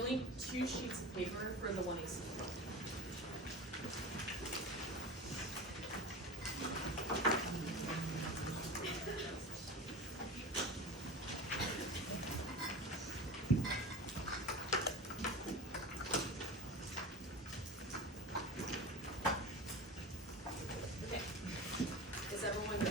You'll need 2 sheets of paper for the 1AC. Okay, is everyone ready?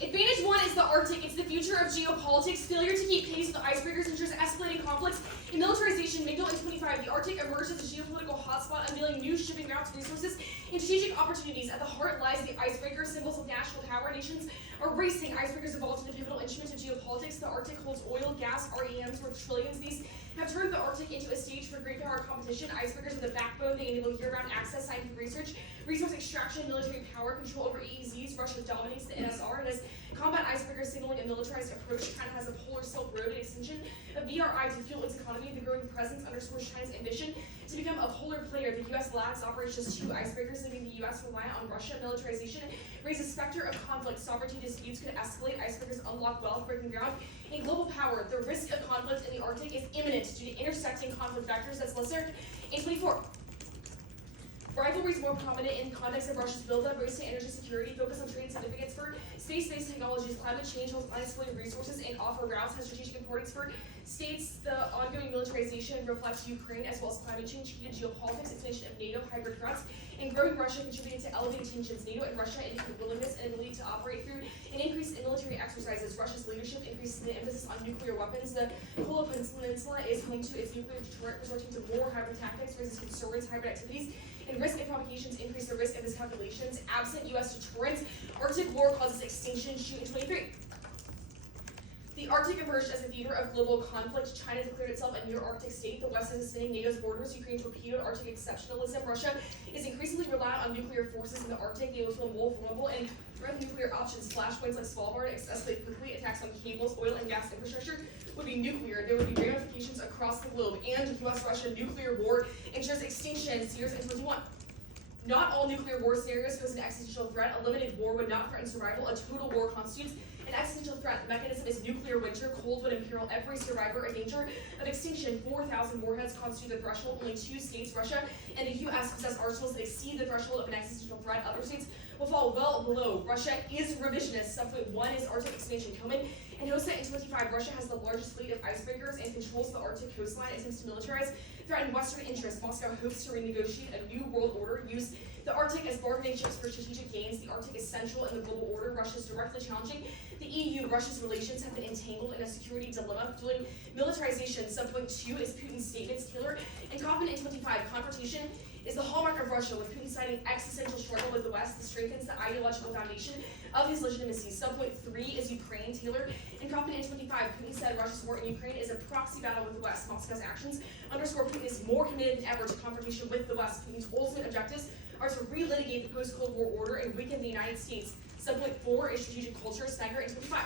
Advantage 1 is the Arctic. It's the future of geopolitics. Failure to keep pace with the icebreakers ensures escalating conflicts and militarization. Migdal in 25, the Arctic emerged as a geopolitical hotspot, unveiling new shipping routes, resources, and strategic opportunities. At the heart lies the icebreaker. Symbols of national power. Nations are racing. Icebreakers evolved into pivotal instruments of geopolitics. The Arctic holds oil, gas, REMs worth trillions. These have turned the Arctic into a stage for great power competition. Icebreakers are the backbone. They enable year-round access, scientific research, resource extraction, military power, control over EEZs. Russia dominates the NSR and has combat icebreakers signaling a militarized approach. China has a polar Silk Road, an extension of BRI to fuel its economy. The growing presence underscores China's ambition to become a polar player. The U.S. lags operates just 2 icebreakers, leaving the U.S. reliant on Russia. Militarization raises specter of conflict. Sovereignty disputes could escalate. Icebreakers unlock wealth, breaking ground in global power. The risk of conflict in the Arctic is imminent due to intersecting conflict factors that's listed in 24. Rivalry is more prominent in the context of Russia's buildup, race to energy security, focus on trade significance for space-based technologies. Climate change holds unexploited resources and offer routes has strategic importance for states. The ongoing militarization reflects Ukraine as well as climate change, heated geopolitics, expansion of NATO, hybrid threats, and growing Russia contributed to elevated tensions. NATO and Russia indicate willingness and ability to operate through an increase in military exercises. Russia's leadership increases the emphasis on nuclear weapons. The Kola Peninsula is home to its nuclear deterrent, resorting to more hybrid tactics, raises concerns, hybrid activities, and risk and provocations increase the risk of miscalculations. Absent U.S. deterrence, Arctic war causes extinction. Shoot in 23. The Arctic emerged as a theater of global conflict. China declared itself a near-Arctic state. The West is ascending NATO's borders. Ukraine torpedoed Arctic exceptionalism. Russia is increasingly reliant on nuclear forces in the Arctic. They will feel more vulnerable and threaten nuclear options. Flashpoints like Svalbard escalate quickly. Attacks on cables, oil, and gas infrastructure would be nuclear. There would be ramifications across the globe. And U.S.-Russia nuclear war ensures extinction. Sears in 21. Not all nuclear war scenarios pose an existential threat. A limited war would not threaten survival. A total war constitutes an existential threat. The mechanism is nuclear winter. Cold would imperil every survivor. A danger of extinction. 4,000 warheads constitute the threshold. Only 2 states, Russia and the U.S., possess arsenals that exceed the threshold of an existential threat. Other states will fall well below. Russia is revisionist. Subpoint 1 is Arctic expansion. Cowan and Hosa in 25. Russia has the largest fleet of icebreakers and controls the Arctic coastline. Attempts to militarize threaten Western interests. Moscow hopes to renegotiate a new world order. Use the Arctic as bargaining chips for strategic gains. The Arctic is central in the global order. Russia is directly challenging the EU. Russia's relations have been entangled in a security dilemma, fueling militarization. Subpoint 2 is Putin's statements. Taylor and Cowan in 25. Confrontation is the hallmark of Russia, with Putin citing existential struggle with the West that strengthens the ideological foundation of his legitimacy. Subpoint 3 is Ukraine. Taylor and Cowan in 25. Putin said Russia's war in Ukraine is a proxy battle with the West. Moscow's actions underscore Putin is more committed than ever to confrontation with the West. Putin's ultimate objectives are to relitigate the post-Cold War order and weaken the United States. Subpoint 4 is strategic culture. Snyder in 25.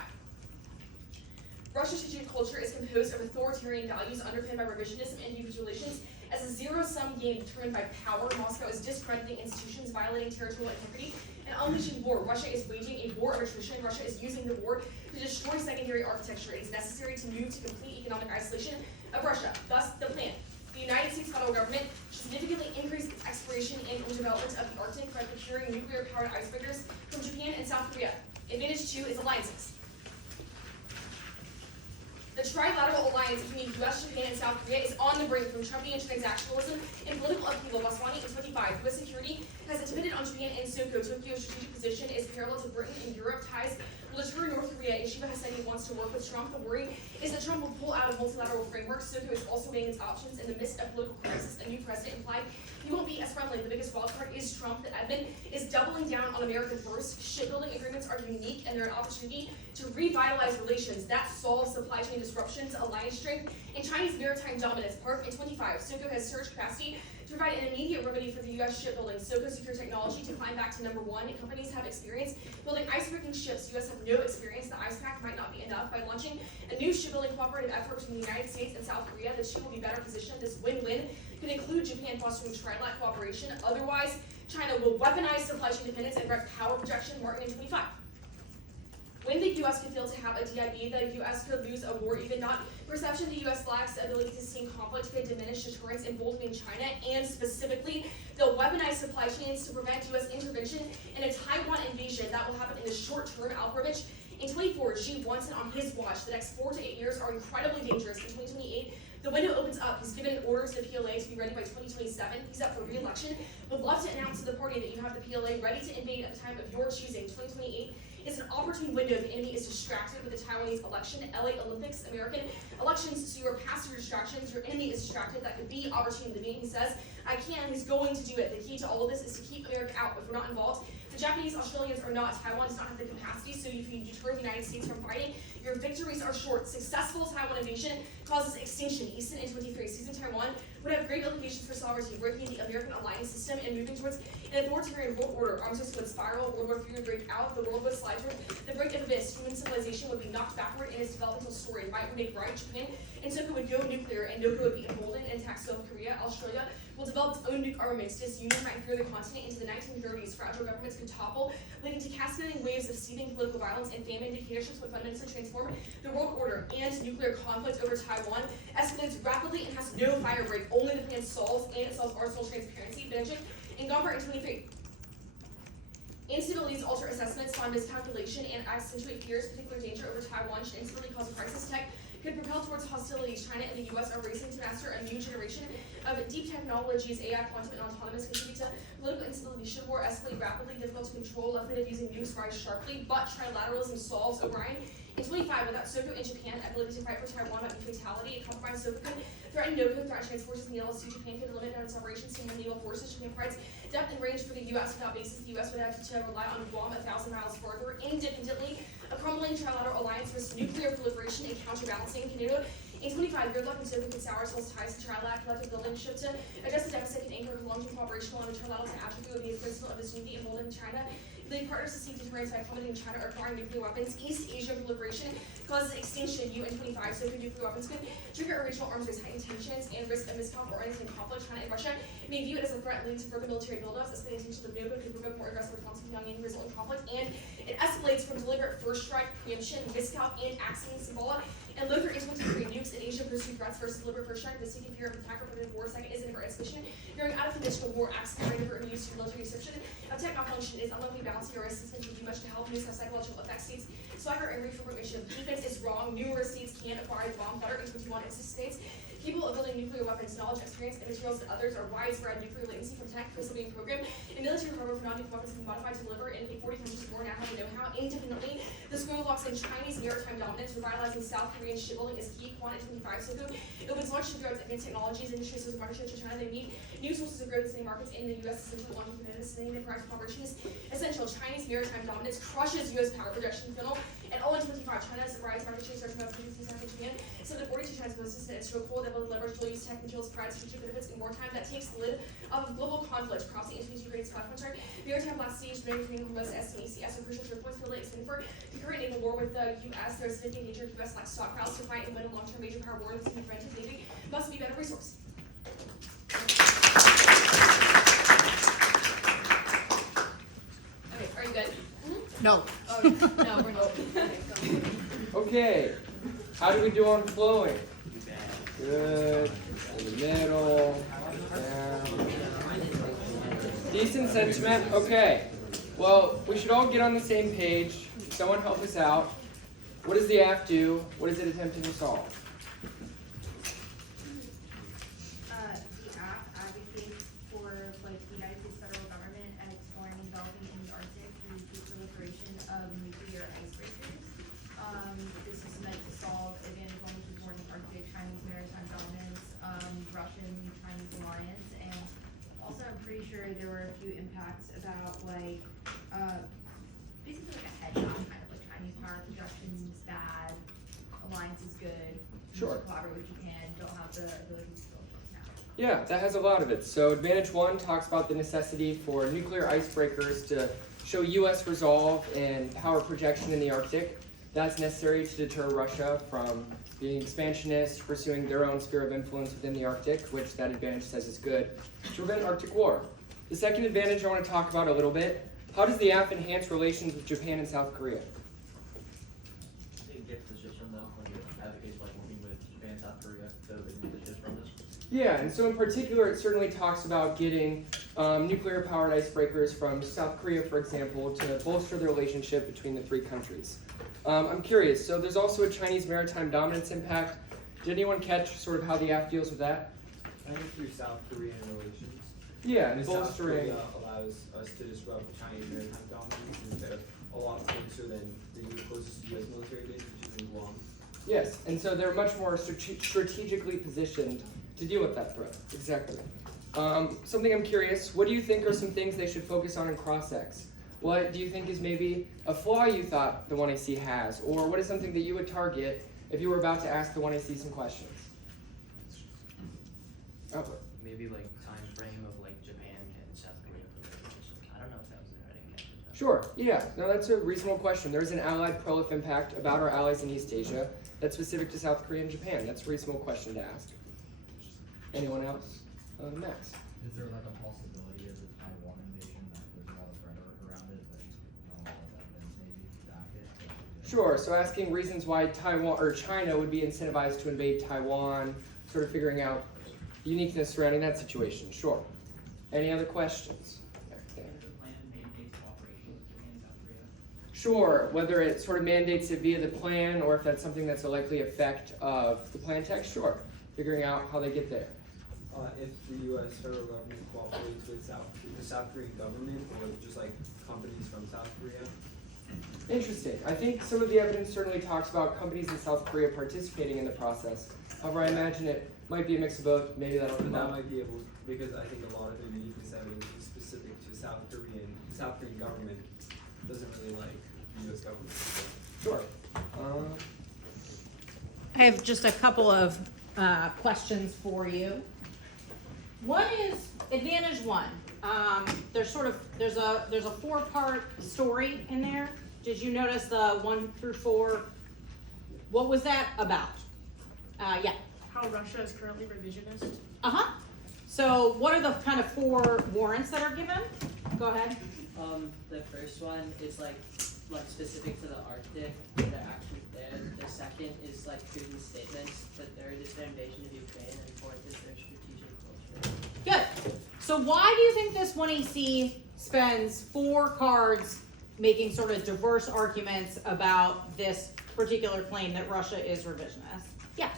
Russia's strategic culture is composed of authoritarian values underpinned by revisionism and U.S. relations as a zero-sum game determined by power. Moscow is discrediting institutions, violating territorial integrity, and unleashing war. Russia is waging a war of attrition. Russia is using the war to destroy secondary architecture. It is necessary to move to complete economic isolation of Russia. Thus, the plan. The United States federal government should significantly increase its exploration and development of the Arctic by procuring nuclear-powered icebreakers from Japan and South Korea. Advantage 2 is alliances. The trilateral alliance between the U.S., Japan, and South Korea is on the brink from Trumpian transactionalism and political upheaval. Vaswani in 25. U.S. security has depended on Japan and SOCO. Tokyo's strategic position is parallel to Britain and Europe. Ties will deter North Korea. Ishiba has said he wants to work with Trump. The worry is that Trump will pull out of multilateral frameworks. SOCO is also weighing its options in the midst of political crisis. A new president implied he won't be as friendly. The biggest wildcard is Trump. The Edmund is doubling down on America first. Shipbuilding agreements are unique and they're an opportunity to revitalize relations. That solves supply chain disruptions, alliance strength, and Chinese maritime dominance. Park in 25. SOCO has surge capacity to provide an immediate remedy for the U.S. shipbuilding. SOCO secures technology to climb back to number 1. Companies have experience building ice-breaking ships. U.S. have no experience. The ice pack might not be enough. By launching a new shipbuilding cooperative effort between the United States and South Korea, the two will be better positioned. This win-win could include Japan fostering trilateral cooperation. Otherwise, China will weaponize supply chain dependence and direct power projection. Martin in 25. When the U.S. could fail to have a DIB, the U.S. could lose a war even not. Perception the U.S. lacks the ability to sustain conflict could diminish deterrence emboldening China, and specifically, they'll weaponize supply chains to prevent U.S. intervention in a Taiwan invasion that will happen in the short term. Alperovich, in 24, Xi wants it on his watch. The next 4 to 8 years are incredibly dangerous. In 2028, the window opens up. He's given orders to the PLA to be ready by 2027. He's up for re-election. Would love to announce to the party that you have the PLA ready to invade at the time of your choosing. 2028 is an opportune window. The enemy is distracted with the Taiwanese election, LA Olympics, American elections, so you are past your distractions. Your enemy is distracted. That could be opportune. The meeting, he says, I can. He's going to do it. The key to all of this is to keep America out. If we're not involved, the Japanese, Australians are not. Taiwan does not have the capacity, so if you deter the United States from fighting, your victories are short. Successful Taiwan invasion causes extinction. Easton in 23. Seizing Taiwan would have great implications for sovereignty, breaking the American alliance system and moving towards an authoritarian world order. Arms race would spiral. World War III would break out. The world would slide toward the brink of abyss. Human civilization would be knocked backward in its developmental story. Might would make right. Japan and Tokyo would go nuclear, and Nora would be emboldened and attack South Korea. Australia will develop its own nuke armaments. Disunion might fear the continent into the 1930s. Fragile governments could topple, leading to cascading waves of seething political violence and famine. Dictatorships would fundamentally transform the world order, and nuclear conflict over Taiwan escalates rapidly and has no fire break. Only the plan solves, and it solves arsenal transparency. Benjamin and Gomber in 23. Instabilities alter assessments, find miscalculation, and accentuate fears. Particular danger over Taiwan should instantly cause a crisis. Tech could propel towards hostilities. China and the U.S. are racing to master a new generation of deep technologies. AI, quantum, and autonomous contribute to political instability. Should war escalate rapidly, difficult to control, likelihood of using nukes rise sharply, but trilateralism solves. O'Brien in 25, without Tokyo and Japan, ability to fight for Taiwan might be fatality. A compromise Tokyo could threaten NOCO, threaten Chinese forces in the LSU. Japan could limit its operations to naval forces. Japan provides depth and range for the U.S. without bases. The U.S. would have to rely on Guam 1,000 miles further. Independently, a crumbling trilateral alliance risks nuclear proliferation and counterbalancing. Canada in 25, Gridlock and Tokyo could sour its ties to Trilac, collective building ship to address the deficit and anchor long-term cooperation along the trilateral to attribute would be a principle of its unity emboldened China. The partners to seek deterrence by accommodating China or acquiring nuclear weapons. East Asia proliferation causes extinction. UN 25, so nuclear weapons could trigger a regional arms race, heightened tensions, and risk of miscalc or anything conflict. China and Russia may view it as a threat leading to further military buildups. Escalating tensions of NOCO could provoke more aggressive response to Pyongyang, result in conflict, and it escalates from deliberate first strike, preemption, miscalc, and accident symbolic. And Loew in 23, nukes in Asia pursue threats versus deliberate first strike. The seeking fear of attack or preventive war. Second is in for escalation. During out of conventional war, accident rate of use for military deception. A tech malfunction is unlikely balanced your resistance would do much to help news have psychological effects. States swagger and reach formation. Defense is wrong. Numerous states can acquire the bomb better. In 21, exists states capable of building nuclear weapons. Knowledge, experience, and materials that others are widespread. Nuclear latency from tech to being programmed. And military hardware for non-nuclear weapons can be modified to deliver in 40 countries or more now have the know-how independently. The scroll locks in Chinese maritime dominance. Revitalizing South Korean shipbuilding is key. Quant at 25. So it opens launch to growth advanced technologies. Industries with partnerships with China. They meet new sources of growth in the markets in the U.S. Essential long-term competitiveness. Enterprise cooperation is essential. Chinese maritime dominance crushes U.S. power projection funnel. And all in 25, China's rise market share starts about 50% after Japan. So the 42 China's position it's so cool that will leverage dual use tech materials, provide strategic benefits in wartime that takes the lid off of global conflict. Crossing into integrated spot contract. Maritime last siege, between most SMECS are crucial to points really extended for the current naval war with the U.S. There's significant danger of U.S. lacks stockpiles to fight and win a long-term major power war that's being prevented. Navy must be better resource. Okay, are you good? No. Oh, no, we're not. Okay, how do we do on flowing? Good, in the middle, down. Decent sentiment, okay. Well, we should all get on the same page. Someone help us out. What does the AF do? What is it attempting to solve? The act advocates for the United States federal government and exploring and developing in the Arctic through the proliferation of nuclear icebreakers. This is meant to solve advantage only to foreign Arctic Chinese maritime dominance, Russian-Chinese alliance, and also I'm pretty sure there were a few impacts about basically like a head nod, kind of like Chinese power projection is bad, alliance is good. Sure. Collaborate with Japan, don't have the ability to build those now. Yeah, that has a lot of it. So Advantage 1 talks about the necessity for nuclear icebreakers to show U.S. resolve and power projection in the Arctic. That's necessary to deter Russia from being expansionist, pursuing their own sphere of influence within the Arctic, which that advantage says is good, to prevent Arctic war. The second advantage I want to talk about a little bit, how does the AF enhance relations with Japan and South Korea? Yeah, and so in particular, it certainly talks about getting nuclear-powered icebreakers from South Korea, for example, to bolster the relationship between the three countries. I'm curious, so there's also a Chinese maritime dominance impact. Did anyone catch sort of how the act deals with that? I think through South Korean relations. Yeah, and South bolstering. Korea allows us to disrupt Chinese maritime dominance, and they're a lot closer than the closest U.S. military base, which is in Guam. Yes, and so they're much more strategically positioned to deal with that threat. Exactly. Something I'm curious, what do you think are some things they should focus on in cross-ex? What do you think is maybe a flaw you thought the 1AC has? Or what is something that you would target if you were about to ask the 1AC some questions? Oh. Maybe like time frame of like Japan and South Korea for the relationship. I don't know if that was it. I didn't catch it. Sure, yeah, no, that's a reasonable question. There's an allied prolif impact about our allies in East Asia that's specific to South Korea and Japan. That's a reasonable question to ask. Anyone else? Max. Is there like a possibility of a Taiwan invasion that there's a lot of rhetoric around it, but not a lot of evidence maybe to back it? Sure, so asking reasons why Taiwan or China would be incentivized to invade Taiwan, sort of figuring out the uniqueness surrounding that situation. Sure. Any other questions? Back there. The plan mandates cooperation with Japan and South Korea. Sure, whether it sort of mandates it via the plan or if that's something that's a likely effect of the plan text, sure. Figuring out how they get there. If the U.S. federal government cooperates with the South Korean government, or just like companies from South Korea. Interesting. I think some of the evidence certainly talks about companies in South Korea participating in the process. However, I imagine it might be a mix of both. Maybe that'll But come that out. might be able, because I think a lot of the uniqueness evidence is specific to South Korean government, doesn't really like the U.S. government. Sure. I have just a couple of questions for you. One is advantage one. There's a 4-part story in there. Did you notice the 1 through 4? What was that about? Yeah. How Russia is currently revisionist. So what are the kind of 4 warrants that are given? Go ahead. The first one is like specific to the Arctic, they're actually there. The second is like treaty statements. The third is their invasion of Ukraine, and fourth is their strategic culture. Good. So why do you think this 1AC spends 4 cards making sort of diverse arguments about this particular claim that Russia is revisionist? Yeah.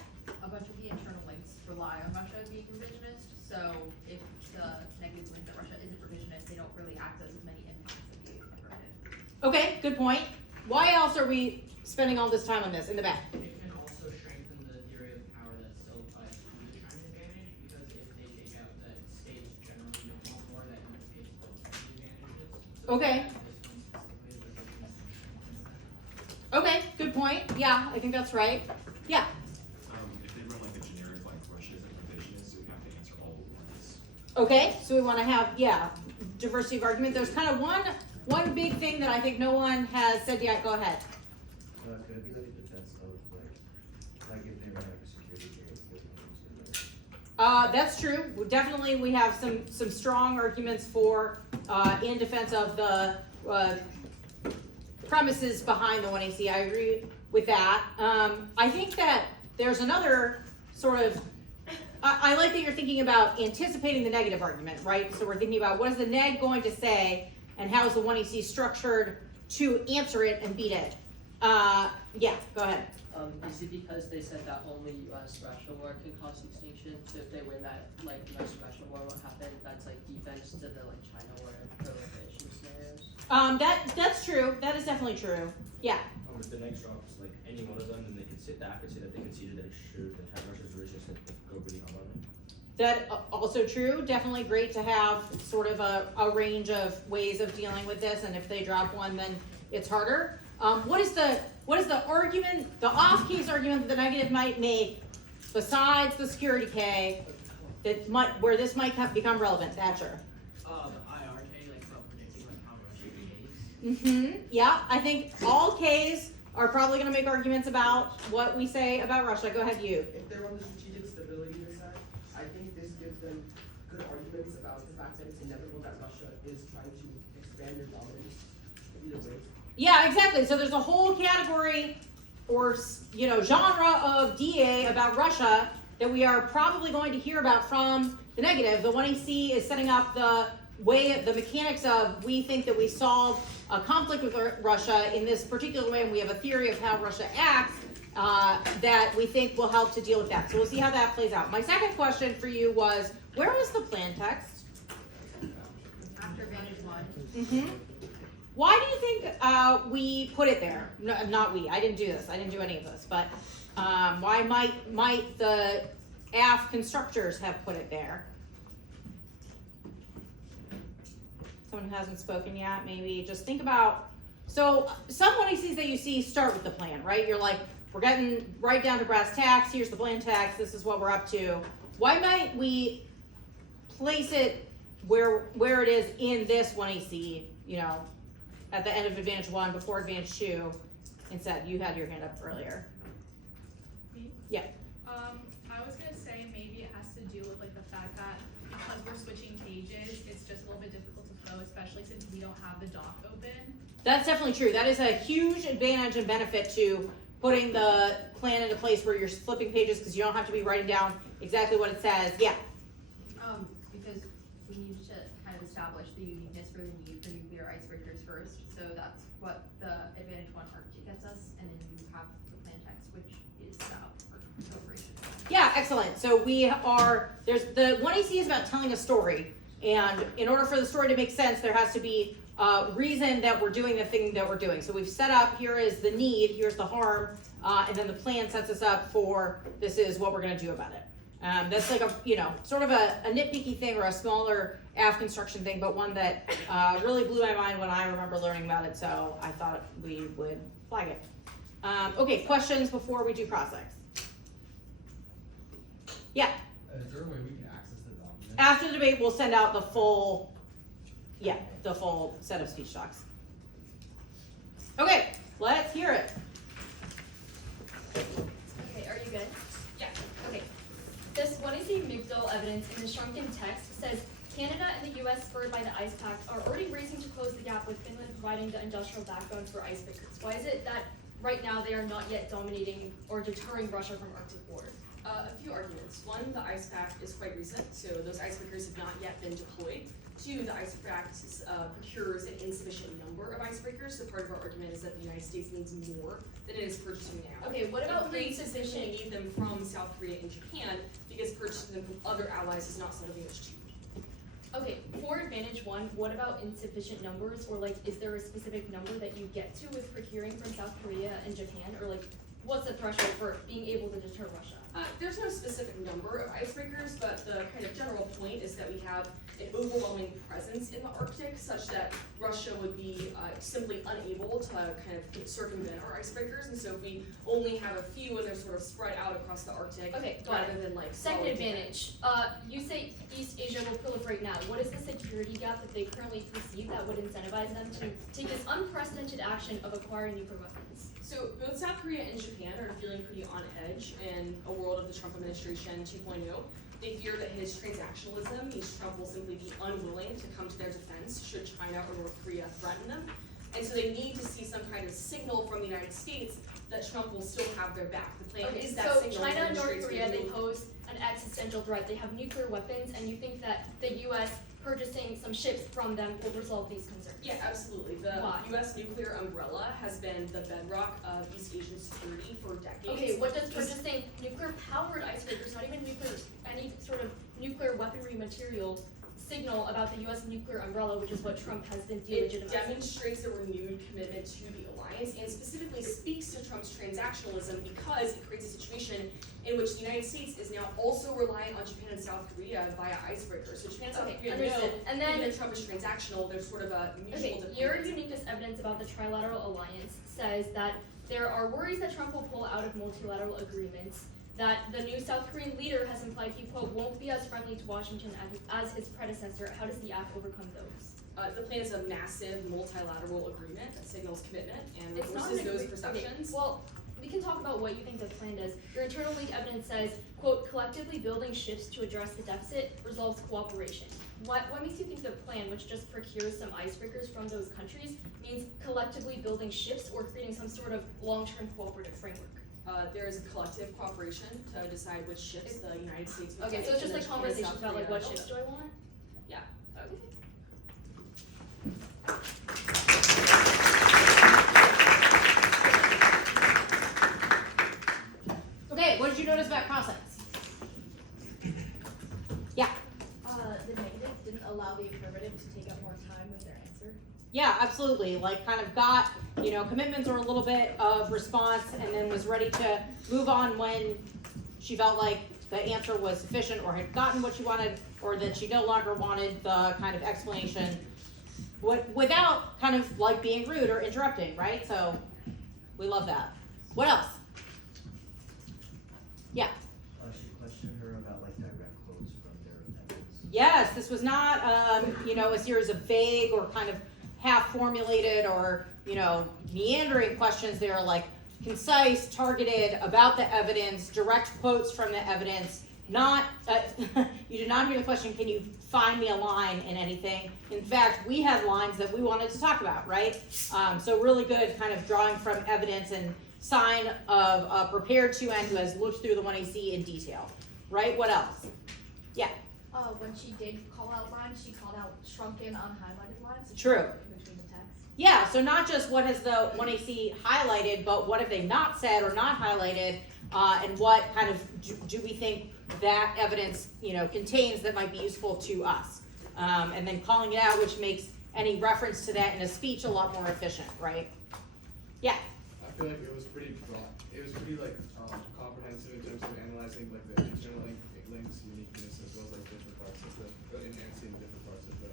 A bunch of the internal links rely on Russia being revisionist, so if the negative link that Russia isn't revisionist, they don't really act as many impacts of the affirmative. Okay, good point. Why else are we spending all this time on this? In the back. It can also strengthen the theory of power that still applies to the China advantage, because if they take out that states generally don't want war, that implicates both the advantages. So Okay. this one specifically is strengthens that. Okay, good point. Yeah, I think that's right. Yeah. If they run like a generic like Russia isn't revisionist, so we have to answer all the ones. Okay, so we want to have, diversity of argument. There's kind of one big thing that I think no one has said yet. Go ahead. Could it be like a defense of like if they run like a security case? That's true. Definitely, we have some strong arguments for in defense of the premises behind the 1AC. I agree with that. I think that there's another sort of. I like that you're thinking about anticipating the negative argument, right? So we're thinking about what is the neg going to say, and how is the 1AC structured to answer it and beat it. Yeah, go ahead. Is it because they said that only U.S.-Russia war can cause extinction? So if they win that, like U.S.-Russia war won't happen, that's like defense to the like China war and proliferation scenarios? That's true. That is definitely true. Yeah. If the next drops like any one of them, then they can sit back and say that they conceded that it's true that Russia's resistance and go really hard on it. That also true. Definitely great to have sort of a range of ways of dealing with this, and if they drop one, then it's harder. What is the argument, the off-case argument that the negative might make, besides the security K, where this might become relevant? Thatcher. The IRK, like about predicting like how Russia behaves. Yeah, I think all Ks are probably going to make arguments about what we say about Russia. Go ahead, you. If they're on the strategic stability side, I think this gives them good arguments about the fact that it's inevitable that Russia is trying to expand their dominance either way. Yeah, exactly. So there's a whole category or genre of DA about Russia that we are probably going to hear about from the negative. The 1AC is setting up the mechanics of, we think that we solve a conflict with Russia in this particular way, and we have a theory of how Russia acts that we think will help to deal with that. So we'll see how that plays out. My second question for you was, where was the plan text? After Advantage 1. Mm-hmm. Why do you think we put it there? No, not we. I didn't do this. I didn't do any of this. But why might the AF constructors have put it there? Someone who hasn't spoken yet, maybe just think about. So some 1ACs that you see start with the plan, right? You're like, we're getting right down to brass tacks. Here's the plan text. This is what we're up to. Why might we place it where it is in this 1AC, at the end of Advantage 1, before Advantage 2, instead? You had your hand up earlier. Me? Yeah. I was gonna say maybe it has to do with like the fact that because we're switching pages, it's just a little bit difficult to flow, especially since we don't have the doc open. That's definitely true. That is a huge advantage and benefit to putting the plan into place where you're flipping pages, because you don't have to be writing down exactly what it says. Yeah. Because we need to kind of establish the uniqueness for the need for nuclear icebreakers first. So that's what the Advantage 1 architect gets us, and then you have the plan text, which is set up for celebration. Yeah, excellent. So there's the 1AC is about telling a story, and in order for the story to make sense, there has to be a reason that we're doing the thing that we're doing. So we've set up, here is the need, here's the harm, and then the plan sets us up for, this is what we're gonna do about it. That's like sort of a nitpicky thing or a smaller AF construction thing, but one that really blew my mind when I remember learning about it, so I thought we would flag it. Okay, questions before we do cross-sects? Yeah. Is there a way we can access the document? After the debate, we'll send out the full set of speech docs. Okay, let's hear it. Okay, are you good? Yeah. Okay. This 1AC Migdal evidence in the shrunken text says Canada and the US, spurred by the Ice Pact, are already racing to close the gap with Finland providing the industrial backbone for icebreakers. Why is it that right now they are not yet dominating or deterring Russia from Arctic war? A few arguments. One, the Ice Pact is quite recent, so those icebreakers have not yet been deployed. Two, the Ice Pact procures an insufficient number of icebreakers, so part of our argument is that the United States needs more than it is purchasing now. Okay, what about the insufficient? We need them from South Korea and Japan, because purchasing them from other allies is not suddenly much cheaper. Okay, for Advantage 1, what about insufficient numbers, or like, is there a specific number that you get to with procuring from South Korea and Japan, or like, what's the threshold for being able to deter Russia? There's no specific number of icebreakers, but the kind of general point is that we have an overwhelming presence in the Arctic, such that Russia would be simply unable to kind of circumvent our icebreakers, and so if we only have a few and they're sort of spread out across the Arctic, Okay, got rather it. than like Second solid advantage, you say East Asia will proliferate now. What is the security gap that they currently perceive that would incentivize them to take this unprecedented action of acquiring nuclear weapons? So both South Korea and Japan are feeling pretty on edge in a world of the Trump administration 2.0. They fear that his transactionalism means Trump will simply be unwilling to come to their defense should China or North Korea threaten them. And so they need to see some kind of signal from the United States that Trump will still have their back. The plan Okay, is that so signal China and North demonstrates Korea, they renewed- pose an existential threat. They have nuclear weapons, and you think that the U.S. purchasing some ships from them will resolve these concerns? Yeah, absolutely. The Why? U.S. nuclear umbrella has been the bedrock of East Asian security for decades. Okay, what does purchasing nuclear-powered icebreakers, not even any sort of nuclear weaponry material, signal about the U.S. nuclear umbrella, which is what Trump has been It delegitimizing? demonstrates a renewed commitment to the alliance and specifically speaks to Trump's transactionalism because it creates a situation in which the United States is now also relying on Japan and South Korea via icebreakers. So Japan and South Okay, Korea understood. know And then- even though Trump is transactional, there's sort of a mutual Okay, dependence. your uniqueness evidence about the trilateral alliance says that there are worries that Trump will pull out of multilateral agreements, that the new South Korean leader has implied he, quote, won't be as friendly to Washington as his predecessor. How does the act overcome those? The plan is a massive multilateral agreement that signals commitment and It's not reverses an those agree- perceptions. Okay, well, we can talk about what you think the plan does. Your internal leak evidence says, quote, collectively building ships to address the deficit resolves cooperation. What makes you think the plan, which just procures some icebreakers from those countries, means collectively building ships or creating some sort of long-term cooperative framework? there is a collective cooperation to decide which ships the United States would Okay, take, so it's just and like then conversations South about like Korea what ships do I want? Yeah. Okay. Okay, what did you notice about cross-sects? Yeah. The negative didn't allow the affirmative to take up more time with their answer. Yeah, absolutely. Like kind of got, commitments or a little bit of response and then was ready to move on when she felt like the answer was sufficient or had gotten what she wanted or that she no longer wanted the kind of explanation without kind of like being rude or interrupting, right? So we love that. What else? Yeah. She questioned her about like direct quotes from their evidence. Yes, this was not, a series of vague or kind of half formulated or, meandering questions. They are like concise, targeted, about the evidence, direct quotes from the evidence. Not, you did not hear the question, can you find me a line in anything? In fact, we had lines that we wanted to talk about, right? So really good kind of drawing from evidence and sign of a prepared 2N who has looked through the 1AC in detail, right? What else? Yeah. When she did call out lines, she called out shrunken, unhighlighted lines. True. Between the text. Yeah, so not just what has the 1AC highlighted, but what have they not said or not highlighted, and what kind of do we think that evidence, contains that might be useful to us. And then calling it out, which makes any reference to that in a speech a lot more efficient, right? Yeah. I feel like it was pretty broad. It was pretty comprehensive in terms of analyzing like the internal links, uniqueness, as well as like different parts of enhancing different parts of the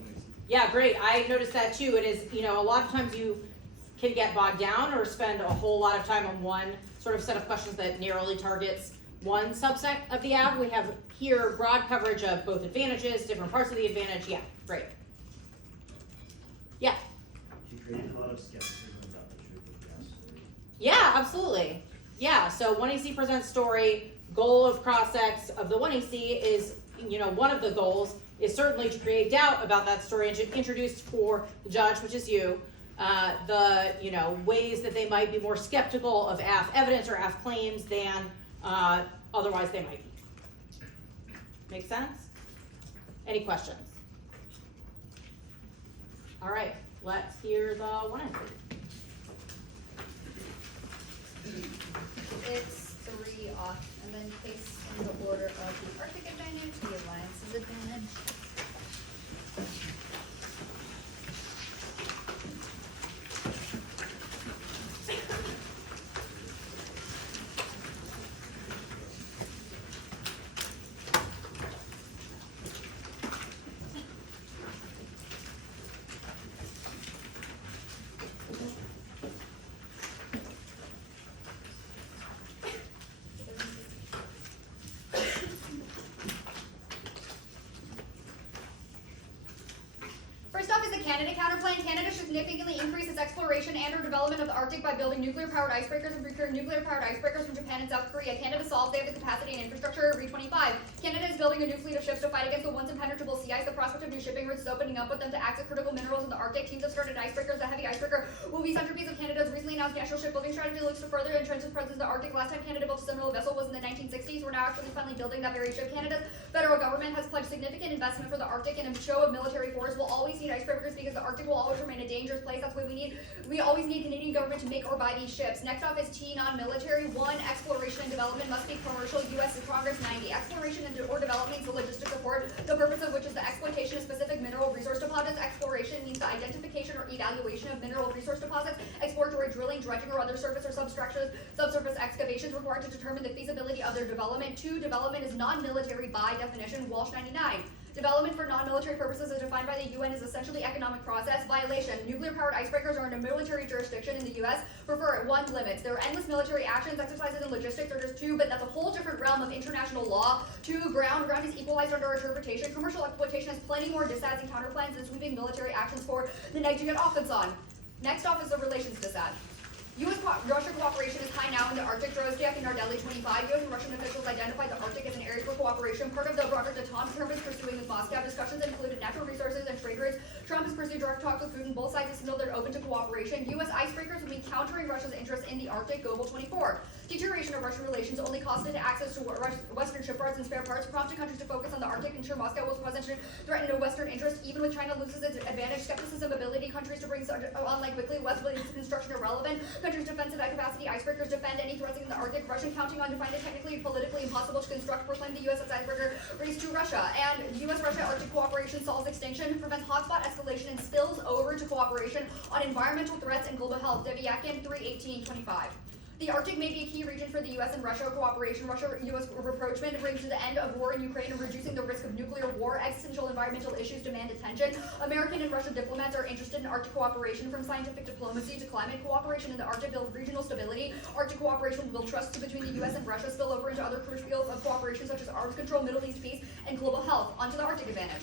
1AC. Yeah, great. I noticed that too. It is, a lot of times you can get bogged down or spend a whole lot of time on one sort of set of questions that narrowly targets one subset of the AB. We have here broad coverage of both advantages, different parts of the advantage. Yeah, great. Yeah. She created a lot of skepticism about the truth of the gas story. Yeah, absolutely. Yeah, so 1AC presents story, goal of cross-sex of the 1AC is, one of the goals is certainly to create doubt about that story and to introduce for the judge, which is you, the, ways that they might be more skeptical of AF evidence or AF claims than otherwise they might be. Make sense? Any questions? All right, let's hear the 1AC. It's 3 off, and then place in the order of the Arctic advantage, the alliance's advantage. Canada counterplan. Canada should significantly increase its exploration and or development of the Arctic by building nuclear-powered icebreakers and procuring nuclear-powered icebreakers from Japan and South Korea. Canada solves they have the capacity and infrastructure. Read 25. Canada is building a new fleet of ships to fight against the once impenetrable sea ice. The prospect of new shipping routes is opening up with them to access critical minerals in the Arctic. Teams have started icebreakers. The heavy icebreaker will be centerpiece of Canada's recently announced national shipbuilding strategy. Looks to further entrench its presence in the Arctic. Last time Canada built a similar vessel was in the 1960s. We're now actually finally building that very ship. Canada's federal government has pledged significant investment for the Arctic, and a show of military force will always need icebreakers because the Arctic will always remain a dangerous place. That's why we always need Canadian government to make or buy these ships. Next off is T, non-military. 1, exploration and development must be commercial. U.S. Congress 90. Exploration and or development means the logistic support, the purpose of which is the exploitation of specific mineral resource deposits. Exploration means the identification or evaluation of mineral resource deposits. Exploratory drilling, dredging, or other surface or subsurface excavations required to determine the feasibility of their development. 2, development is non-military by definition. Walsh 99. Development for non-military purposes as defined by the UN is essentially economic process. Violation. Nuclear-powered icebreakers are in a military jurisdiction in the U.S. Prefer 1, limits. There are endless military actions, exercises, and logistics. Or just 2, but that's a whole different realm of international law. 2, ground. Ground is equalized under interpretation. Commercial exploitation has plenty more disads and counterplans than sweeping military actions for the Nigeria offense on. Next off is the relations disad. U.S.-Russia cooperation is high now in the Arctic. Drozdiak and Nardelli 25. U.S. and Russian officials identified the Arctic as an area for cooperation. Part of the broader Teton Trump is pursuing with Moscow. Discussions included natural resources and trade routes. Trump has pursued direct talks with Putin. Both sides have signaled they're open to cooperation. U.S. icebreakers will be countering Russia's interests in the Arctic. Goebel 24. Deterioration of Russian relations only costed access to Western shipyards and spare parts, prompted countries to focus on the Arctic, ensure Moscow was present to threaten a Western interest. Even with China loses its advantage, skepticism, ability countries to bring online quickly, West construction irrelevant, countries' defensive capacity, icebreakers defend any threats in the Arctic, Russian counting on to find it technically and politically impossible to construct, proclaim the U.S. as icebreaker race to Russia, and U.S.-Russia Arctic cooperation solves extinction, prevents hotspot escalation, and spills over to cooperation on environmental threats and global health. Deviakin 31825. The Arctic may be a key region for the U.S. and Russia cooperation. Russia-U.S. rapprochement brings to the end of war in Ukraine and reducing the risk of nuclear war. Existential environmental issues demand attention. American and Russian diplomats are interested in Arctic cooperation, from scientific diplomacy to climate cooperation in the Arctic, build regional stability. Arctic cooperation will build trust between the U.S. and Russia, spill over into other crucial fields of cooperation such as arms control, Middle East peace, and global health. Onto the Arctic advantage.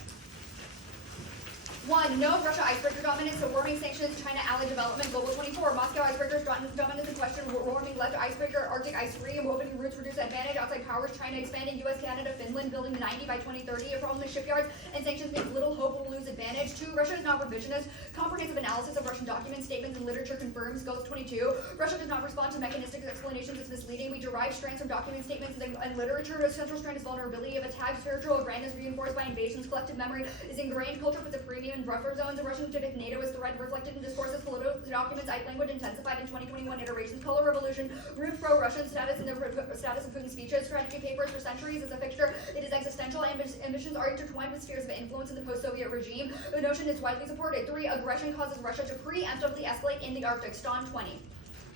1. No Russia icebreaker dominance, so warming sanctions, China ally development, global 24. Moscow icebreakers dominance in question, warming left icebreaker, Arctic ice free, and opening routes reduce advantage, outside powers, China expanding, US, Canada, Finland, building 90 by 2030, a problem with shipyards, and sanctions means little hope will lose advantage. 2. Russia is not revisionist, comprehensive analysis of Russian documents, statements, and literature confirms, goes 22. Russia does not respond to mechanistic explanations, it's misleading. We derive strengths from documents, statements, and literature. A central strength is vulnerability of attack, spiritual grandness reinforced by invasions, collective memory is ingrained, culture puts a premium in buffer zones, and Russian typic NATO is threat reflected in discourses, political documents, language intensified in 2021 iterations, color revolution, root pro-Russian status in the status of Putin's speeches, strategy papers for centuries is a fixture. It is existential, ambitions are intertwined with spheres of influence in the post-Soviet regime. The notion is widely supported. 3. Aggression causes Russia to preemptively escalate in the Arctic. Ston 20.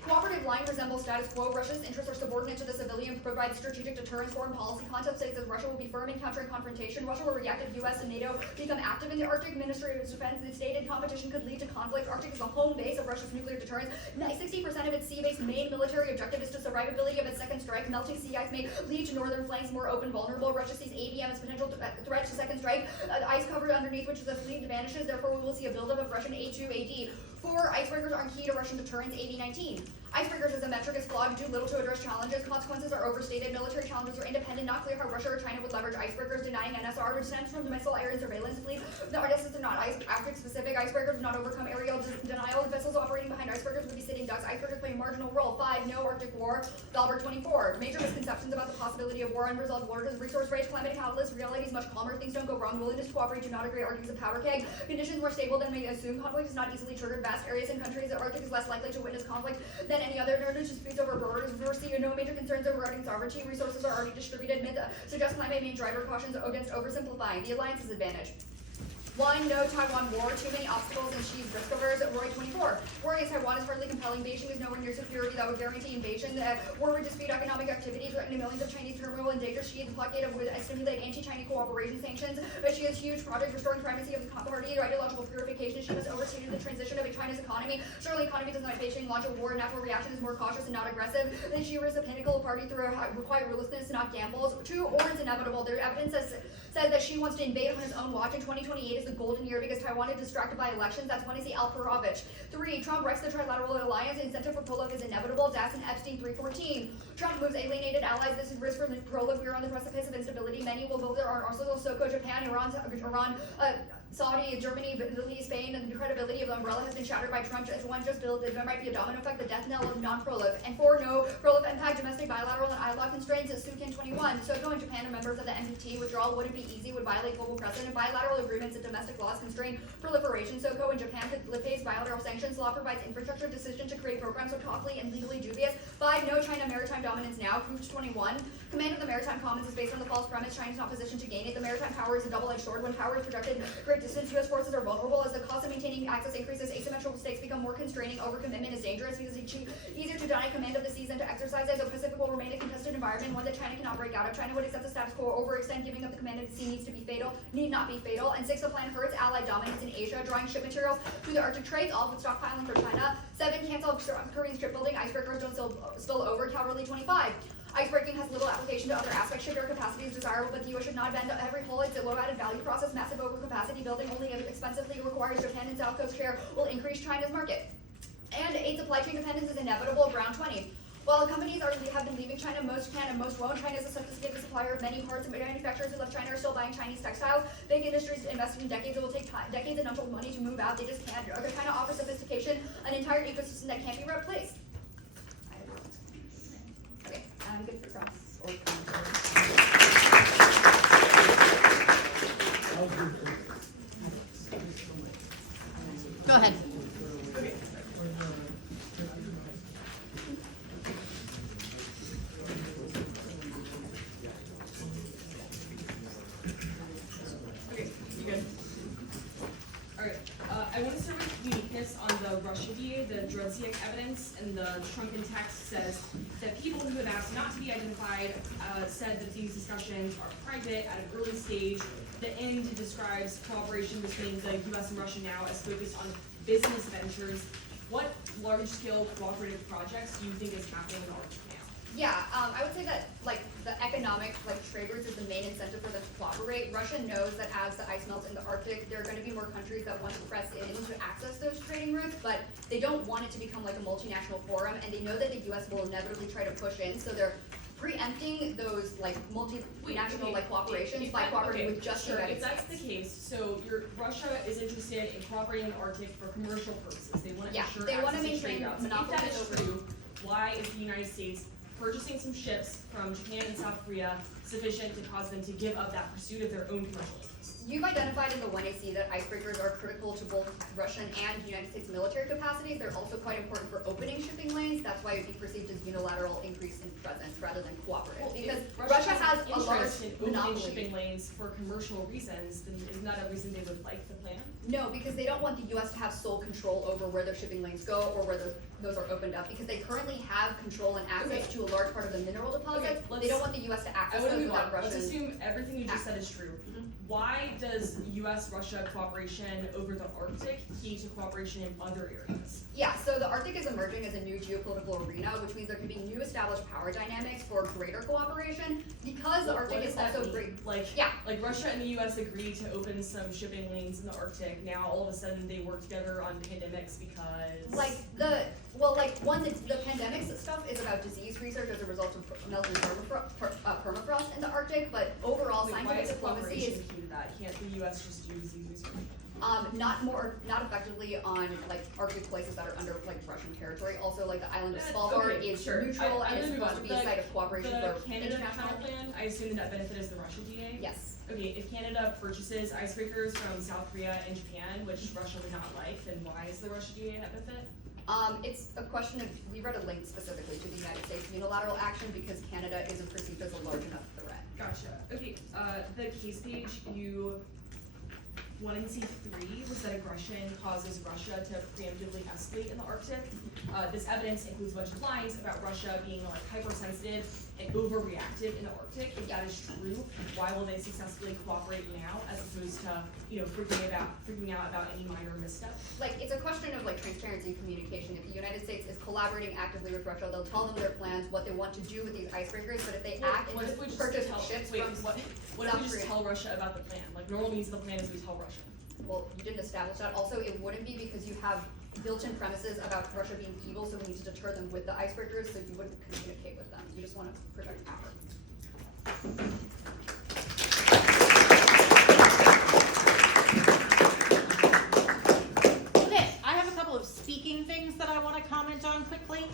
Cooperative line resembles status quo. Russia's interests are subordinate to the civilian, provides strategic deterrence. Foreign policy concept states that Russia will be firm in countering confrontation. Russia will react if U.S. and NATO become active in the Arctic. Ministry of Defense stated competition could lead to conflict. Arctic is the home base of Russia's nuclear deterrence. 60% of its sea-based main military objective is to survivability of its second strike. Melting sea ice may lead to northern flanks more open, vulnerable. Russia sees ABM as potential threat to second strike. Ice covered underneath which the fleet vanishes. Therefore, we will see a buildup of Russian A2 AD. 4. Icebreakers are key to Russian deterrence. AB 19. Icebreakers as a metric is flawed, do little to address challenges. Consequences are overstated. Military challenges are independent. Not clear how Russia or China would leverage icebreakers, denying NSR, which stems from the missile area and surveillance fleet. The artists are not Arctic-specific. Icebreakers do not overcome aerial denial. Vessels operating behind icebreakers would be sitting ducks. Icebreakers play a marginal role. 5. No Arctic war. Dalbert 24. Major misconceptions about the possibility of war. Unresolved wars, resource rage, climate catalyst. Reality is much calmer. Things don't go wrong. Willingness to cooperate. Do not agree. Arctic is a powder keg. Conditions more stable than we assume. Conflict is not easily triggered. Vast areas and countries. The Arctic is less likely to witness conflict than any other. Disputes over borders. Diversity. No major concerns regarding sovereignty. Resources are already distributed. Suggest climate main driver cautions against oversimplifying. The alliance's advantage. 1. No Taiwan war. Too many obstacles and she's risk averse. Roy 24. War against Taiwan is hardly compelling. Beijing is nowhere near security that would guarantee invasion. War would dispute economic activity, threatening millions of Chinese turmoil and danger. She is blockade would stimulate anti-Chinese cooperation sanctions. But she has huge project restoring primacy of the party, ideological purification. She must oversee the transition of China's economy. Surely economy does not Beijing launch a war. Natural reaction is more cautious and not aggressive. Then she is a pinnacle party through required realisticness, not gambles. 2. Or it's inevitable. Their evidence says that she wants to invade on his own watch, and 2028 is the golden year because Taiwan is distracted by elections. That's when it's Alperovich. 3. Trump wrecks the trilateral alliance. Incentive for Prolov is inevitable. Das and Epstein 314. Trump moves alienated allies. This is risk for Prolov. We are on the precipice of instability. Many will go there. Arsenal, Soko, Japan, Iran, Saudi, Germany, Italy, Spain, and the credibility of the umbrella has been shattered by Trump. As one just built, there might be a domino effect, the death knell of non-Prolov. And 4. No Prolov impact, domestic, bilateral, and ILOC constraints. Sukin 21. Soko and Japan are members of the NPT. Withdrawal wouldn't be easy, would violate global precedent. Bilateral agreements and domestic laws constrain proliferation. Soko and Japan could face bilateral sanctions. Law provides infrastructure. Decision to create programs are costly and legally dubious. 5. No China maritime dominance now. Proof 21. Command of the maritime commons is based on the false premise China is not positioned to gain it. The maritime power is a double-edged sword. When power is projected great distance, U.S. forces are vulnerable. As the cost of maintaining access increases, asymmetrical stakes become more constraining. Overcommitment is dangerous because it's easier to deny command of the seas than to exercise it. The Pacific will remain a contested environment, one that China cannot break out of. China would accept the status quo, overextend, giving up the command of the sea need not be fatal. And 6. The plan hurts allied dominance in Asia, drawing ship materials through the Arctic trades, all with stockpiling for China. 7. Cancel Korean shipbuilding. Icebreakers don't spill over. Cavalry 25. Icebreaking has little application to other aspects. Shipyard capacity is desirable, but the U.S. should not bend every hull. It's a low added value process. Massive overcapacity building only expensively requires Japan and South Coast share will increase China's market. And 8. Supply chain dependence is inevitable. Brown 20. While companies have been leaving China, most can and most won't. China is a sophisticated supplier of many parts, and manufacturers who left China are still buying Chinese textiles. Big industries invested in decades. It will take decades and untold money to move out. They just can't. China offers sophistication, an entire ecosystem that can't be replaced. advocate for cross or Go ahead. Okay, you good? Alright, I want to start with uniqueness on the Russia DA. The Drudzik evidence and the shrunken text says that people who have asked not to be identified said that these discussions are private at an early stage. The end describes cooperation between the US and Russia now as focused on business ventures. What large-scale cooperative projects do you think is happening in Arctic now? Yeah, I would say that like the economic trade routes is the main incentive for them to cooperate. Russia knows that as the ice melts in the Arctic, there are going to be more countries that want to press in to access those trading routes, but they don't want it to become like a multinational forum, and they know that the U.S. will inevitably try to push in, so they're preempting those like multinational cooperations by cooperating with just the United States. If that's the case, so Russia is interested in cooperating in the Arctic for commercial purposes. They want to ensure they want to access to trade maintain routes. If monopolies that is over. true, why is the United States purchasing some ships from Japan and South Korea sufficient to cause them to give up that pursuit of their own commercial interests? You've identified in the 1AC that icebreakers are critical to both Russian and United States military capacities. They're also quite important for opening shipping lanes. That's why it'd be perceived as unilateral increase in presence rather than cooperative. Well, because if Russia has a large interest in opening monopoly. shipping lanes for commercial reasons, then isn't that a reason they would like the plan? No, because they don't want the U.S. to have sole control over where their shipping lanes go or where those are opened up, because they currently have control and access to a large part of the mineral deposits. They don't want the U.S. to access those without Russian. Let's assume everything you just said is true. Why does U.S.-Russia cooperation over the Arctic key to cooperation in other areas? Yeah, so the Arctic is emerging as a new geopolitical arena, which means there can be new established power dynamics for greater cooperation, because the Arctic is also great. Like Russia and the U.S. agreed to open some shipping lanes in the Arctic. Now all of a sudden they work together on pandemics because the pandemics stuff is about disease research as a result of melting permafrost in the Arctic, but overall scientific diplomacy is key to that. Can't the U.S. just do disease research? Not effectively on Arctic places that are under Russian territory. Also, the island of Svalbard is neutral and is supposed to be a site of cooperation for Canada international. plan, I assume that benefit is the Russia DA? Yes. Okay, if Canada purchases icebreakers from South Korea and Japan, which Russia would not like, then why is the Russia DA that benefit? It's a question of, we read a link specifically to the United States unilateral action because Canada isn't perceived as a large enough threat. Gotcha. Okay, the case page, you 1C3 was that aggression causes Russia to preemptively escalate in the Arctic. This evidence includes a bunch of lines about Russia being hypersensitive and overreactive in the Arctic. If that is true, why will they successfully cooperate now as opposed to freaking out about any minor misstep? It's a question of transparency and communication. If the United States is collaborating actively with Russia, they'll tell them their plans, what they want to do with these icebreakers. But if they act and just purchase ships from what if we just tell Russia about the plan? Normal means of the plan is we tell Russia. Well, you didn't establish that. Also, it wouldn't be because you have built-in premises about Russia being evil, so we need to deter them with the icebreakers, so you wouldn't communicate with them. You just want to project power. Okay, I have a couple of speaking things that I want to comment on quickly.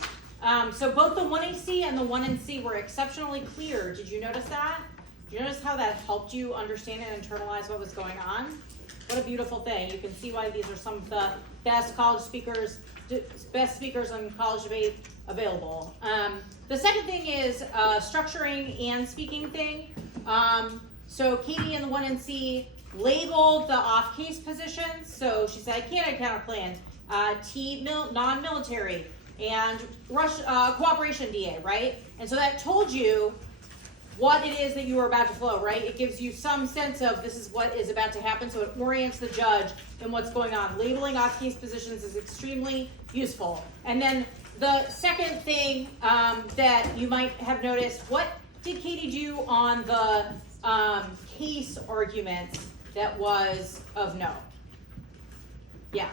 So both the 1AC and the 1NC were exceptionally clear. Did you notice that? Did you notice how that helped you understand and internalize what was going on? What a beautiful thing. You can see why these are some of the best speakers on college debate available. The second thing is structuring and speaking thing. So Katie in the 1NC labeled the off-case positions. So she said Canada counterplan, non-military, and cooperation DA, right? And so that told you what it is that you are about to flow, right? It gives you some sense of this is what is about to happen, so it orients the judge in what's going on. Labeling off-case positions is extremely useful. And then the second thing that you might have noticed, what did Katie do on the case arguments that was of no? Yeah.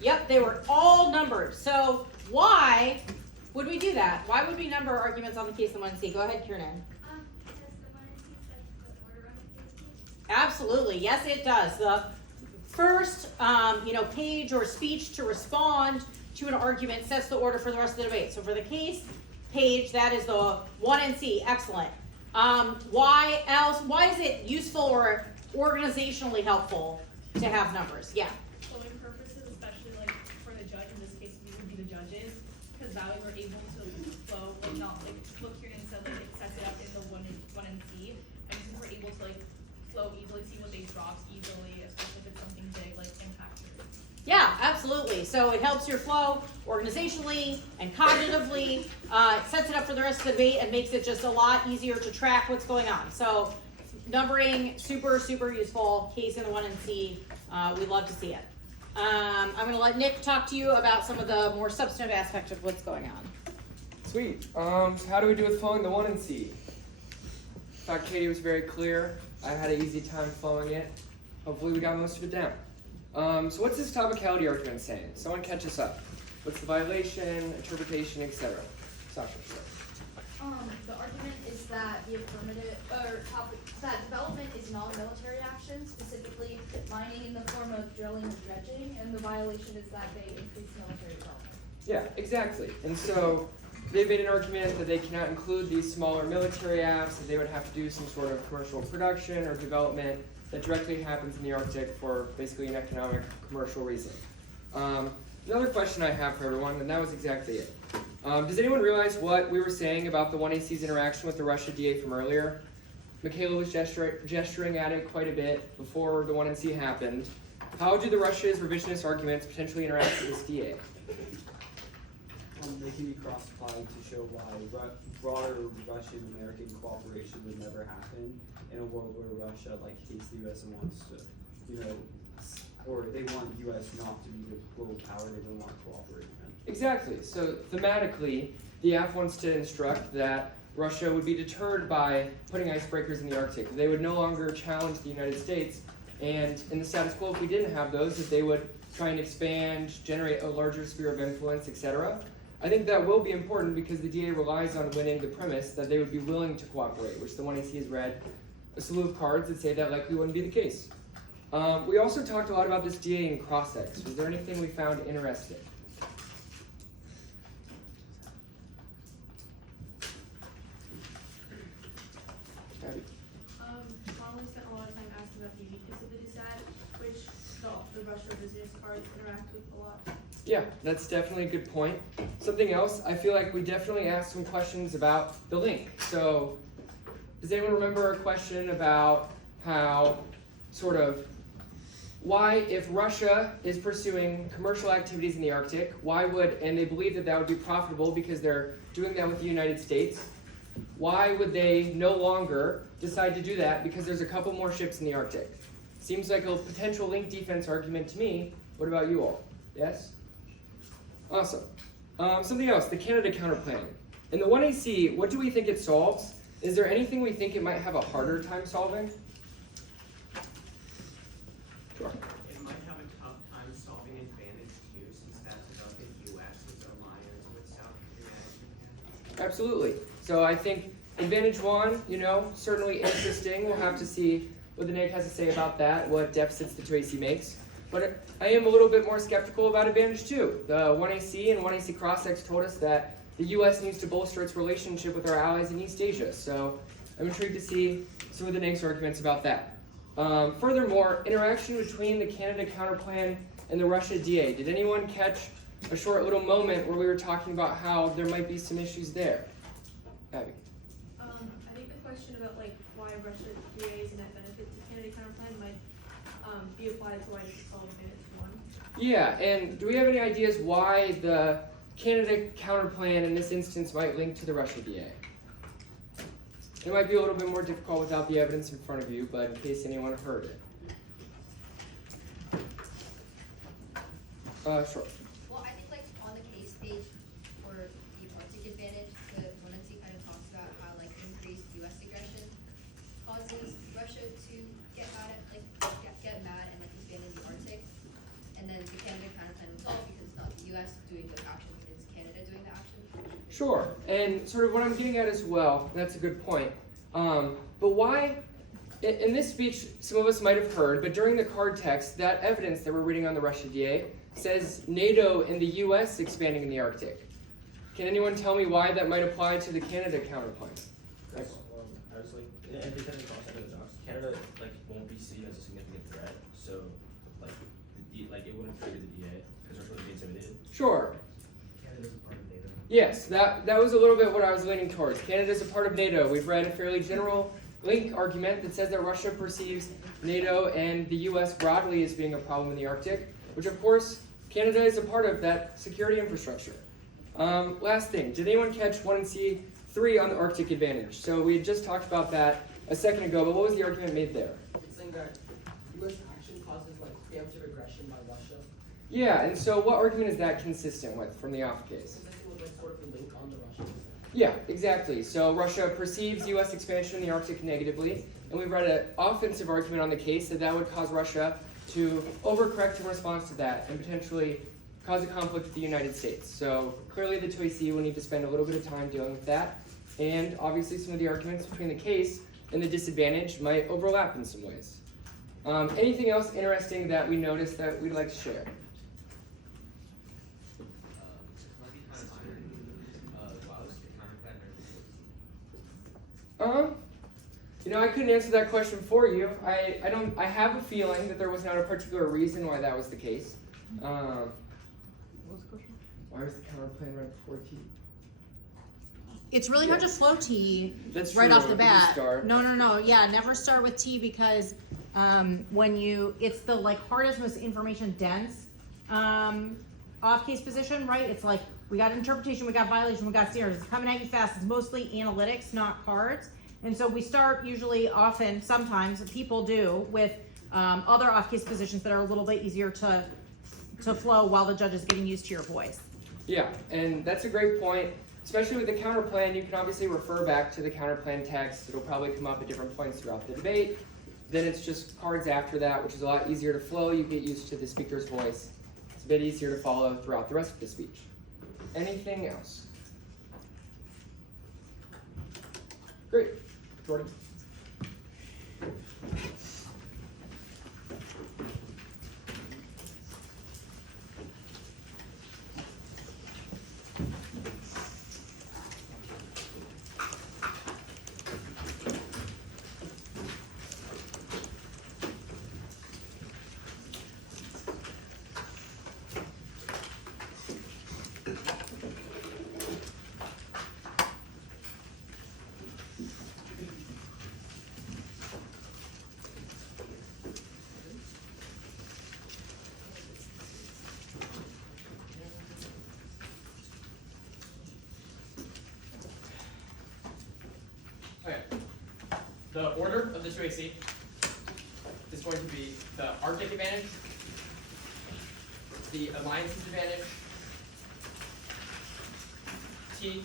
Yep, they were all numbered. So why would we do that? Why would we number arguments on the case in 1C? Go ahead, Kiernan. Because the 1C sets the order on the case. Absolutely, yes it does. The first page or speech to respond to an argument sets the order for the rest of the debate. So for the case page, that is the 1NC, excellent. Why is it useful or organizationally helpful to have numbers? Yeah. Flowing purposes, especially like for the judge, in this case we would be the judges, because that way we're able to flow, like not like look here and say like it sets it up in the 1NC, and since we're able to like flow easily, see what they dropped easily, especially if it's something big like impact. Yeah, absolutely. So it helps your flow organizationally and cognitively, sets it up for the rest of the debate and makes it just a lot easier to track what's going on. So numbering, super, super useful. Case in the 1NC, we love to see it. I'm gonna let Nick talk to you about some of the more substantive aspects of what's going on. Sweet. So how do we do with flowing the 1NC? In fact, Katie was very clear. I had an easy time flowing it. Hopefully we got most of it down. So what's this topicality argument saying? Someone catch us up. What's the violation, interpretation, etc.? Sasha, sure. The argument is that the affirmative, that development is non-military action, specifically mining in the form of drilling or dredging, and the violation is that they increase military development. Yeah, exactly. And so they've made an argument that they cannot include these smaller military apps, that they would have to do some sort of commercial production or development that directly happens in the Arctic for basically an economic, commercial reason. Another question I have for everyone, and that was exactly it. Does anyone realize what we were saying about the 1AC's interaction with the Russia DA from earlier? Mikaela was gesturing at it quite a bit before the 1NC happened. How do the Russia's revisionist arguments potentially interact with this DA? They can be cross-applied to show why broader Russian-American cooperation would never happen in a world where Russia hates the U.S. and wants to, or they want U.S. not to be the global power. They don't want cooperation. Exactly. So thematically, the AF wants to instruct that Russia would be deterred by putting icebreakers in the Arctic. They would no longer challenge the United States, and in the status quo, if we didn't have those, that they would try and expand, generate a larger sphere of influence, etc. I think that will be important because the DA relies on winning the premise that they would be willing to cooperate, which the 1AC has read a slew of cards that say that likely wouldn't be the case. We also talked a lot about this DA in cross-ex. Was there anything we found interesting? Connelly spent a lot of time asking about the uniqueness of the DSAT, which the Russia business cards interact with a lot. Yeah, that's definitely a good point. Something else, I feel like we definitely asked some questions about the link. So, does anyone remember a question about how, why, if Russia is pursuing commercial activities in the Arctic, and they believe that that would be profitable because they're doing that with the United States, why would they no longer decide to do that because there's a couple more ships in the Arctic? Seems like a potential link defense argument to me. What about you all? Yes? Awesome. Something else, the Canada counterplan. In the 1AC, what do we think it solves? Is there anything we think it might have a harder time solving? Sure. It might have a tough time solving advantage too, since that's about the U.S.'s alliance with South Korea and Japan. Absolutely. So I think advantage one, certainly interesting. We'll have to see what the NAIC has to say about that, what deficits the 2AC makes. But I am a little bit more skeptical about advantage two. The 1AC and 1AC cross-ex told us that the U.S. needs to bolster its relationship with our allies in East Asia. So I'm intrigued to see some of the NAIC's arguments about that. Furthermore, interaction between the Canada counterplan and the Russia DA. Did anyone catch a short little moment where we were talking about how there might be some issues there? Abby. I think the question about why Russia DA is a net benefit to Canada counterplan might be applied to why it's called advantage one. Yeah, and do we have any ideas why the Canada counterplan in this instance might link to the Russia DA? It might be a little bit more difficult without the evidence in front of you, but in case anyone heard it. Sure. Well, I think on the case page for the Arctic advantage, the 1NC kind of talks about how increased U.S. aggression causes Russia to get mad and expand in the Arctic, and then the Canada counterplan himself because it's not the U.S. doing the actions, it's Canada doing the action. Sure, and what I'm getting at as well, that's a good point. But why, in this speech, some of us might have heard, but during the card text, that evidence that we're reading on the Russia DA says NATO and the U.S. expanding in the Arctic. Can anyone tell me why that might apply to the Canada counterpoint? Because, I was like, in every kind of cross under the docs, Canada like won't be seen as a significant threat, so like it wouldn't trigger the DA because Russia would be intimidated. Sure. Canada's a part of NATO. Yes, that was a little bit what I was leaning towards. Canada's a part of NATO. We've read a fairly general link argument that says that Russia perceives NATO and the US broadly as being a problem in the Arctic, which of course Canada is a part of that security infrastructure. Last thing, did anyone catch 1C3 on the Arctic advantage? So we had just talked about that a second ago, but what was the argument made there? It's saying that U.S. action causes like preemptive aggression by Russia. Yeah, and so what argument is that consistent with from the off case? Consistent with like sort of the link on the Russians. Yeah, exactly. So Russia perceives U.S. expansion in the Arctic negatively, and we've read an offensive argument on the case that would cause Russia to overcorrect in response to that and potentially cause a conflict with the United States. So clearly the 2AC will need to spend a little bit of time dealing with that, and obviously some of the arguments between the case and the disadvantage might overlap in some ways. Anything else interesting that we noticed that we'd like to share? I couldn't answer that question for you. I have a feeling that there was not a particular reason why that was the case. What was the question? Why was the counterplan right before T? It's really hard to flow T right off the bat. No. Yeah, never start with T because it's the like hardest, most information dense off case position, right? It's like we got interpretation, we got violation, we got standards. It's coming at you fast. It's mostly analytics, not cards. And so we start usually, often, sometimes people do with other off case positions that are a little bit easier to flow while the judge is getting used to your voice. Yeah, and that's a great point. Especially with the counterplan, you can obviously refer back to the counterplan text. It'll probably come up at different points throughout the debate. Then it's just cards after that, which is a lot easier to flow. You get used to the speaker's voice. It's a bit easier to follow throughout the rest of the speech. Anything else? Great. Jordan? Okay. The order of the 2AC is going to be the Arctic advantage, the alliances advantage, T,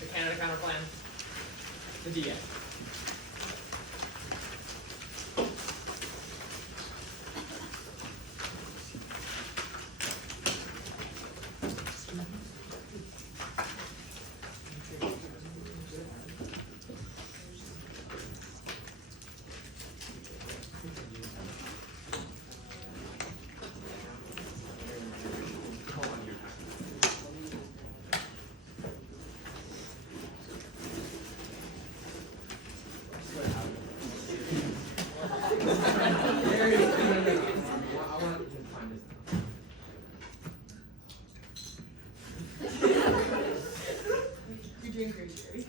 the Canada counterplan, the DA. You're doing great, Jerry.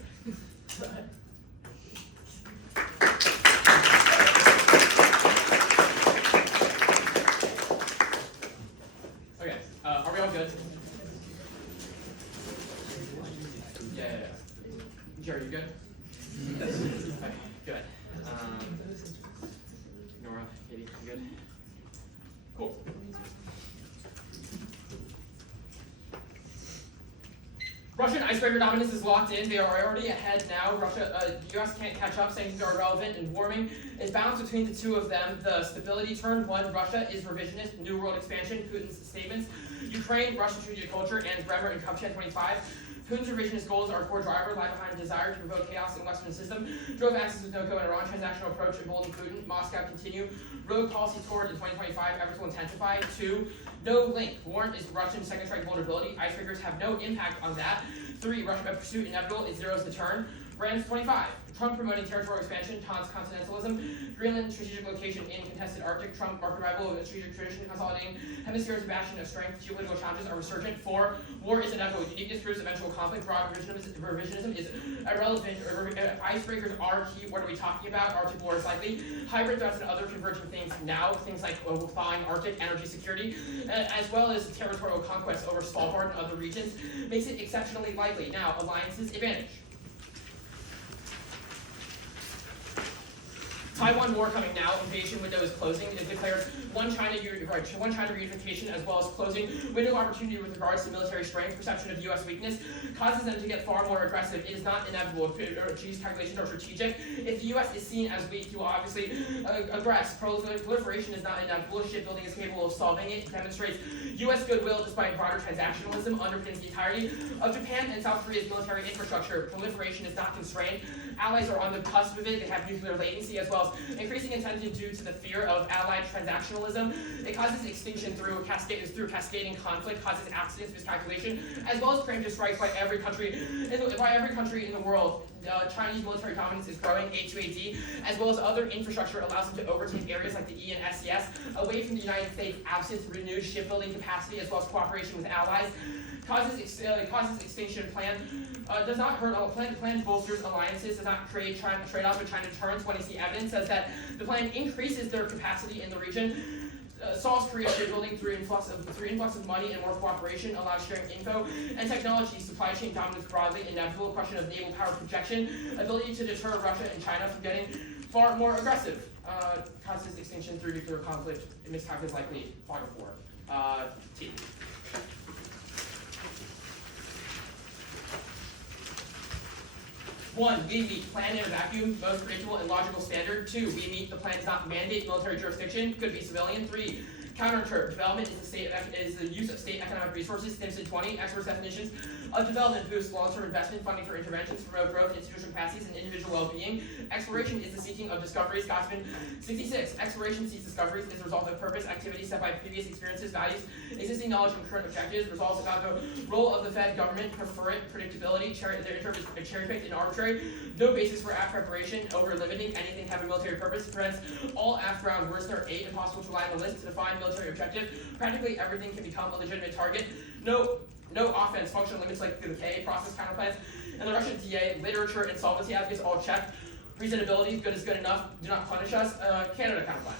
Okay, are we all good? Yeah. Jerry, you good? Okay, good. Nora, Katie, you good? Cool. Russian icebreaker dominance is locked in. They are already ahead now. U.S. can't catch up. Sanctions are relevant and warming. It's balanced between the two of them. The stability turn, one, Russia is revisionist, New World expansion, Putin's statements. Ukraine, Russian treaty culture, and Bremer and Kupchan 25. Putin's revisionist goals are a core driver, lie behind a desire to provoke chaos in Western system, drove axis with no-co and Iran transactional approach emboldened Putin, Moscow continue, rogue policy toward in 2025, efforts will intensify. 2, no link, warrant is Russian second strike vulnerability, icebreakers have no impact on that. 3, Russian pursuit inevitable, it zeroes the turn. Rams 25, Trump promoting territorial expansion, taunts continentalism, Greenland strategic location in contested Arctic, Trump mark revival of strategic tradition, consolidating hemispheres, a bastion of strength, geopolitical challenges are resurgent. 4, war is inevitable, uniqueness proves eventual conflict, broad revisionism is irrelevant, icebreakers are key, what are we talking about? Arctic war is likely, hybrid threats and other converging things now, things like thawing Arctic energy security, as well as territorial conquest over Svalbard and other regions, makes it exceptionally likely. Now, alliances advantage. Taiwan war coming now, invasion window is closing. It declares one China reunification as well as closing window of opportunity with regards to military strength, perception of U.S. weakness, causes them to get far more aggressive. It is not inevitable. Xi's calculations are strategic. If the U.S. is seen as weak, you will obviously aggress. Proliferation is not inevitable. Shipbuilding is capable of solving it. It demonstrates U.S. goodwill despite broader transactionalism, underpins the entirety of Japan and South Korea's military infrastructure. Proliferation is not constrained. Allies are on the cusp of it. They have nuclear latency as well as increasing incentive due to the fear of allied transactionalism. It causes extinction through cascading conflict, causes accidents, miscalculation, as well as preemptive strikes by every country in the world. Chinese military dominance is growing, A2AD, as well as other infrastructure allows them to overtake areas like the E and SCS away from the United States, absent renewed shipbuilding capacity as well as cooperation with allies. Causes extinction plan, does not hurt all. Plan bolsters alliances, does not create trade-offs with China turns when they see evidence, says that the plan increases their capacity in the region, solves Korea's shipbuilding through influx of money and more cooperation, allows sharing info and technology, supply chain dominance broadly, inevitable, question of naval power projection, ability to deter Russia and China from getting far more aggressive, causes extinction through nuclear conflict, miscalculated likely, fog of war. T. 1, we meet plan in a vacuum, most predictable and logical standard. 2, we meet the plan does not mandate military jurisdiction, could be civilian. 3, counter development is the use of state economic resources. Stimson 20, experts definitions of development boosts long-term investment, funding for interventions, promote growth, institutional capacities, and individual well-being. Exploration is the seeking of discoveries. Scotsman 66, exploration seeks discoveries is a result of purpose, activity set by previous experiences, values, existing knowledge, and current objectives. Results about the role of the Fed government, prefer it, predictability, their interest is cherry-picked and arbitrary. No basis for aft preparation, over-limiting anything having military purpose, prevents all aft ground Worcester 8, impossible to rely on the list to define military objective. Practically everything can become a legitimate target. No offense, functional limits like the K, process counterplans, and the Russian DA, literature, and solvency advocates all check. Reasonability, good is good enough, do not punish us. Canada counterplan.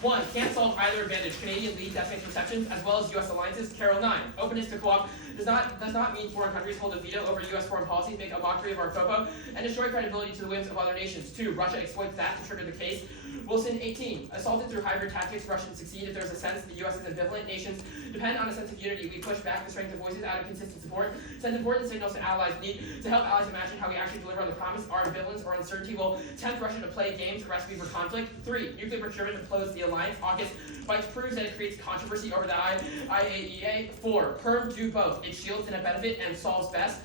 1, can't solve either advantage. Canadian lead definite conceptions as well as U.S. alliances. Carol 9, openness to co-op does not mean foreign countries hold a veto over U.S. foreign policies, make a mockery of our FOPO, and destroy credibility to the whims of other nations. 2, Russia exploits that to trigger the case. Wilson 18, assaulted through hybrid tactics, Russians succeed if there's a sense the U.S. is ambivalent. Nations depend on a sense of unity. We push back the strength of voices out of consistent support. Send important signals to allies. Need to help allies imagine how we actually deliver on the promise. Our ambivalence or uncertainty will tempt Russia to play games, a recipe for conflict. 3, nuclear procurement implodes the alliance. AUKUS Bites proves that it creates controversy over the IAEA. 4, Perm do both. It shields and a benefit and solves best.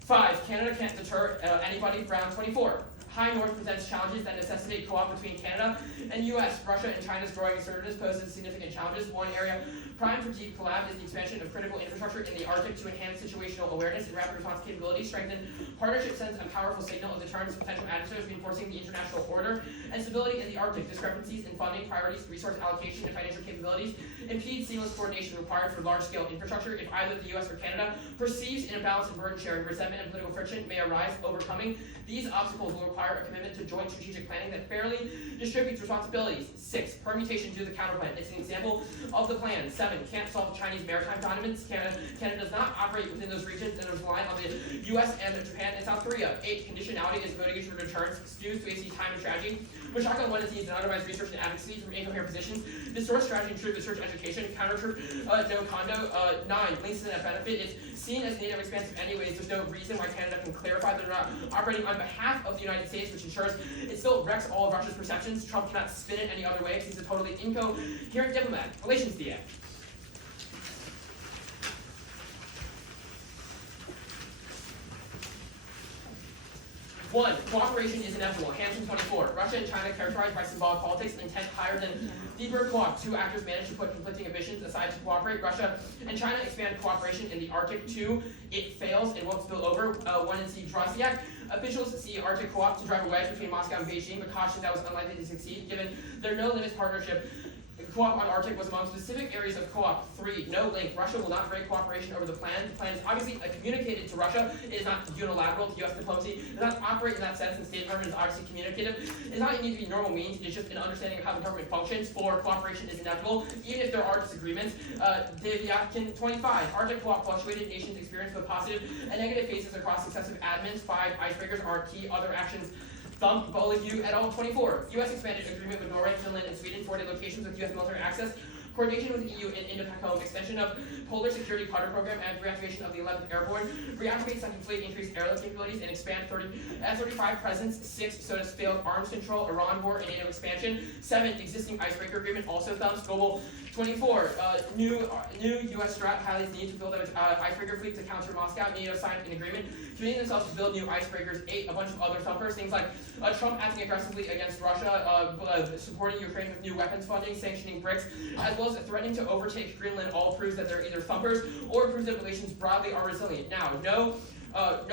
5, Canada can't deter anybody. Round 24. High North presents challenges that necessitate co-op between Canada and U.S. Russia and China's growing assertiveness poses significant challenges. One area prime for deep collab is the expansion of critical infrastructure in the Arctic to enhance situational awareness and rapid response capabilities, strengthen partnership sends a powerful signal of deterrence to potential adversaries, reinforcing the international order and stability in the Arctic. Discrepancies in funding, priorities, resource allocation, and financial capabilities impede seamless coordination required for large-scale infrastructure. If either the U.S. or Canada perceives an imbalance in burden sharing, resentment and political friction may arise. Overcoming these obstacles will require a commitment to joint strategic planning that fairly distributes responsibilities. 6, permutation to the counterplan. It's an example of the plan. 7, can't solve Chinese maritime dominance. Canada does not operate within those regions and is reliant on the U.S. and Japan and South Korea. 8, conditionality is voting for returns, skews to AC time and strategy, which talk on what is needs and otherwise research and advocacy from incoherent positions. Distorts strategy and truth, research education, counter truth, no condo. 9, links to net benefit. It's seen as native expansive anyways. There's no reason why Canada can clarify they're not operating on behalf of the United States States, which ensures it still wrecks all of Russia's perceptions. Trump cannot spin it any other way because he's a totally incoherent diplomat. Relations DA. One, cooperation is inevitable. Hampton 24. Russia and China characterized by symbolic politics, intent higher than deeper co-op. Two actors managed to put conflicting ambitions aside to cooperate. Russia and China expand cooperation in the Arctic. Two, it fails and won't spill over. One and see Drozdiak. Officials see Arctic co-op to drive a wedge between Moscow and Beijing, but caution that was unlikely to succeed given their no-limits partnership. Co-op on Arctic was among specific areas of co-op. 3, no link. Russia will not break cooperation over the plan. The plan is obviously communicated to Russia. It is not unilateral to U.S. diplomacy. It does not operate in that sense, and the State Department is obviously communicative. It does not need to be normal means. It's just an understanding of how the government functions. 4, cooperation is inevitable, even if there are disagreements. DDI 25. Arctic co-op fluctuated. Nations experience both positive and negative phases across successive admins. 5, icebreakers are key. Other actions. Thump, Loew, et al. 24. U.S. expanded agreement with Norway, Finland, and Sweden. 40 locations with U.S. military access. Coordination with EU and Indo-PACOM. Extension of Polar Security Cutter Program and reactivation of the 11th Airborne. Reactivate Second Fleet, increase airlift capabilities, and expand F-35 presence. 6, SOTUS failed arms control, Iran war, and NATO expansion. 7, existing icebreaker agreement also thumbs. Global 24. New U.S. strat highlights the need to build an icebreaker fleet to counter Moscow. NATO signed an agreement committing themselves to build new icebreakers. 8, a bunch of other thumpers. Things like Trump acting aggressively against Russia, supporting Ukraine with new weapons funding, sanctioning BRICS, as well as threatening to overtake Greenland. All proves that they're either thumpers or proves that relations broadly are resilient. Now, no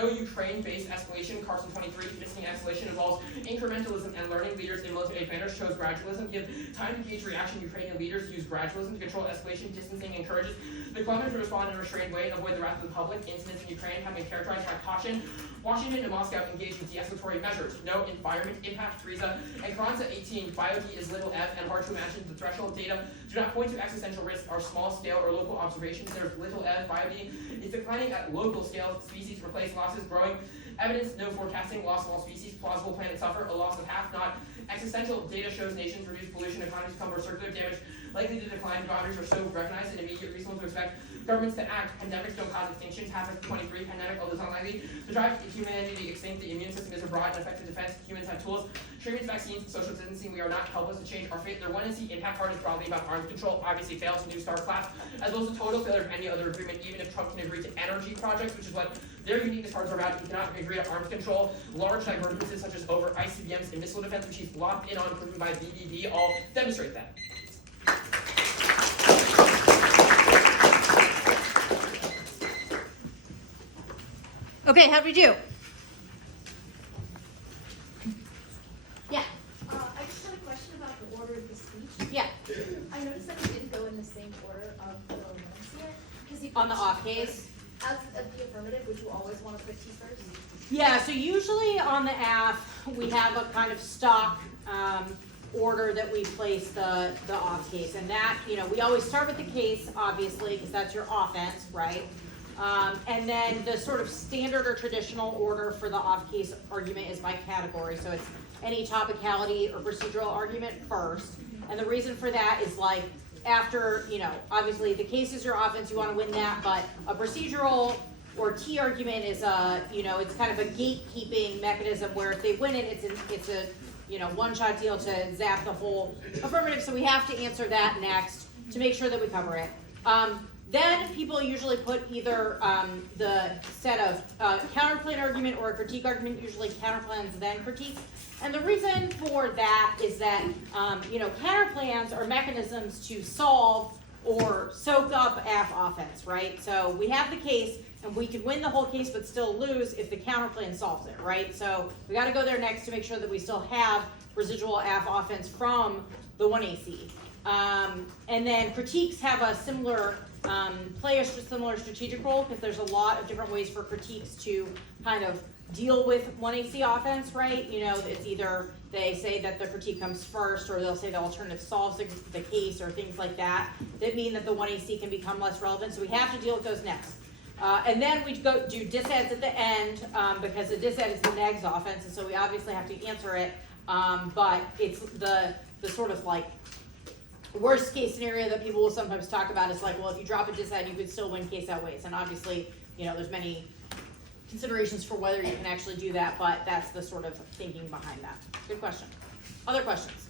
Ukraine-based escalation. Carson 23, missing escalation involves incrementalism and learning. Leaders in military planners chose gradualism. Give time to gauge reaction. Ukrainian leaders use gradualism to control escalation. Distancing encourages the Kremlin to respond in a restrained way and avoid the wrath of the public. Incidents in Ukraine have been characterized by caution. Washington and Moscow engage with de-escalatory measures. No environment impact. Frieza and Carranza 18. BioD is little f and hard to imagine. The threshold data do not point to existential risks. Are small scale or local observations. There's little f. BioD is declining at local scale. Species replace losses. Growing evidence. No forecasting. Loss of all species. Plausible planet suffer. A loss of half. Not existential. Data shows nations reduce pollution. Economies become more circular. Damage likely to decline. Boundaries are so recognized and immediate. Reasonable to expect governments to act. Pandemics don't cause extinctions. Half 23. Pandemic, although unlikely to drive humanity extinct. The immune system is a broad and effective defense. Humans have tools. Treatments, vaccines, social distancing. We are not helpless to change our fate. Their 1NC impact card is broadly about arms control. Obviously fails. New STAR class, as well as a total failure of any other agreement. Even if Trump can agree to energy projects, which is what their uniqueness cards are about, he cannot agree to arms control. Large divergences such as over ICBMs and missile defense, which he's locked in on, proven by BBB, all demonstrate that. Okay, how'd we do? Yeah. I just had a question about the order of the speech. Yeah. I noticed that it didn't go in the same order of the enunciate. Because you On the off case? As the affirmative, would you always want to put T first? Yeah, so usually on the app, we have a kind of stock order that we place the off case. And that, we always start with the case, obviously, because that's your offense, right? And then the sort of standard or traditional order for the off-case argument is by category. So it's any topicality or procedural argument first. And the reason for that is like after, obviously the case is your offense, you want to win that, but a procedural or T argument is it's kind of a gatekeeping mechanism where if they win it, it's a one-shot deal to zap the whole affirmative. So we have to answer that next to make sure that we cover it. Then people usually put either the set of counterplan argument or a critique argument, usually counterplans then critique. And the reason for that is that counterplans are mechanisms to solve or soak up AF offense, right? So we have the case and we can win the whole case but still lose if the counterplan solves it, right? So we got to go there next to make sure that we still have residual AF offense from the 1AC. And then critiques have a similar play a similar strategic role because there's a lot of different ways for critiques to kind of deal with 1AC offense, right? It's either they say that the critique comes first or they'll say the alternative solves the case or things like that mean that the 1AC can become less relevant. So we have to deal with those next. And then we go do disads at the end because the disad is the negs offense, and so we obviously have to answer it. But it's the sort of like worst case scenario that people will sometimes talk about is like, well, if you drop a disad, you could still win case outweighs. And obviously, there's many considerations for whether you can actually do that, but that's the sort of thinking behind that. Good question. Other questions?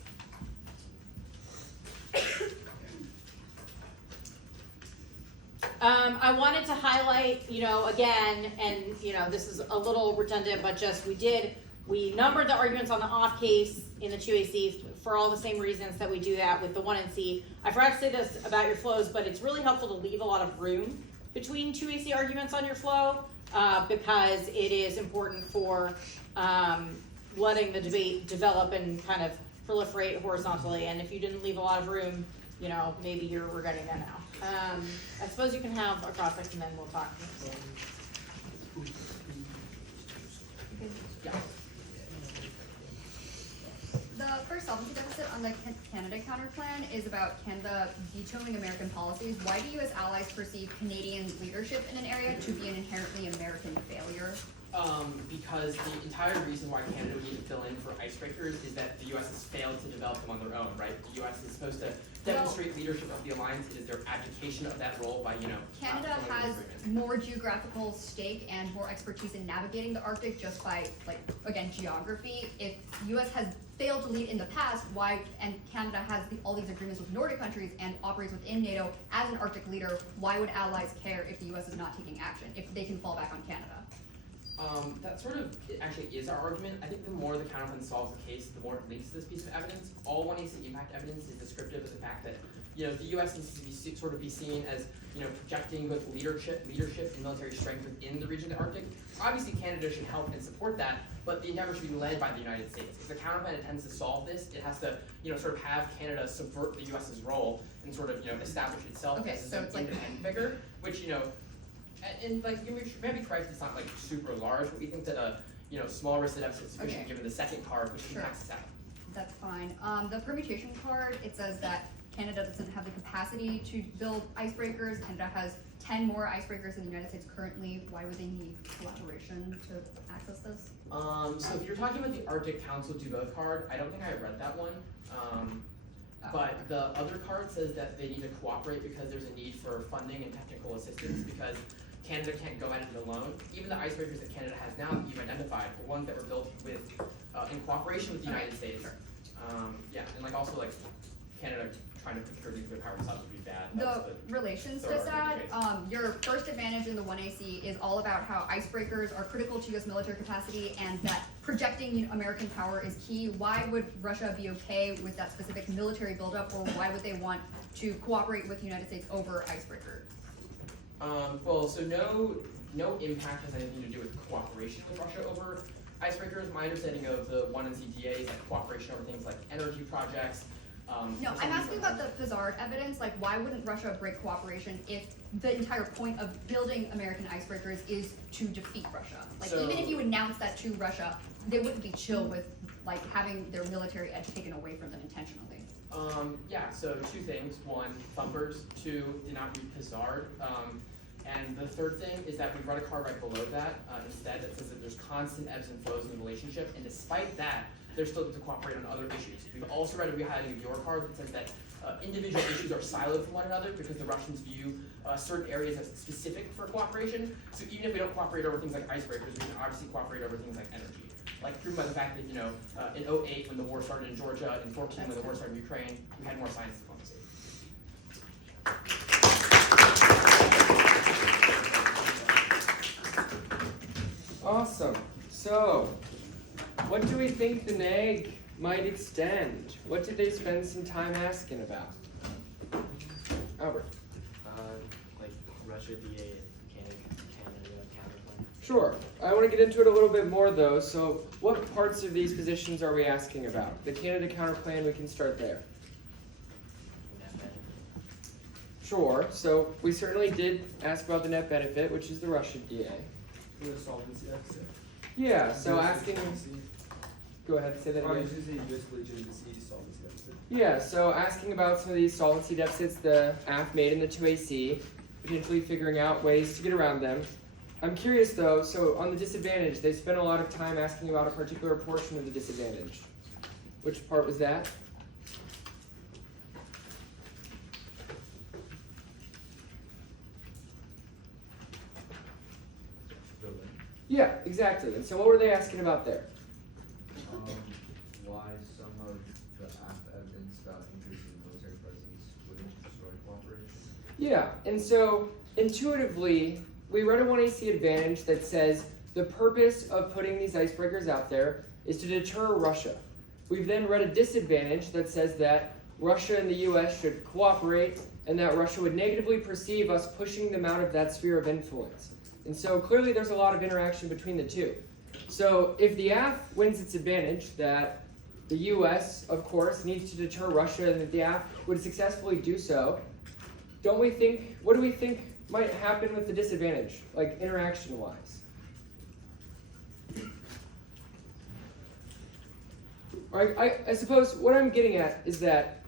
I wanted to highlight, again, and this is a little redundant, but just we numbered the arguments on the off case in the 2AC for all the same reasons that we do that with the 1NC. I forgot to say this about your flows, but it's really helpful to leave a lot of room between 2AC arguments on your flow, because it is important for letting the debate develop and kind of proliferate horizontally. And if you didn't leave a lot of room, maybe you're regretting that now. I suppose you can have a cross section, then we'll talk. Yeah. The first solvency deficit on the Canada counterplan is about Canada vetoing American policies. Why do U.S. allies perceive Canadian leadership in an area to be an inherently American failure? Because the entire reason why Canada would need to fill in for icebreakers is that the U.S. has failed to develop them on their own, right? The U.S. is supposed to demonstrate leadership of the alliance. It is their abdication of that role by, Canada has more geographical stake and more expertise in navigating the Arctic just by, again, geography. If U.S. has failed to lead in the past, and Canada has all these agreements with Nordic countries and operates within NATO as an Arctic leader, why would allies care if the U.S. is not taking action, if they can fall back on Canada? That sort of actually is our argument. I think the more the counterplan solves the case, the more it links to this piece of evidence. All 1AC impact evidence is descriptive of the fact that the U.S. needs to be seen as projecting both leadership and military strength within the region of the Arctic. Obviously, Canada should help and support that, but the endeavor should be led by the United States. If the counterplan intends to solve this, it has to sort of have Canada subvert the U.S.'s role and sort of establish itself as an independent figure, which and you may be correct, it's not super large, but we think that a small risk deficit is sufficient given the second card, which impacts this out. That's fine. The permutation card, it says that Canada doesn't have the capacity to build icebreakers. Canada has 10 more icebreakers in the United States currently. Why would they need collaboration to access this? So if you're talking about the Arctic Council Do Both card, I don't think I read that one. But the other card says that they need to cooperate because there's a need for funding and technical assistance because Canada can't go at it alone. Even the icebreakers that Canada has now that you've identified are ones that were built with in cooperation with the United States. And also Canada trying to procure nuclear power itself would be bad. The relations to that, your first advantage in the 1AC is all about how icebreakers are critical to U.S. military capacity and that projecting American power is key. Why would Russia be okay with that specific military buildup, or why would they want to cooperate with the United States over icebreakers? So no impact has anything to do with cooperation with Russia over icebreakers. My understanding of the 1NC DA is cooperation over things like energy projects. No, I'm asking about the Pizarre evidence. Why wouldn't Russia break cooperation if the entire point of building American icebreakers is to defeat Russia? Even if you announce that to Russia, they wouldn't be chill with having their military edge taken away from them intentionally. So two things. One, thumpers. Two, did not read Pizarre. And the third thing is that we run a card right below that instead that says that there's constant ebbs and flows in the relationship, and despite that, they're still to cooperate on other issues. We've also read a rehighlighting of your card that says that individual issues are siloed from one another because the Russians view certain areas as specific for cooperation. So even if we don't cooperate over things like icebreakers, we can obviously cooperate over things like energy. Proven by the fact that, in 2008 when the war started in Georgia, in 2014 when the war started in Ukraine, we had more science diplomacy. Awesome. So, what do we think the NAG might extend? What did they spend some time asking about? Albert. Russia, DA, and Canada counterplan. Sure. I want to get into it a little bit more though. So, what parts of these positions are we asking about? The Canada counterplan, we can start there. Sure. So, we certainly did ask about the net benefit, which is the Russian DA. The solvency deficit. Yeah, so asking. Go ahead, say that again. I was just saying US legitimacy, solvency deficit. Yeah, so asking about some of these solvency deficits the AF made in the 2AC, potentially figuring out ways to get around them. I'm curious though, so on the disadvantage, they spent a lot of time asking about a particular portion of the disadvantage. Which part was that? Yeah, exactly. And so what were they asking about there? Why some of the app evidence about increasing military presence wouldn't destroy cooperation? Yeah, and so intuitively, we read a 1AC advantage that says the purpose of putting these icebreakers out there is to deter Russia. We've then read a disadvantage that says that Russia and the US should cooperate and that Russia would negatively perceive us pushing them out of that sphere of influence. And so clearly there's a lot of interaction between the two. So if the AF wins its advantage that the US, of course, needs to deter Russia and that the AF would successfully do so, what do we think might happen with the disadvantage, like interaction-wise? I suppose what I'm getting at is that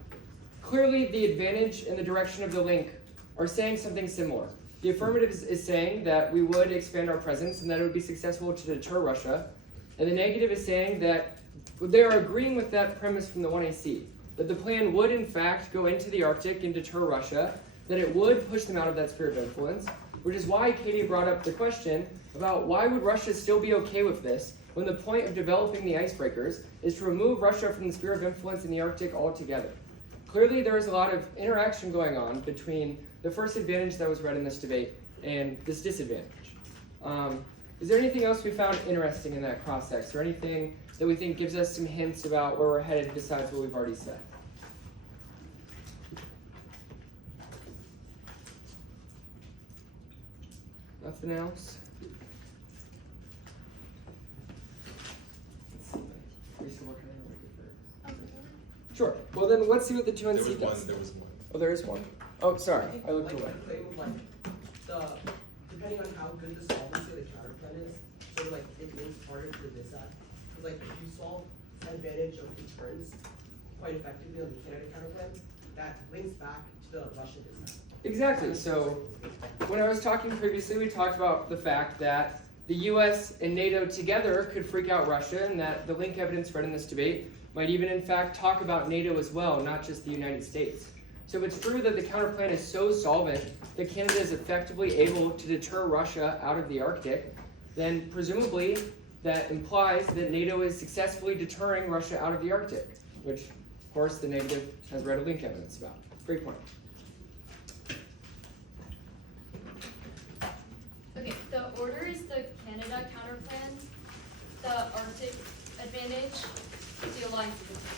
clearly the advantage and the direction of the link are saying something similar. The affirmative is saying that we would expand our presence and that it would be successful to deter Russia. And the negative is saying that they are agreeing with that premise from the 1AC, that the plan would in fact go into the Arctic and deter Russia, that it would push them out of that sphere of influence, which is why Katie brought up the question about why would Russia still be okay with this when the point of developing the icebreakers is to remove Russia from the sphere of influence in the Arctic altogether. Clearly there is a lot of interaction going on between the first advantage that was read in this debate and this disadvantage. Is there anything else we found interesting in that cross-sex, or anything that we think gives us some hints about where we're headed besides what we've already said? Nothing else? Sure. Well then, let's see what the 2NC does. There was one. Oh, there is one. Oh, sorry. I looked away. Depending on how good the solvency of the counterplan is, so like it links harder to this act. Because like if you solve advantage of returns quite effectively on the Canada counterplan, that links back to the Russian design. Exactly. So when I was talking previously, we talked about the fact that the US and NATO together could freak out Russia, and that the link evidence read in this debate might even in fact talk about NATO as well, not just the United States. So if it's true that the counterplan is so solvent that Canada is effectively able to deter Russia out of the Arctic, then presumably that implies that NATO is successfully deterring Russia out of the Arctic, which of course the negative has read a link evidence about. Great point. Okay, the order is the Canada counterplan, the Arctic advantage, the alliance advantage.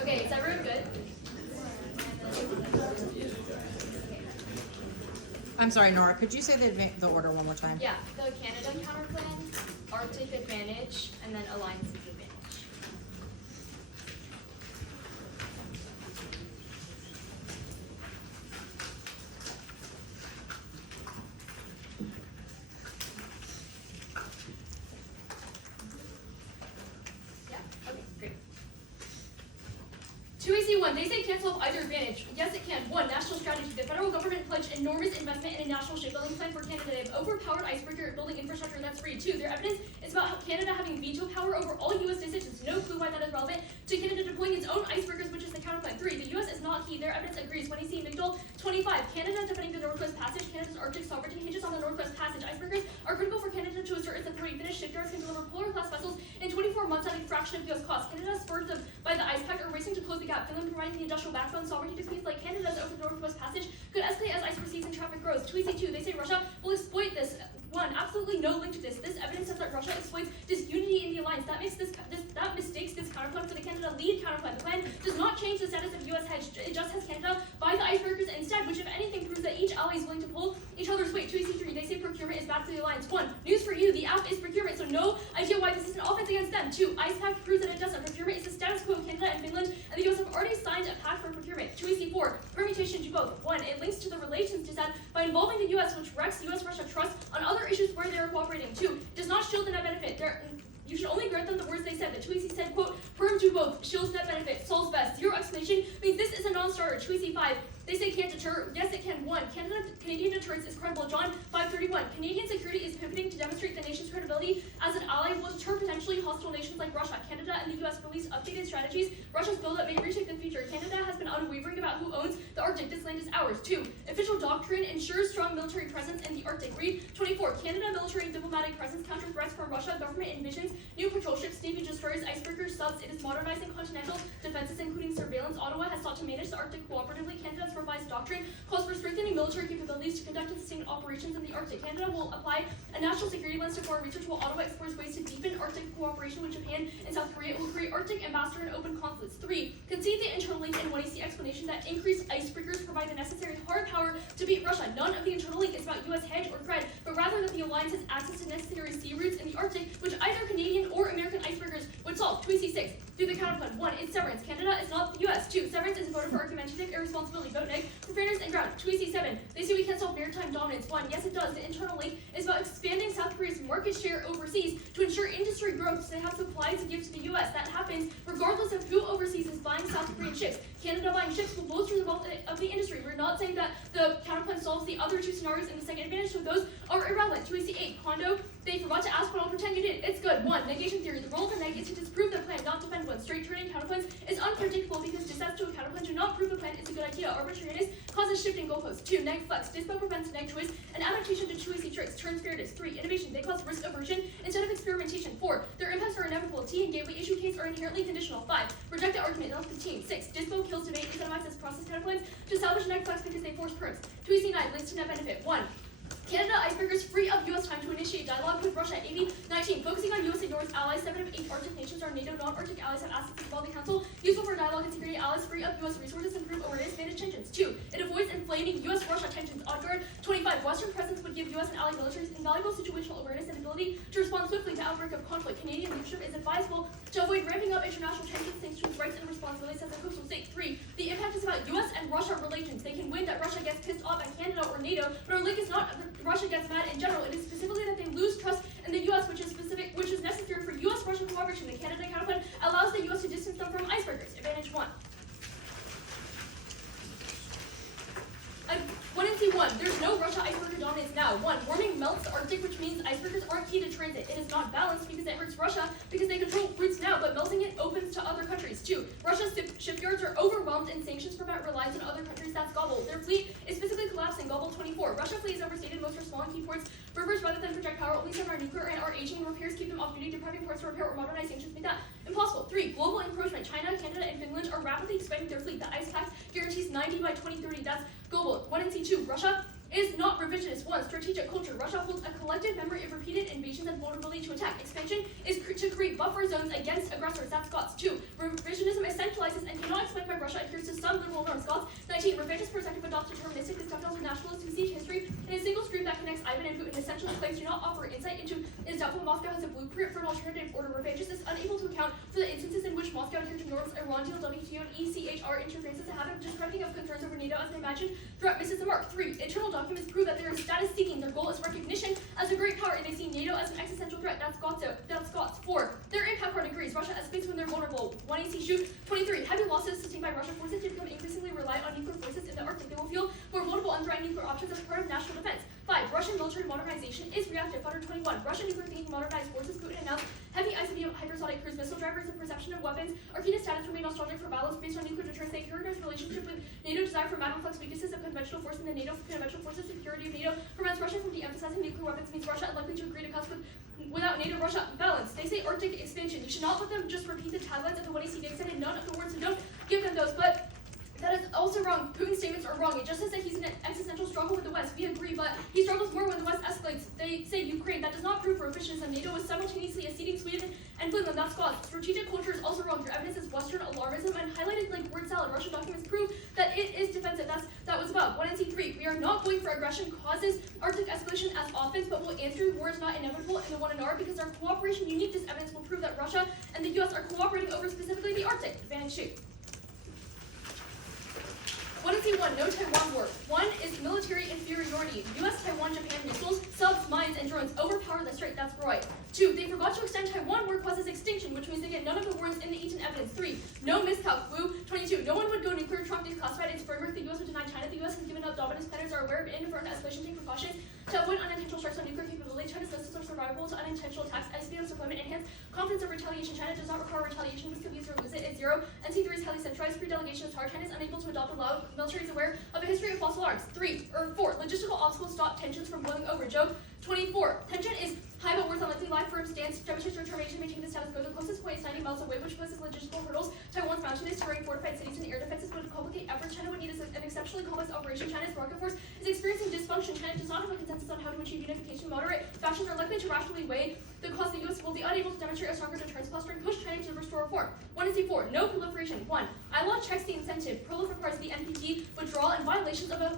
Okay, is everyone good? I'm sorry, Nora, could you say the order one more time? Yeah, the Canada counterplan, Arctic advantage, and then alliances advantage. Yeah, okay, great. 2AC1, they say cancel off either advantage. Yes, it can. 1, national strategy. The federal government pledged enormous investment in a national shipbuilding plan for Canada. They have overpowered icebreaker building infrastructure, and that's free. 2, their evidence is about how Canada having veto power over all U.S. decisions. No clue why that is relevant to Canada deploying its own icebreakers, which is the counterplan. 3, the U.S. is not key. Their evidence agrees. 20C Migdal. 25, Canada defending the Northwest Passage. Canada's Arctic sovereignty hinges on the Northwest Passage. Icebreakers are critical for Canada to assert its authority. Finnish shipyards can deliver polar-class vessels in 24 months at a fraction of U.S. cost. Canada, spurred by the ice pact, are racing to close the gap. Finland providing the industrial backbone. Sovereignty disputes like Canada's over the Northwest Passage could escalate as ice recedes and traffic grows. 2AC2, they say Russia will exploit this. 1, absolutely no link to this. This evidence says that Russia exploits disunity in the alliance. That mistakes this counterplan for the Canada lead counterplan. The plan does not change the status of U.S. hedge. It just has Canada buy the icebreakers instead, which if anything proves that each ally is willing to pull each other's weight. 2AC3, they say procurement is bad for the alliance. 1, news for you, the app is procurement, so no idea why this is an offense against them. 2, ice pact proves that it doesn't. Procurement is the status quo. Canada and Finland and the U.S. have already signed a pact for procurement. 2AC4, permutation explanation do both. One, it links to the relations dissent by involving the U.S., which wrecks U.S.-Russia trust on other issues where they are cooperating. Two, does not shield the net benefit. You should only grant them the words they said. The Tweezy said, quote, perm do both, shields net benefit, solves best. Zero explanation means this is a non-starter. Tweezy 5, they say can't deter. Yes, it can. 1, Canadian deterrence is credible. John 531, Canadian security is pivoting to demonstrate the nation's credibility as an ally will deter potentially hostile nations like Russia. Canada and the U.S. release updated strategies. Russia's buildup may reshape the future. Canada has been unwavering about who owns the Arctic. This land is ours. 2, official doctrine ensures strong military presence in the Arctic. Read 24, Canada military and diplomatic presence counter threats from Russia. Government envisions new patrol ships, navy destroyers, icebreakers, subs. It is modernizing continental defenses, including surveillance. Ottawa has sought to manage the Arctic cooperatively. Canada's revised doctrine calls for strengthening military capabilities to conduct and sustain operations in the Arctic. Canada will apply a national security lens to foreign research, while Ottawa explores ways to deepen Arctic cooperation with Japan and South Korea. It will create Arctic ambassador and open consulates. 3, concede the internal link in 1AC explanation that increased icebreakers provide the necessary hard power to beat Russia. None of the internal link is about U.S. hedge or threat, but rather that the alliance has access to necessary sea routes in the Arctic, which either Canadian or American icebreakers would solve. Tweezy 6, do the counterplan. 1, it's severance. Canada is not the U.S. 2, severance is a voter for argumentative irresponsibility. Vote neg for fairness and ground. Tweezy 7, they say we can't solve maritime dominance. 1, yes it does. The internal link is about expanding South Korea's market share overseas to ensure industry growth so they have supplies to give to the U.S. That happens regardless of who overseas is buying South Korean ships. Canada buying ships will bolster the wealth of the industry. We're not saying that the counterplan solves the other two scenarios in the second advantage, so those are irrelevant. Tweezy 8, Kondo, they forgot to ask, but I'll pretend you did. It's good. 1, negation theory. The role of the neg is to disprove the plan, not defend one. Straight turning counterplans is unpredictable because dissents to a counterplan do not prove the plan is a good idea. Arbitrariness causes shifting goalposts. 2, neg flex. Dispo prevents neg choice and adaptation to Tweezy tricks. Turns fairness. 3, innovation. They cause risk aversion instead of experimentation. 4, their impacts are inevitable. T and gateway issue case are inherently conditional. 5, reject the argument, not the team. 6, dispo kills debate and incentivizes process counterplans to salvage neg flex because they force perms. Tweezy 9, links to net benefit. 1, Canada icebreakers free up U.S. time to initiate dialogue with Russia. 80, 19, focusing on U.S. ignores allies. 7 of 8 Arctic nations are NATO. Non-Arctic allies have assets involved in council. Useful for dialogue and security. Allies free up U.S. resources, improve awareness, manage tensions. 2, it avoids inflaming U.S.-Russia tensions. Odd guard. 25, Western presence would give U.S. and allied militaries invaluable situational awareness and ability to respond swiftly to outbreak of conflict. Canadian leadership is advisable to avoid ramping up international tensions, sanctions, rights, and responsibilities as a coastal state. 3, the impact is about U.S. and Russia relations. They can win that Russia gets pissed off at Canada or NATO, but our link is not that Russia gets mad in general. It is specifically that they lose trust in the U.S., which is necessary for U.S.-Russia cooperation. The Canada counterplan allows the U.S. to distance them from icebreakers. Advantage 1. 1NC1, there's no Russia icebreaker dominance now. 1, warming melts the Arctic, which means icebreakers aren't key to transit. It is not balanced because it hurts Russia because they control routes now, but melting it opens to other countries. 2, Russia's shipyards are overwhelmed and sanctions prevent reliance on other countries. That's gobble. Their fleet is physically collapsing. Gobble 24. Russia fleet is overstated. Most are small and key ports. Rivers rather than project power. Only some are nuclear and are aging. Repairs keep them off duty. Depriving ports to repair or modernize sanctions make that impossible. 3, global encroachment. China, Canada, and Finland are rapidly expanding their fleet. The ice pact guarantees 90 by 2030. That's global. 1NC2, Russia is not revisionist. 1, strategic culture. Russia holds a collective memory of repeated invasions and vulnerability to attack. Expansion is to create buffer zones against aggressors. That's Scots. 2, revisionism is centralizes and cannot explain why Russia adheres to some liberal norms. Scots. 19, revisionist perspective adopts deterministic. This dovetails with nationalists who see history in a single stream that connects Ivan and Putin. Essentially, claims do not offer insight into it is doubtful Moscow has a blueprint for an alternative order. Revengist is unable to account for the instances in which Moscow adhered to norms, Iran deal, WTO, and ECHR interferences, a habit of discrediting of concerns over NATO as an imagined threat misses the mark. 3, internal documents prove that there is status seeking. Their goal is recognition as a great power, and they see NATO as an existential threat. That's Scots. 4, their impact card agrees. Russia escalates when they're vulnerable. 1AC shoot. 23, heavy losses sustained by Russian forces to become increasingly reliant on nuclear forces in the Arctic. They will feel more vulnerable on threatening nuclear options as part of national defense. 5, Russian military modernization is reactive. 121, Russian nuclear thinking modernized forces. Putin announced heavy ICBM hypersonic cruise missile drivers and perception of weapons. Our key to status remain nostalgic for balance based on nuclear deterrence. They characterize relationship with NATO desire for man-reflex weaknesses of conventional force in the NATO. Conventional forces security of NATO prevents Russia from de-emphasizing nuclear weapons, means Russia unlikely to agree to cuts without NATO-Russia balance. They say Arctic expansion. You should not let them just repeat the taglines of the 1AC Dig said in none of the words, so don't give them those. But that is also wrong. Putin's statements are wrong. It just says that he's in an existential struggle with the West. We agree, but he struggles more when the West escalates. They say Ukraine. That does not prove revisionism. NATO is simultaneously acceding Sweden and Finland. That's Scots. Strategic culture is also wrong. Your evidence is Western alarmism and highlighted like word salad. Russian documents prove that it is defensive. That was above. 1NC3. We are not going for aggression causes Arctic escalation as offense, but will answer war is not inevitable in the 1NR because our cooperation unique. This evidence will prove that Russia and the U.S. are cooperating over specifically the Arctic. Advantage 2. 1NC1, 1, no Taiwan war. 1 is military inferiority. US, Taiwan, Japan missiles, subs, mines, and drones overpower the strait. That's right. 2, they forgot to extend Taiwan war causes extinction, which means they get none of the warrants in the Eaton evidence. 3, no miscalc. Loew. 22, no one would go nuclear. Trump declassified its framework. The US would deny China. The US has given up dominance. Planners are aware of inadvertent escalation. Take precautions to avoid unintentional strikes on nuclear capability. China's missiles are survivable to unintentional attacks. ICBM's deployment enhance confidence of retaliation. China does not require retaliation. Risk of use or lose it is 0. NC3 is highly centralized. Pre-delegation is hard. China is unable to adopt a law. Military is aware of a history of fossil arms. 4, logistical obstacles stop tensions from boiling over. Joe. 24, tension is high but worth unlikely. Live firm stance demonstrates determination to maintain the status quo. The closest point is 90 miles away, which poses logistical hurdles. Taiwan's mountainous terrain, fortified cities, and air defenses would complicate efforts. China would need an exceptionally complex operation. China's rocket force is experiencing dysfunction. China does not have a consensus on how to achieve unification. Moderate factions are likely to rationally weigh the cost. The U.S. will be unable to demonstrate a stronger deterrence posture and push China to restore reform. 1 and C4, no proliferation. 1, ILO checks the incentive. Proliferation requires the NPT withdrawal and violations of a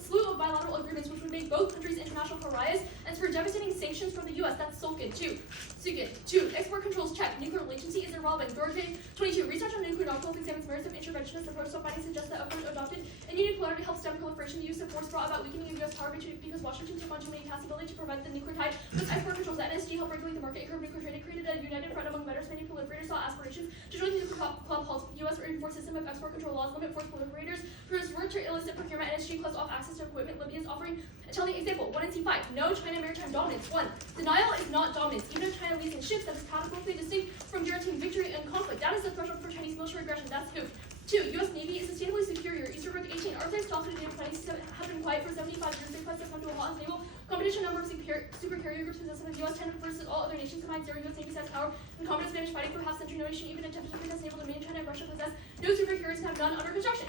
slew of bilateral agreements, which would make both countries international pariahs and spur devastating sanctions from the U.S. That's Sulkin. 2, export controls check. Nuclear latency is irrelevant. Dorje. 22, research on nuclear nodules examines merits of interventionist approach. So findings suggest that approach adopted in unipolarity helps stem proliferation. The use of force brought about weakening of U.S. power because Washington took on too many tasks. Ability to prevent the nuclear tide. Plus export controls. The NSG helped regulate the market and curb nuclear trade. It created a united front among betters. Many proliferators saw aspirations to join the nuclear club. Halt U.S. reinforced system of export control laws. Limit force proliferators. Resort to illicit procurement. NSG closed off access to equipment. Libya is offering a telling example. 1 and C5. No China maritime dominance. 1, denial is not dominance. Even if China leads in ships, that is categorically distinct from guaranteeing victory in conflict. That is the threshold for Chinese military aggression. That's who. 2, U.S. Navy is sustainably superior. Easterbrook 18. Arctic stocks in 1927 have been quiet for 75 years. They quest have come to a halt and stable competition. Number of supercarrier groups possessed of U.S. 10 versus all other nations combined. 0. U.S. Navy has power and competent Spanish fighting for half century. No nation even attempted to possess naval domain. China and Russia possess no supercarriers and have none under construction.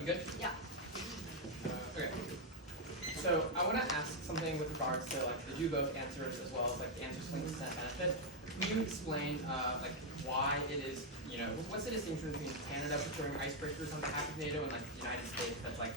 You good? Yeah. Okay. So I want to ask something with regards to like the do both answers as well as like the answers linked to net benefit. Can you explain like why it is, what's the distinction between Canada procuring icebreakers on behalf of NATO and like the United States that's like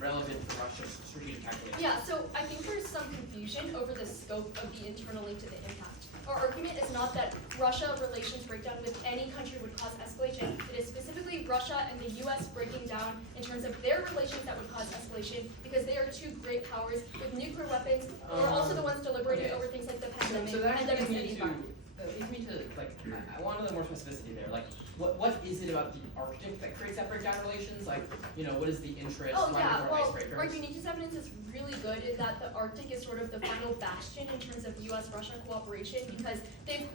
relevant to Russia's strategic calculations? Yeah, so I think there's some confusion over the scope of the internal link to the impact. Our argument is not that Russia relations breakdown with any country would cause escalation. It is specifically Russia and the U.S. breaking down in terms of their relations that would cause escalation because they are two great powers with nuclear weapons. We're also the ones deliberating over things like the pandemic. So that pandemic actually and the environment. leads me to like I want a little more specificity there. Like what is it about the Arctic that creates that breakdown relations? Like what is the interest? Oh Why yeah, more well, icebreakers? our uniqueness evidence is really good in that the Arctic is sort of the final bastion in terms of U.S.-Russia cooperation because they've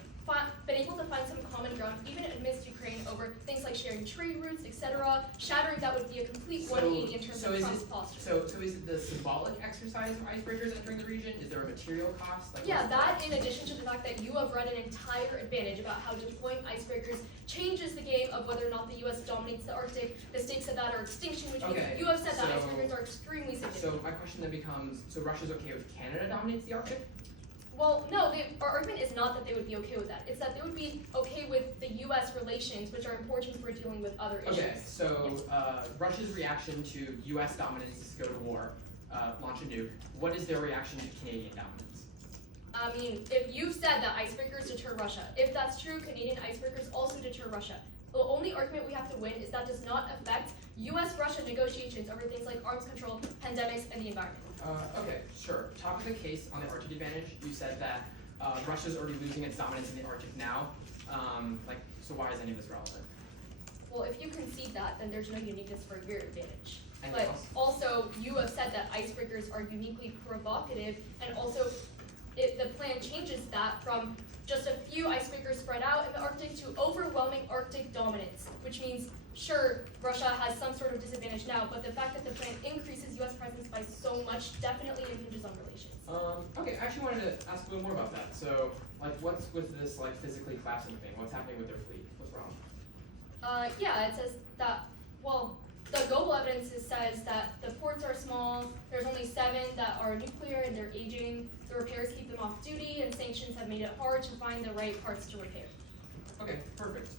been able to find some common ground, even amidst Ukraine, over things like sharing trade routes, etc. Shattering that would be a complete 180 in terms of Trump's posture. So is it the symbolic exercise of icebreakers entering the region? Is there a material cost? Like, yeah, that in addition to the fact that you have read an entire advantage about how deploying icebreakers changes the game of whether or not the U.S. dominates the Arctic. The stakes of that are extinction, which means you have said that icebreakers are extremely significant. So my question then becomes, so Russia's okay with Canada dominates the Arctic? Well, no, our argument is not that they would be okay with that. It's that they would be okay with the U.S. relations, which are important for dealing with other issues. Okay, so Russia's reaction to U.S. dominance is to go to war, launch a nuke. What is their reaction to Canadian dominance? I mean, if you've said that icebreakers deter Russia, if that's true, Canadian icebreakers also deter Russia. The only argument we have to win is that does not affect U.S.-Russia negotiations over things like arms control, pandemics, and the environment. Okay, sure. Talk of the case on the Arctic advantage. You said that Russia's already losing its dominance in the Arctic now. So why is any of this relevant? Well, if you concede that, then there's no uniqueness for your advantage. Anything But else? also, you have said that icebreakers are uniquely provocative, and also the plan changes that from just a few icebreakers spread out in the Arctic to overwhelming Arctic dominance, which means, sure, Russia has some sort of disadvantage now, but the fact that the plan increases U.S. presence by so much definitely impinges on relations. Okay, I actually wanted to ask a little more about that. So, what's with this, physically collapsing thing? What's happening with their fleet? What's wrong? Yeah, it says that, well, the global evidence says that the ports are small, there's only 7 that are nuclear and they're aging, the repairs keep them off duty, and sanctions have made it hard to find the right parts to repair. Okay, perfect.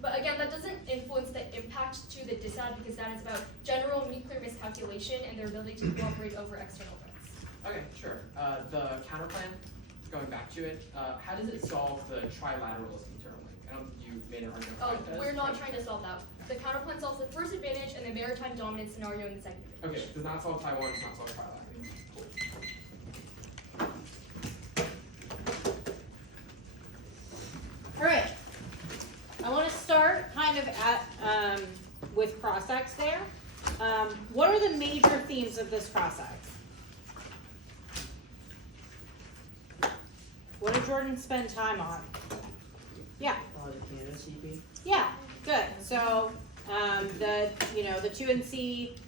But again, that doesn't influence the impact to the DISAD because that is about general nuclear miscalculation and their ability to cooperate over external threats. Okay, sure. The counterplan, going back to it, how does it solve the trilateralism term? I don't think you made an argument Oh, why it does. we're not trying to solve that. The counterplan solves the first advantage and the maritime dominance scenario in the second advantage. Okay, does not solve Taiwan, does not solve trilateral. All right. I want to start kind of at with cross-ex there. What are the major themes of this cross-ex? What did Jordan spend time on? Yeah. The Canada CP. Yeah, good. So the 2NC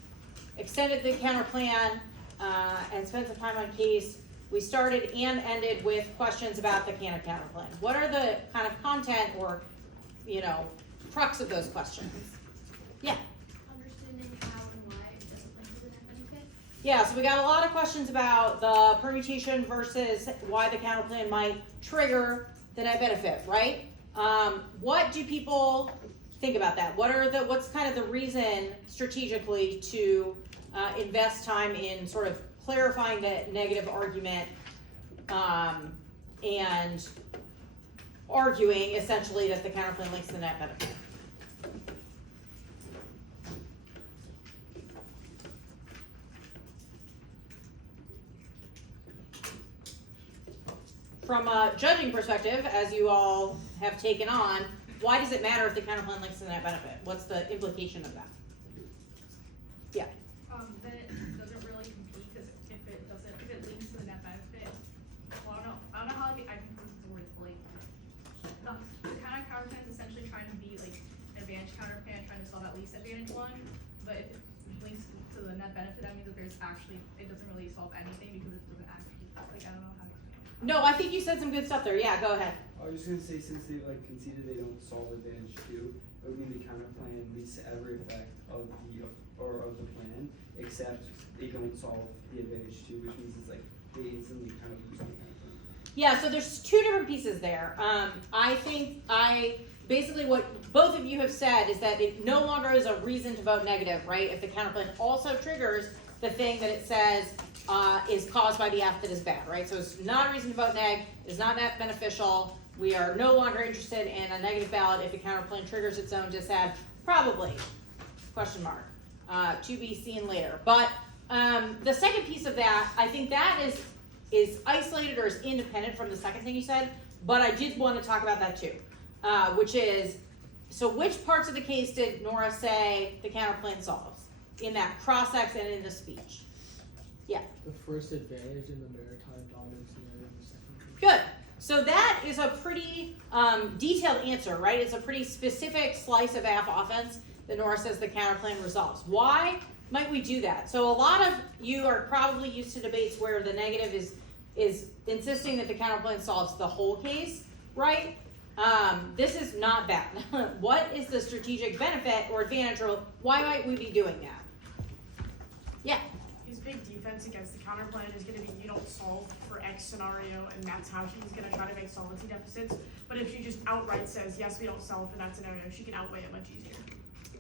extended the counter plan and spent some time on case. We started and ended with questions about the Canada counter plan. What are the kind of content or crux of those questions? Yeah. Understanding how and why it doesn't link to the net benefit. Yeah, so we got a lot of questions about the permutation versus why the counter plan might trigger the net benefit, right? What do people think about that? What's kind of the reason strategically to invest time in sort of clarifying the negative argument and arguing essentially that the counter plan links to the net benefit? From a judging perspective, as you all have taken on, why does it matter if the counterplan links to the net benefit? What's the implication of that? Yeah. Then it doesn't really compete because if it links to the net benefit, well, I don't know how I can put the word like the kind of counter plan is essentially trying to be like an advantage counter plan, trying to solve at least advantage one. But if it links to the net benefit, that means that it doesn't really solve anything because it doesn't actually I don't know how to explain it. No, I think you said some good stuff there. Yeah, go ahead. I was just gonna say, since they conceded they don't solve advantage 2, it would mean the counter plan leads to every effect of the plan, except they don't solve the advantage 2, which means it's like they instantly kind of lose the counter plan. Yeah, so there's two different pieces there. I think basically what both of you have said is that it no longer is a reason to vote negative, right? If the counterplan also triggers the thing that it says is caused by the act that is bad, right? So it's not a reason to vote neg, it's not net beneficial. We are no longer interested in a negative ballot if the counterplan triggers its own disad. Probably, question mark, to be seen later. But the second piece of that, I think that is isolated or is independent from the second thing you said, but I did want to talk about that too, which is, so which parts of the case did Nora say the counterplan solves in that cross-ex and in the speech? Yeah. The first advantage in the maritime dominance scenario in the second. Good. So that is a pretty detailed answer, right? It's a pretty specific slice of AF offense that Nora says the counterplan resolves. Why might we do that? So a lot of you are probably used to debates where the negative is insisting that the counterplan solves the whole case, right? This is not that. What is the strategic benefit or advantage, or why might we be doing that? Yeah. His big defense against the counterplan is going to be you don't solve for X scenario, and that's how she's going to try to make solvency deficits. But if she just outright says, yes, we don't solve for that scenario, she can outweigh it much easier.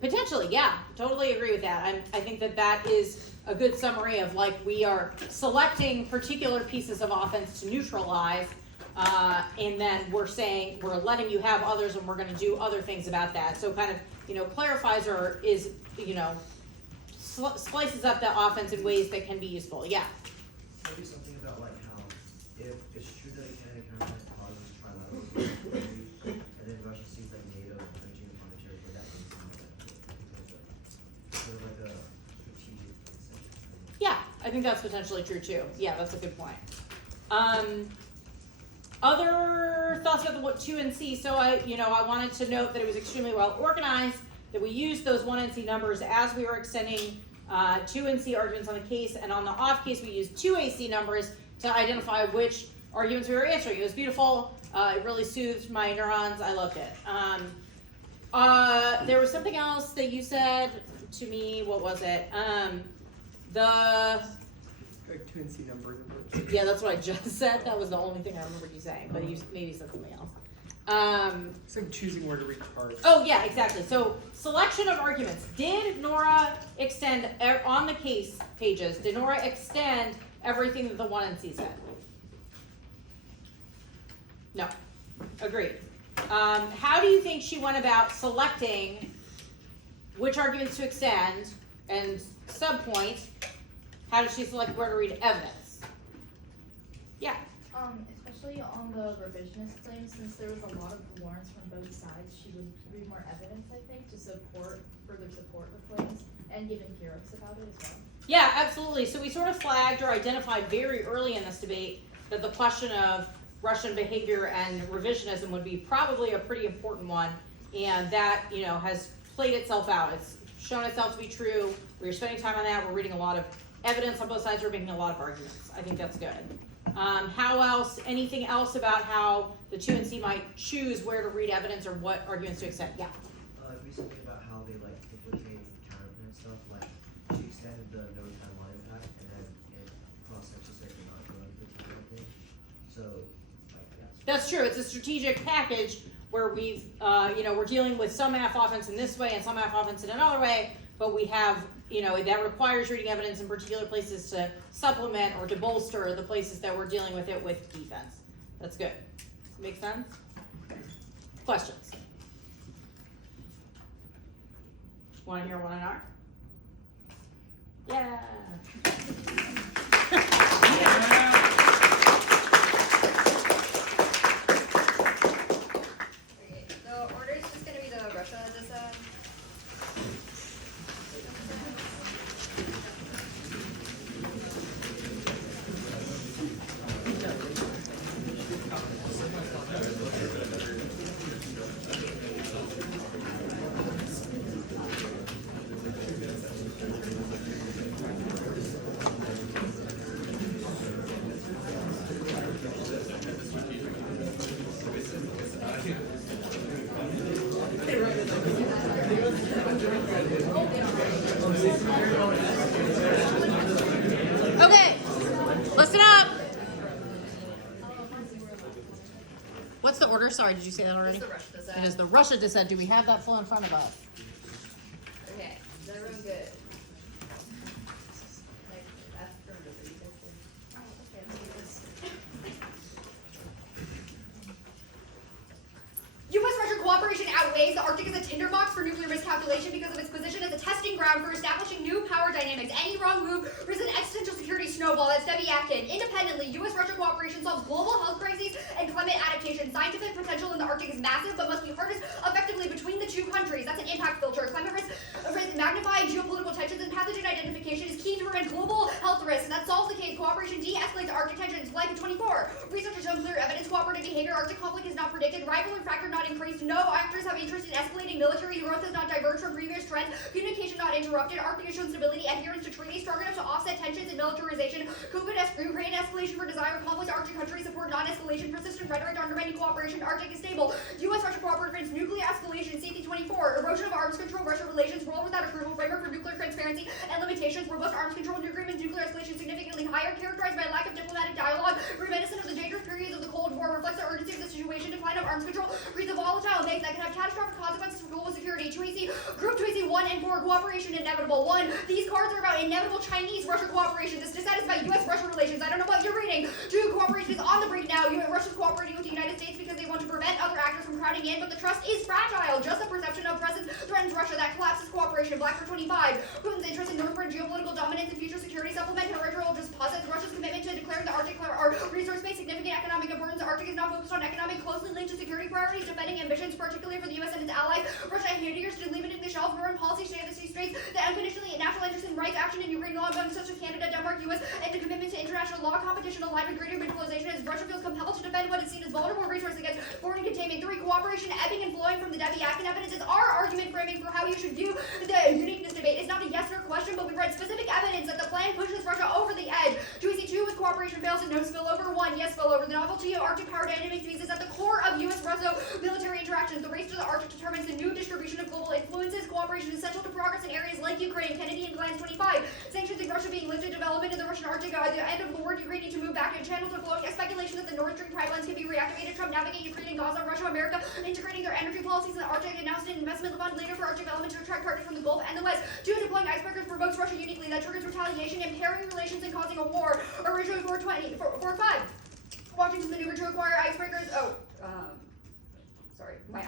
Potentially, yeah, totally agree with that. I think that is a good summary of like we are selecting particular pieces of offense to neutralize, and then we're saying we're letting you have others, and we're going to do other things about that. So kind of clarifies or is splices up the offense in ways that can be useful. Yeah. Maybe something about like how if it's true that a Canada counterplan causes trilateral and then Russia sees that NATO infringing upon the territory, that means sort of like a strategic incentive. Yeah, I think that's potentially true too. Yeah, that's a good point. Other thoughts about the 2NC? So I wanted to note that it was extremely well organized, that we used those 1NC numbers as we were extending 2NC arguments on the case, and on the off case we used 2AC numbers to identify which arguments we were answering. It was beautiful. It really soothed my neurons. I loved it. There was something else that you said to me. What was it? Like 2NC numbers. Yeah, that's what I just said. That was the only thing I remembered you saying, but you maybe said something else. It's like choosing where to read cards. Oh yeah, exactly. So selection of arguments. Did Nora extend on the case pages? Did Nora extend everything that the 1NC said? No. Agreed. How do you think she went about selecting which arguments to extend, and subpoint, how did she select where to read evidence? Yeah. Especially on the revisionist claims, since there was a lot of warrants from both sides, she would read more evidence, I think, to further support her claims, and give empirics about it as well. Yeah, absolutely. So we sort of flagged or identified very early in this debate that the question of Russian behavior and revisionism would be probably a pretty important one, and that, you know, has played itself out. It's shown itself to be true. We're spending time on that. We're reading a lot of evidence on both sides. We're making a lot of arguments. I think that's good. How else, anything else about how the 2NC might choose where to read evidence or what arguments to accept? Yeah. Recently about how they like implicate counterpoint stuff, like she extended the no timeline impact and then in cross section said you're not going to the timeline. So like That's true. It's a strategic package where we've, you know, we're dealing with some math offense in this way and some math offense in another way, but we have, you know, that requires reading evidence in particular places to supplement or to bolster the places that we're dealing with it with defense. That's good. Make sense? Questions? Want to hear one in R? Yeah. Okay, the order is just gonna be the Russia dissent. Okay, listen up. What's the order? Sorry, did you say that already? It's the Russia dissent. It is the Russia dissent. Do we have that full in front of us? Okay, is everyone good? Like, that's affirmative, are you guys good? Oh, okay, let's do this. U.S.-Russia cooperation outweighs the Arctic as a tinderbox for nuclear miscalculation because of its position as a testing ground for establishing new power dynamics. Any wrong move risks an existential security snowball. That's Debbie Atkin. Independently, U.S.-Russia cooperation solves global health crises and climate adaptation. Scientific potential in the Arctic is massive, but must be harnessed effectively between the two countries. That's an impact filter. Climate risk magnifying geopolitical tensions and pathogen identification is key to prevent global health risks, and that solves the case. Cooperation de-escalates Arctic tensions. Like 24. Research has shown clear evidence cooperative behavior. Arctic conflict is not predicted. Rivaling factor not increased. No actors have interest in escalating. Military growth has not diverged from previous trends. Communication not interrupted. Arctic has shown stability. Adherence to treaties strong enough to offset tensions and militarization. Ukraine escalation for desired conflict. Arctic countries support non-escalation. Persistent rhetoric undermining cooperation. Arctic is stable. U.S.-Russia cooperative nuclear escalation. Safety 24. Erosion of arms control. Russia relations. World without approval. Framework for nuclear transparency and limitations. Robust arms control. New agreements. Nuclear escalation significantly higher. Characterized by lack of diplomatic dialogue. Reminiscent of the dangerous periods of the Cold War. Reflects the urgency of the situation. Decline of arms control. Creates a volatile mix that can have catastrophic consequences for global security. 2AC, Group 2AC 1 and 4, cooperation inevitable. 1. These cards are about inevitable Chinese-Russia cooperation. This dissent is about U.S.-Russia relations. I don't know what you're reading. 2. Cooperation is on the brink now. Russia's cooperating with the United States because they want to prevent other actors from crowding in, but the trust is fragile. Just the perception of presence threatens Russia. That collapses cooperation. Black for 25. Putin's interest in Northwestern geopolitical dominance and future security supplement. Territorial just posits Russia's commitment to declaring the Arctic our resource base significant economic importance. The Arctic is not focused on economic, closely linked to security priorities, defending ambitions, particularly for the U.S. and its allies. Russia adheres to limiting the shelf, foreign policy, stay at the sea straits, the unconditionally national interest in rights, action in Ukraine law, among such as Canada, Denmark, U.S., and the commitment to international law, competition aligned with greater mutualization as Russia feels compelled to defend what is seen as vulnerable resource against foreign containment. 3. Cooperation ebbing and flowing from the Debbie Atkin evidence is our argument framing for how you should view the uniqueness debate. It's not a yes or question, but we read specific evidence that the plan pushes Russia over the edge. 2AC2 with cooperation fails and no spillover. 1. Yes spillover. The novelty of Arctic power dynamics means is at the core of U.S.-Russia military interactions. The race to the Arctic determines the new distribution of global influences. Cooperation is essential to progress in areas like Ukraine. Kennedy and Glantz 25. Sanctions in Russia being lifted. Development in the Russian Arctic. At the end of the war, Ukraine need to move back in channels of flowing. A speculation that the Nord Stream pipelines can be reactivated. Trump navigate Ukraine and Gaza. Russia, America integrating their energy policies in the Arctic. Announced an investment fund later for Arctic development to attract partners from the Gulf and the West. 2. Deploying icebreakers for provokes Russia uniquely, that triggers retaliation, impairing relations and causing a war. Originally 4.5. Washington's maneuver to acquire icebreakers. Sorry, my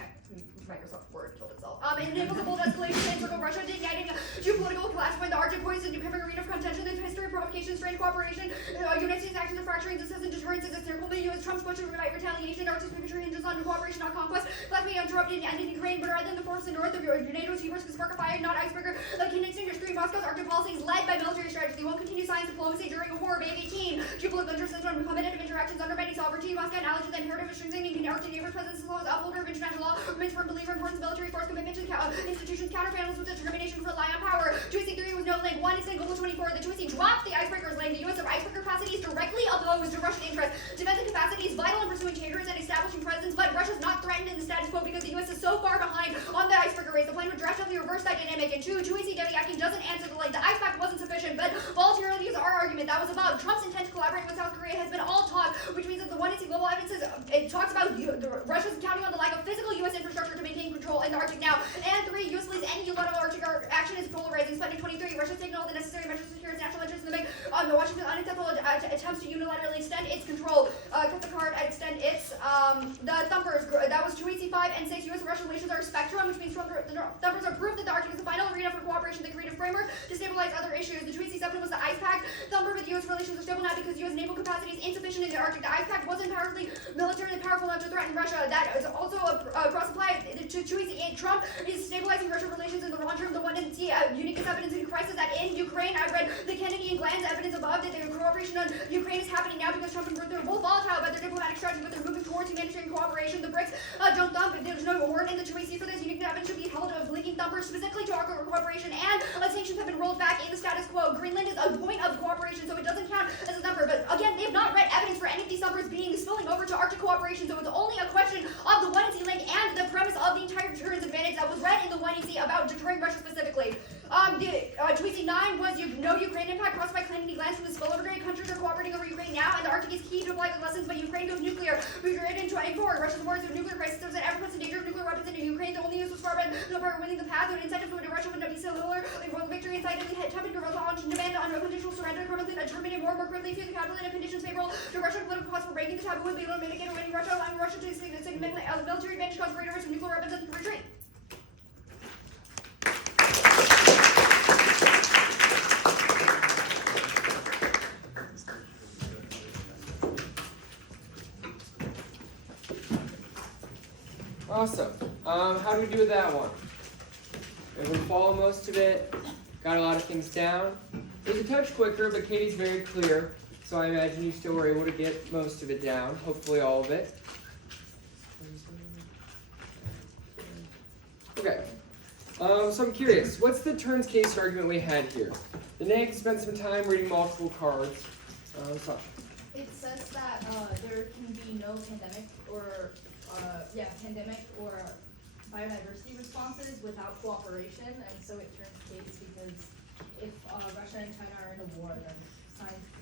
Microsoft Word killed itself. It enables a bold escalation and circle Russia, igniting geopolitical collapse when the Arctic poised a new arena of contention, the history of provocation, strained cooperation, United States actions of fracturing, distance and deterrence is hysterical. The U.S. Trump's push to invite retaliation, Arctic's picture hinges on cooperation, not conquest. Left me interrupted and ended Ukraine, but rather than the force in the north of NATO's hubris could spark a fire, not icebreaker. Like can extinguish three Moscow's Arctic policy is led by military strategy. They won't continue science diplomacy during a war of 18. Geopolitical interests and competitive interactions undermining sovereignty. Moscow acknowledges the imperative of strengthening Arctic neighbor presence as well as upholder of international law. Remains firm believer in importance of military force commitment to the institutions counterbalance with determination to rely on power. 2AC3 was no link. 1 is in Global 24. The 2AC dropped the icebreakers link. The U.S. icebreaker capacity is directly opposed to Russian interests. Defensive capacity is vital in pursuing changes and establishing presence, but Russia's not threatened in the status quo because the U.S. is so far behind on the icebreaker race. The plan would drastically reverse that dynamic. And 2AC acting doesn't answer the link. The ice pact wasn't sufficient, but voluntarily is our argument. That was about Trump's intent to collaborate with South Korea has been all talk, which means that the 1AC global evidence says it talks about Russia's counting on the lack of physical U.S. infrastructure to maintain control in the Arctic now. And 3, U.S. believes any unilateral Arctic action is polarizing. Sputnik 23, Russia's taking all the necessary measures to secure its national interests in the make. Washington unacceptable attempts to unilaterally extend its control. Cut the card, extend its. The thumpers, that was 2AC5 and 6. U.S. and Russian relations are a spectrum, which means the thumpers are proof that the Arctic is the final arena for cooperation, the creative framework to stabilize other issues. The 2AC7 was the ice pact. Thumper with U.S. relations are stable now because U.S. naval capacity is insufficient in the Arctic. The ice pact wasn't militarily powerful enough to threaten Russia. That is also a cross-applied to 2AC8. Trump is stabilizing Russian relations in the long term. The 1AC uniqueness evidence in crisis that in Ukraine. I read the Kennedy and Glanz evidence above that the cooperation on Ukraine is happening now because Trump and Rutte are both volatile about their diplomatic strategy, but they're moving towards humanitarian cooperation. The BRICS don't thump. There's no award in the 2AC for this. Uniqueness evidence should be held of linking thumpers specifically to our cooperation, and sanctions have been rolled back in the status quo. Greenland is a point of cooperation, so it doesn't count as a thumper. But again, they have not read evidence for any of these thumpers spilling over to Arctic cooperation, so it's only a question of the 1AC link and the premise of the entire deterrence advantage that was read in the 1AC about deterring Russia specifically. The 2AC9 was no Ukraine impact caused by Kennedy Glanz from the spillover grade. Countries are cooperating over Ukraine now, and the Arctic is key to apply the lessons, but Ukraine goes nuclear. We read in 24, Russia's wars of nuclear crisis that ever puts in danger of nuclear weapons into Ukraine. The only use was far no part winning the path, and incentives to Russia would not be so little. Royal victory inside of the head tempted to launch and demand on unconditional surrender, permanently terminate war more quickly through the calculated conditions favorable to Russian political costs for breaking the taboo would be able to mitigate or winning Russia, allowing Russia to significantly military advantage cause greater risk of nuclear weapons and retreat. Awesome. How do we do with that one? We follow most of it. Got a lot of things down. It was a touch quicker, but Katie's very clear, so I imagine you still were able to get most of it down. Hopefully all of it. Okay. So I'm curious. What's the turns case argument we had here? Danae spent some time reading multiple cards. Sasha. It says that there can be no pandemic or biodiversity responses without cooperation, and so it turns case because if Russia and China are in a war, then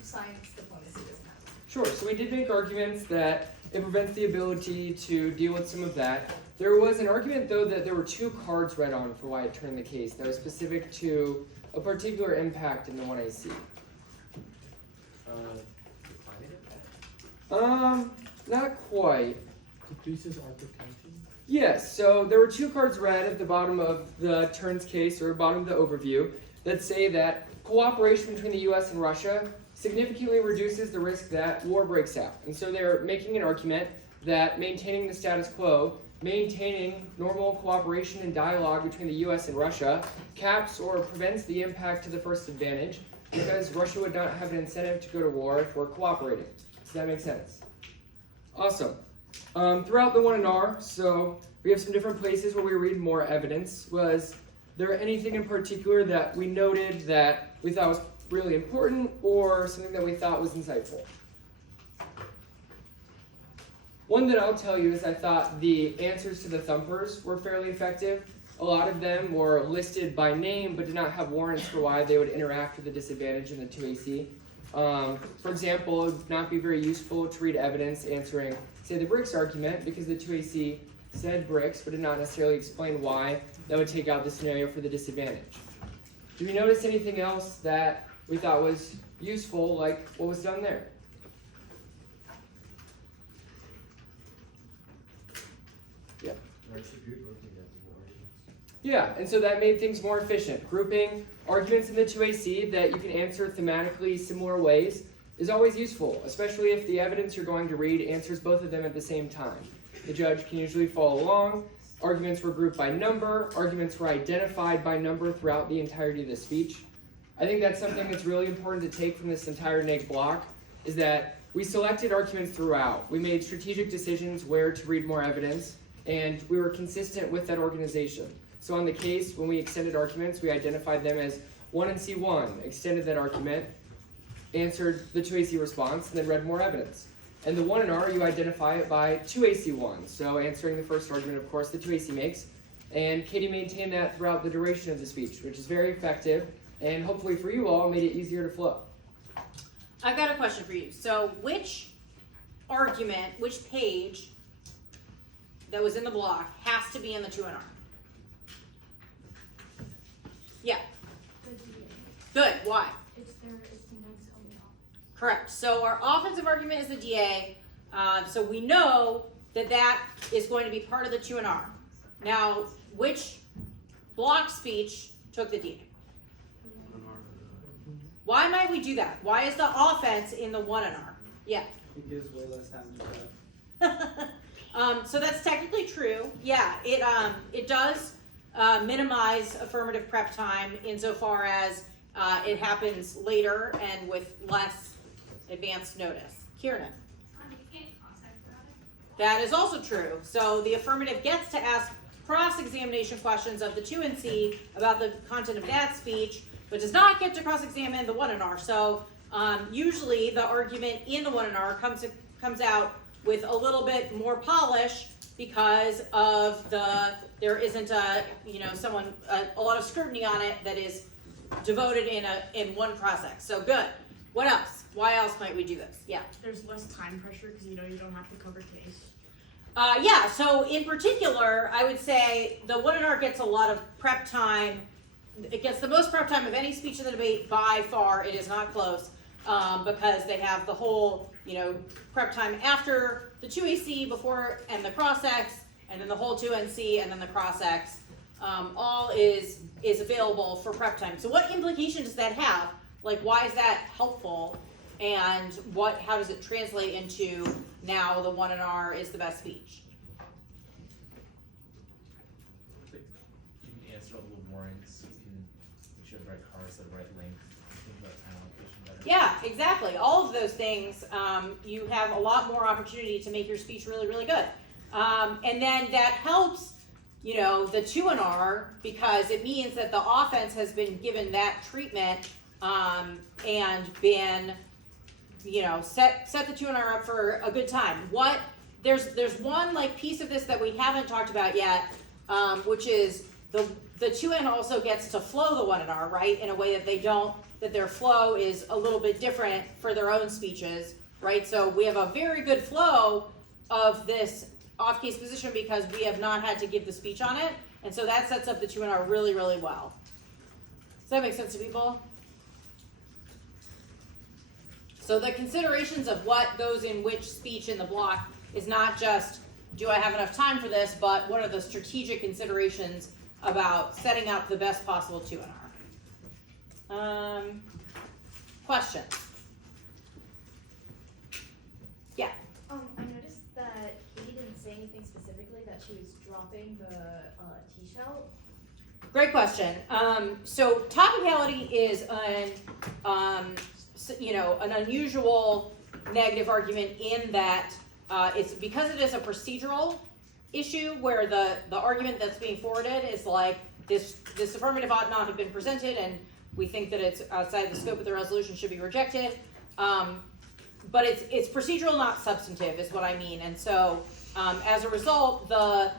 science diplomacy doesn't happen. Sure. So we did make arguments that it prevents the ability to deal with some of that. There was an argument, though, that there were 2 cards read on for why it turned the case that was specific to a particular impact in the 1AC. Not quite. Decreases Arctic tension? Yes, so there were 2 cards read at the bottom of the turns case, or bottom of the overview, that say that cooperation between the U.S. and Russia significantly reduces the risk that war breaks out. And so they're making an argument that maintaining the status quo, maintaining normal cooperation and dialogue between the U.S. and Russia, caps or prevents the impact to the first advantage, because Russia would not have an incentive to go to war if we're cooperating. Does that make sense? Awesome. Throughout the 1NR, so we have some different places where we read more evidence. Was there anything in particular that we noted that we thought was really important, or something that we thought was insightful? One that I'll tell you is I thought the answers to the thumpers were fairly effective. A lot of them were listed by name, but did not have warrants for why they would interact with the disadvantage in the 2AC. For example, it would not be very useful to read evidence answering, say, the BRICS argument, because the 2AC said BRICS, but did not necessarily explain why that would take out the scenario for the disadvantage. Do we notice anything else that we thought was useful, like what was done there? Yeah. Yeah, and so that made things more efficient. Grouping arguments in the 2AC that you can answer thematically similar ways is always useful, especially if the evidence you're going to read answers both of them at the same time. The judge can usually follow along. Arguments were grouped by number. Arguments were identified by number throughout the entirety of the speech. I think that's something that's really important to take from this entire neg block, is that we selected arguments throughout. We made strategic decisions where to read more evidence, and we were consistent with that organization. So on the case, when we extended arguments, we identified them as 1 and C1, extended that argument, answered the 2AC response, and then read more evidence. And the 1 and R, you identify it by 2AC1, so answering the first argument, of course, the 2AC makes. And Katie maintained that throughout the duration of the speech, which is very effective, and hopefully for you all, made it easier to flow. I've got a question for you. So which argument, which page that was in the block has to be in the 2 and R? Yeah. Good. Why? It's the next only option. Correct. So our offensive argument is the DA. So we know that that is going to be part of the 2 and R. Now, which block speech took the DA? Why might we do that? Why is the offense in the 1 and R? Yeah. It gives way less time to prep. So that's technically true. Yeah, it does minimize affirmative prep time insofar as it happens later and with less advanced notice. Kieran. That is also true. So the affirmative gets to ask cross-examination questions of the 2 and C about the content of that speech, but does not get to cross-examine the 1 and R. So usually the argument in the 1 and R comes out with a little bit more polish because of there isn't a lot of scrutiny on it that is devoted in one cross-ex. So good. What else? Why else might we do this? Yeah. There's less time pressure because you don't have to cover case. Yeah, so in particular, I would say the 1 and R gets a lot of prep time. It gets the most prep time of any speech in the debate by far. It is not close because they have the whole, prep time after the 2AC before and the cross-ex, and then the whole 2NC and then the cross-ex. All is available for prep time. So what implication does that have? Like, why is that helpful? And how does it translate into now the 1 and R is the best speech? You can answer all the warrants. You can make sure the right cars, the right length. Think about time allocation better. Yeah, exactly. All of those things, you have a lot more opportunity to make your speech really, really good. And then that helps, the 2 and R because it means that the offense has been given that treatment and been, set the 2 and R up for a good time. There's one piece of this that we haven't talked about yet, which is the 2N also gets to flow the 1 and R, right? In a way that they don't, that their flow is a little bit different for their own speeches, right? So we have a very good flow of this off-case position because we have not had to give the speech on it. And so that sets up the 2 and R really, really well. Does that make sense to people? So the considerations of what goes in which speech in the block is not just, do I have enough time for this, but what are the strategic considerations about setting up the best possible 2 and R? Questions? Yeah. I noticed that Katie didn't say anything specifically that she was dropping the T-shell. Great question. So topicality is an unusual negative argument in that it's because it is a procedural issue where the argument that's being forwarded is like this affirmative ought not have been presented and we think that it's outside the scope of the resolution, should be rejected. But it's procedural, not substantive, is what I mean. And so as a result, the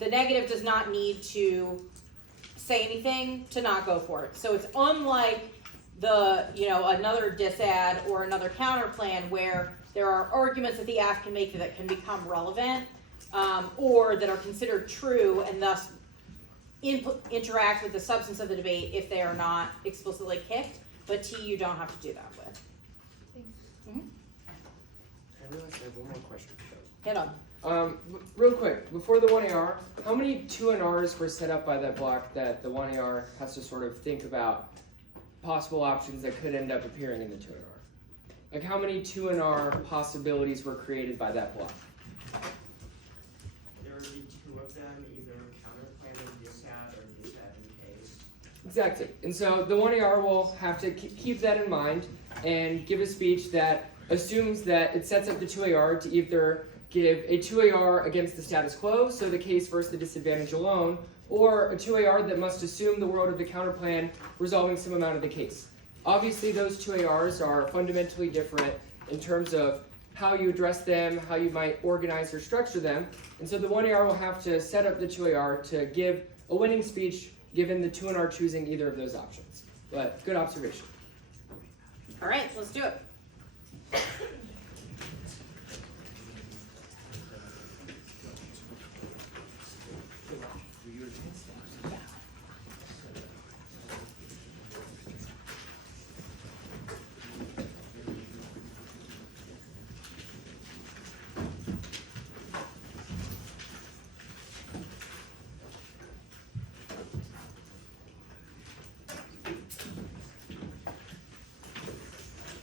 negative does not need to say anything to not go for it. So it's unlike another disad or another counter plan where there are arguments that the AF can make that can become relevant or that are considered true and thus interact with the substance of the debate if they are not explicitly kicked, but T you don't have to do that with. I realize I have one more question for you. Hit on. Real quick, before the 1AR, how many 2NRs were set up by that block that the 1AR has to sort of think about possible options that could end up appearing in the 2NR? Like how many 2NR possibilities were created by that block? There would be two of them, either counterplan and DSAT or DSAT in case. Exactly. And so the 1AR will have to keep that in mind and give a speech that assumes that it sets up the 2AR to either give a 2AR against the status quo, so the case versus the disadvantage alone, or a 2AR that must assume the world of the counterplan resolving some amount of the case. Obviously, those 2ARs are fundamentally different in terms of how you address them, how you might organize or structure them, and so the 1AR will have to set up the 2AR to give a winning speech given the 2NR choosing either of those options. But good observation. All right, let's do it.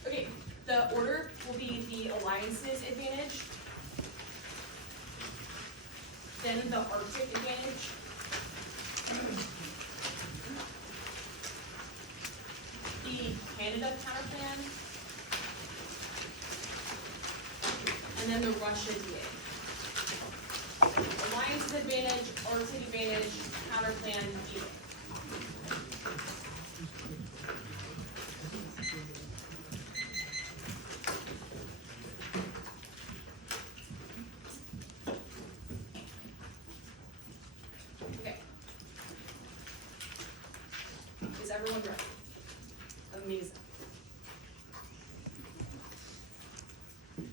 Okay, the order will be the alliances advantage, then the Arctic advantage, the Canada counterplan, and then the Russia DA. Alliances advantage, Arctic advantage, counterplan, DA. Okay. Is everyone ready? Amazing.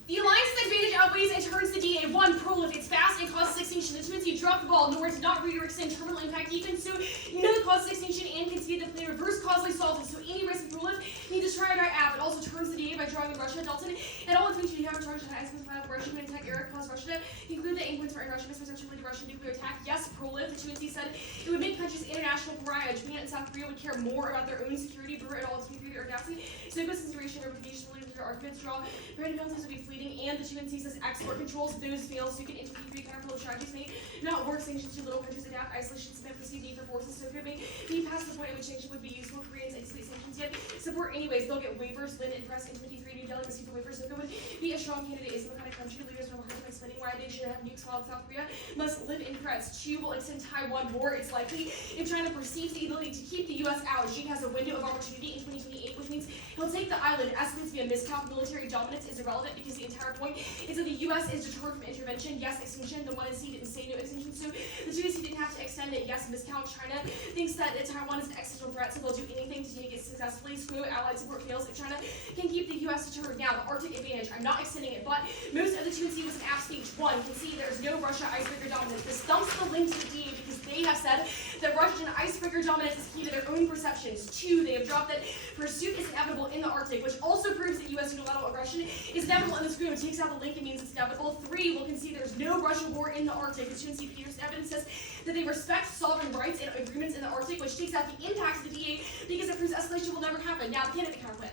The alliance's advantage outweighs and turns the DA. 1, prolific. It's fast and causes extinction. The 2 NC dropped the ball. Nora did not read or extend terminal impact even, so you know the causes extinction and conceded the play reverse causally solved it. So any risk of prolif needs to try our app. It also turns the DA by drawing in Russia, Dalton, and all things you have charged on ice file Russian attack Eric caused Russia to include the influence for in Russia misperception related to Russian nuclear attack. Yes, prolif. The 2 NC said it would make countries international pariah. Japan and South Korea would care more about their own security. Brewer et al. 23 or audacity. So no consideration or reputation related to their arguments draw. Brandon penalties would be fleeting, and the 2 NC says export controls those fail so you can interview counterpole strategies may not work. Sanctions to little countries adapt. Isolation cement perceived need for forces so could be past the point at which sanction would be useful. Koreans isolate sanctions yet support anyways. They'll get waivers. Lynn and Press in 23 New delegacy for waivers. So would be a strong candidate. Is the kind of country leaders from hard explaining why they should have nukes while South Korea must live in threats. 2 will extend Taiwan war. It's likely if China perceives the ability to keep the U.S. out, Xi has a window of opportunity in 2028, which means he'll take the island. Estimates via miscount. Military dominance is irrelevant because the entire point is that the U.S. is deterred from intervention. Yes, extinction. The 1 NC didn't say no extinction, so the 2 NC didn't have to extend it. Yes, miscount. China thinks that Taiwan is an existential threat, so they'll do anything to take it successfully. Screw allied support fails if China can keep the U.S. deterred. Now, the Arctic advantage. I'm not extending it, but most of the 2 NC was an app speech. 1 can see there's no Russia icebreaker dominance. This dumps the link to the DA because they have said that Russian icebreaker dominance is key to their own perceptions. 2, they have dropped that pursuit is inevitable in the Arctic, which also proves that U.S. unilateral aggression is inevitable in the screw. It takes out the link and means it's inevitable. 3 will concede there's no Russian war in the Arctic. The 2 NC Peterson evidence says that they respect sovereign rights and agreements in the Arctic, which takes out the impact of the DA because it proves escalation will never happen. Now, the Canada counterplan.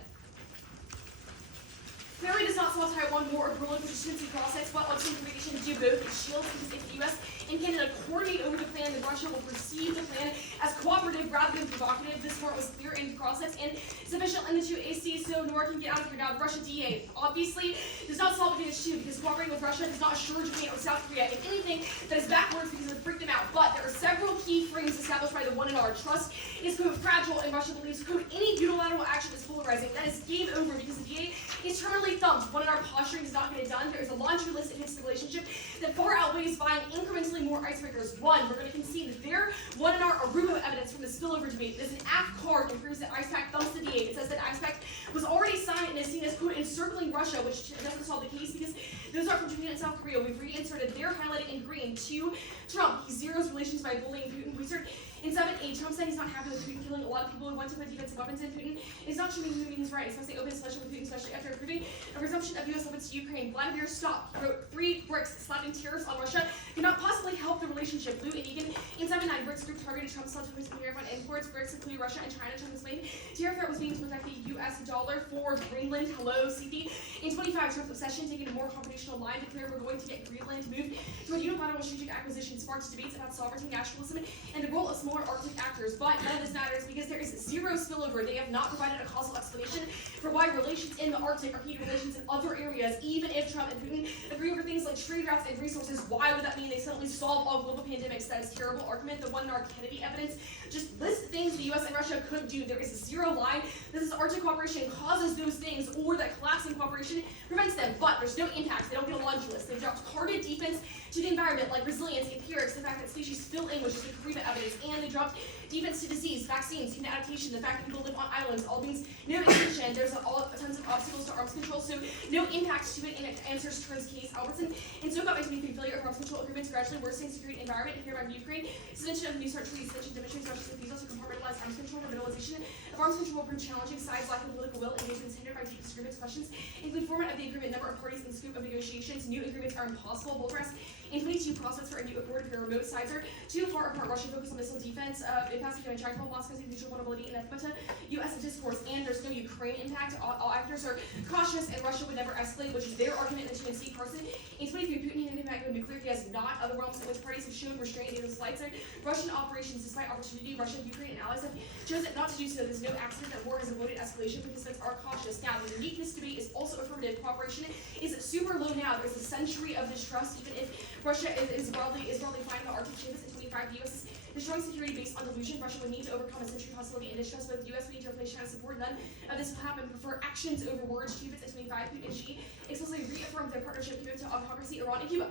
Clearly does not solve Taiwan war or prolong the 2 NC process, but on information do both. It shields because if the U.S. and Canada coordinate over the plan, then Russia will perceive the plan as cooperative rather than provocative. This part was clear in the process and sufficient in the 2 AC, so Nora can get out of here now. The Russia DA obviously does not solve advantage 2 because cooperating with Russia does not assure Japan or South Korea. If anything, that is backwards because it would freak them out. But there are several key frames established by the 1 and R. Trust is quote fragile, and Russia believes quote any unilateral action is polarizing. That is game over because the DA is terminally thumped. 1 and R posturing does not get it done. There is a laundry list against the relationship that far outweighs buying incrementally more icebreakers. 1, we're going to concede that their 1 and R Aruba evidence from the spillover debate is an app card and proves that IcePac thumps the DA. It says that IcePac was already signed and is seen as quote encircling Russia, which doesn't solve the case because those are from Japan and South Korea. We've reinserted their highlighting in green to Trump. He zeroes relations by bullying Putin. We insert In 7A, Trump said he's not happy with Putin killing a lot of people who want to put defensive weapons in Putin. It's not treating Putin's right, especially open discussion with Putin, especially after approving a resumption of U.S. weapons to Ukraine. Vladimir stopped. He wrote 3 bricks slapping tariffs on Russia cannot possibly help the relationship. Loew and Egan in 7-9, BRICS group targeted Trump's slapped tariff on imports. BRICS include Russia and China. Trump explained tariff threat was being to protect the U.S. dollar for Greenland. Hello, CP. In 25, Trump's obsession taking a more confrontational line, declared we're going to get Greenland moved toward unilateral strategic acquisition, sparked debates about sovereignty, nationalism, and the role of smaller Arctic actors. But none of this matters because there is zero spillover. They have not provided a causal explanation for why relations in the Arctic are key to relations in other areas. Even if Trump and Putin agree over things like trade routes and resources, why would that mean they suddenly solve all global pandemics? That is a terrible argument. The one in our Kennedy evidence just lists things the U.S. and Russia could do. There is a zero line. This Arctic cooperation causes those things, or that collapsing cooperation prevents them. But there's no impact. They don't get a laundry list. They dropped carded defense to the environment, like resilience, empirics, the fact that species fill in, which is the Kariba evidence, and they dropped defense to disease, vaccines, human adaptation, the fact that people live on islands, all means no extinction. There's tons of obstacles to arms control, so no impact to it, and it answers Turns case Albertson. And so got me failure of arms control agreements gradually worsening security environment here around Ukraine. Suspension of New START treaty extension demonstrates Russia's refusal to compartmentalize arms control. The middleization of arms control will prove challenging. Sides lack of political will. Engagements hindered by deep disagreements. Questions include format of the agreement, number of parties, and scope of negotiations. New agreements are impossible. Bullcrest and 22 prospects for a new accord if your remote sides are too far apart. Russia focused on missile defense, impassive and intractable, Moscow's mutual vulnerability, and anathema U.S. discourse, and there's no Ukraine impact. All actors are cautious, and Russia would never escalate, which is their argument in the 2NC. Carson, in 23, Putin handed back nuclear. He has not. Other realms in which parties have shown restraint in those flights. Russian operations, despite opportunity, Russia, Ukraine, and allies have chosen not to do so. There's no accident that war has avoided escalation. Participants are cautious. Now, the uniqueness debate is also affirmative. Cooperation is super low now. There's a century of distrust, even if Russia is broadly finding the Arctic changes in 25. The U.S. is destroying security based on delusion. Russia would need to overcome a century hostility and distrust with the U.S. We need to replace China's support. None of this will happen. Prefer actions over words. Cubits in 25. Putin and Xi explicitly reaffirmed their partnership commitment to autocracy, Iran, and Cuba.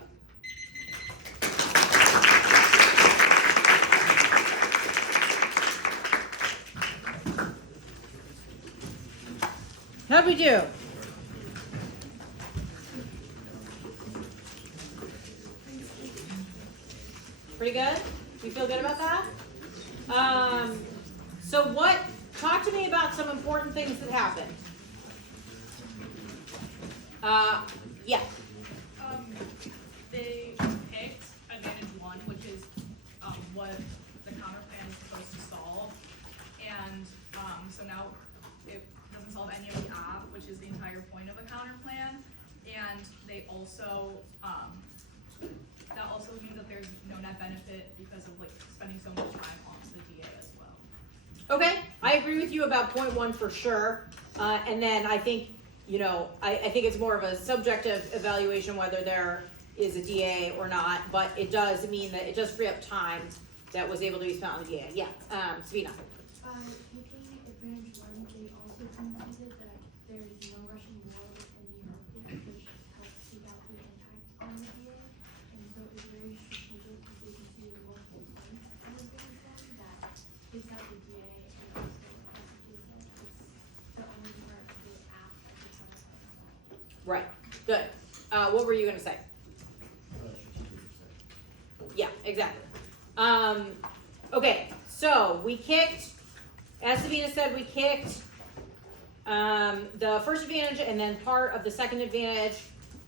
How'd we do? Pretty good? You feel good about that? Talk to me about some important things that happened. Yeah. They picked advantage 1, which is what the counter plan is supposed to solve, and so now it doesn't solve any of the app, which is the entire point of a counter plan, and they also that also means that there's no net benefit because of like spending so much time on the DA as well. Okay, I agree with you about point 1 for sure, and then I think, I think it's more of a subjective evaluation whether there is a DA or not, but it does mean that it does free up time that was able to be spent on the DA. Yeah, Sabina. Picking advantage 1, they also concluded that there is no Russian war within the Arctic, which helps seek out the impact on the DA, and so it's very strategic because they can see multiple points on advantage 1 that takes out the DA, and also, as you said, it's the only part of the app that takes out the DA. Right, good. What were you going to say? Yeah, exactly. Okay, so we kicked, as Sabina said, we kicked the first advantage and then part of the second advantage,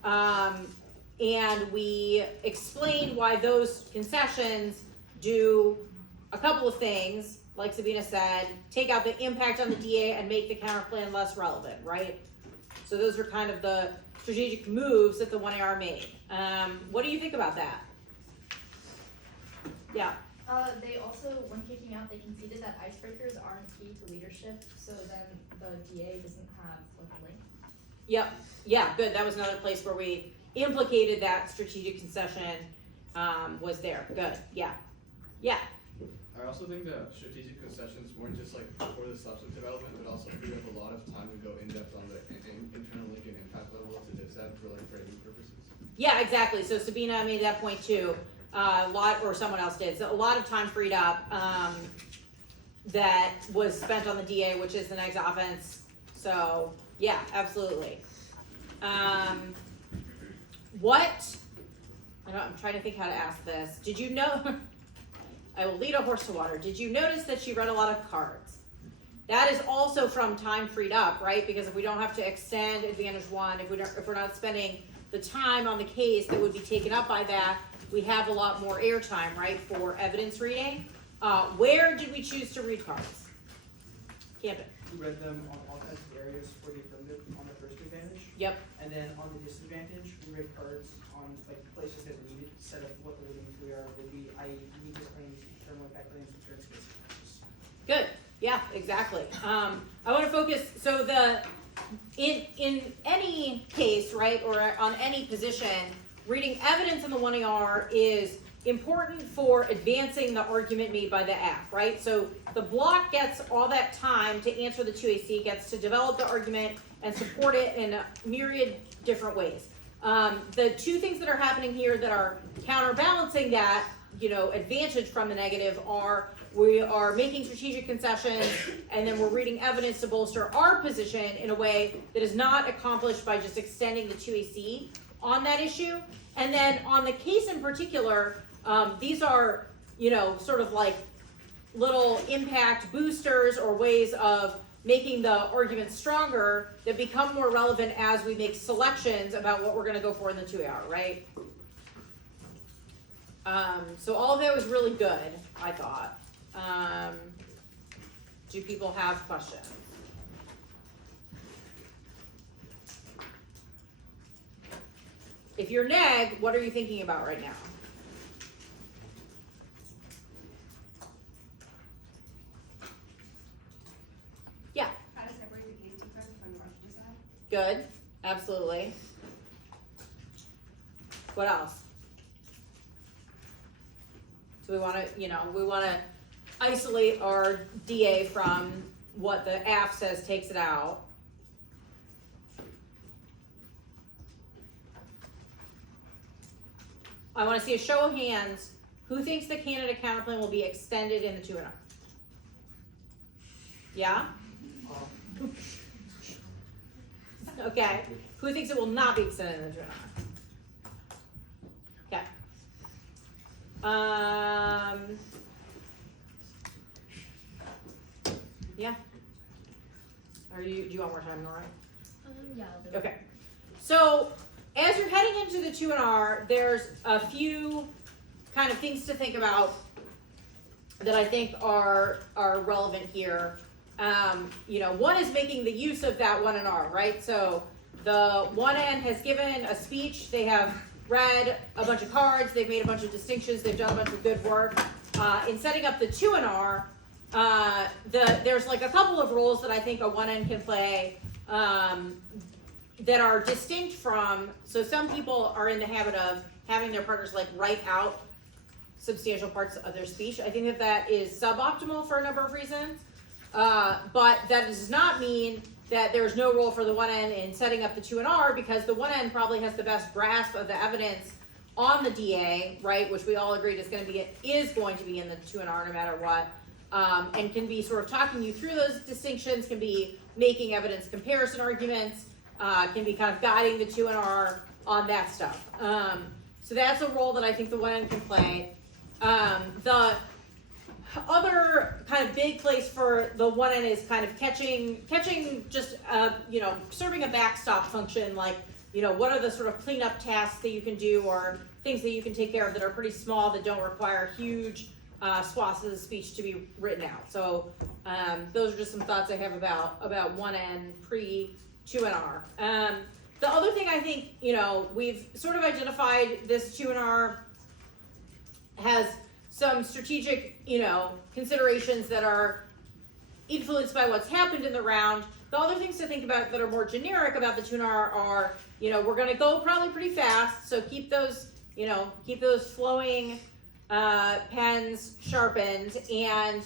and we explained why those concessions do a couple of things, like Sabina said, take out the impact on the DA and make the counter plan less relevant, right? So those are kind of the strategic moves that the 1AR made. What do you think about that? Yeah. They also, when kicking out, they conceded that icebreakers aren't key to leadership, so then the DA doesn't have like a link. Yep. Yeah, good. That was another place where we implicated that strategic concession was there. Good. Yeah. Yeah. I also think that strategic concessions weren't just like for the substance development, but also freed up a lot of time to go in depth on the internal link and impact level to DISAD for like framing purposes. Yeah, exactly. So Sabina made that point too. Or someone else did. So a lot of time freed up that was spent on the DA, which is the next offense. So yeah, absolutely. I'm trying to think how to ask this. Did you know? I will lead a horse to water. Did you notice that she read a lot of cards? That is also from time freed up, right? Because if we don't have to extend advantage one, if we're not spending the time on the case that would be taken up by that, we have a lot more airtime, right, for evidence reading. Where did we choose to read cards? Camden. We read them on all kinds of areas for the affirmative on the first advantage. Yep. And then on the disadvantage, we read cards on like places that we needed to set up what the living we are would be, i.e. media claims, thermal impact claims, insurance cases. Good. Yeah, exactly. I want to focus. So in any case, right, or on any position, reading evidence in the 1AR is important for advancing the argument made by the F, right? So the block gets all that time to answer the 2AC, gets to develop the argument and support it in a myriad different ways. The two things that are happening here that are counterbalancing that, advantage from the negative are we are making strategic concessions and then we're reading evidence to bolster our position in a way that is not accomplished by just extending the 2AC on that issue. And then on the case in particular, these are, sort of like little impact boosters or ways of making the argument stronger that become more relevant as we make selections about what we're going to go for in the 2AR, right? So all of that was really good, I thought. Do people have questions? If you're neg, what are you thinking about right now? Yeah. How to separate the case difference from the Russian side? Good. Absolutely. What else? So we want to, isolate our DA from what the AF says takes it out. I want to see a show of hands. Who thinks the candidate counterclaim will be extended in the 2NR? Yeah? Okay. Who thinks it will not be extended in the 2NR? Okay. Yeah. Do you want more time, Nora? Yeah, I'll do it. Okay. So as you're heading into the 2NR, there's a few kind of things to think about that I think are relevant here. One is making the use of that 1NR, right? So the 1N has given a speech. They have read a bunch of cards. They've made a bunch of distinctions. They've done a bunch of good work. In setting up the 2NR, there's like a couple of roles that I think a 1N can play that are distinct from, so some people are in the habit of having their partners like write out substantial parts of their speech. I think that is suboptimal for a number of reasons, but that does not mean that there's no role for the 1N in setting up the 2NR, because the 1N probably has the best grasp of the evidence on the DA, right, which we all agreed is going to be in the 2NR no matter what, and can be sort of talking you through those distinctions, can be making evidence comparison arguments, can be kind of guiding the 2NR on that stuff. So that's a role that I think the 1N can play. The other kind of big place for the 1N is kind of catching just, serving a backstop function, like, what are the sort of cleanup tasks that you can do or things that you can take care of that are pretty small that don't require huge swaths of the speech to be written out. So those are just some thoughts I have about 1N pre-2NR. The other thing I think, we've sort of identified this 2NR has some strategic, considerations that are influenced by what's happened in the round. The other things to think about that are more generic about the 2NR are, we're going to go probably pretty fast, so keep those flowing pens sharpened, and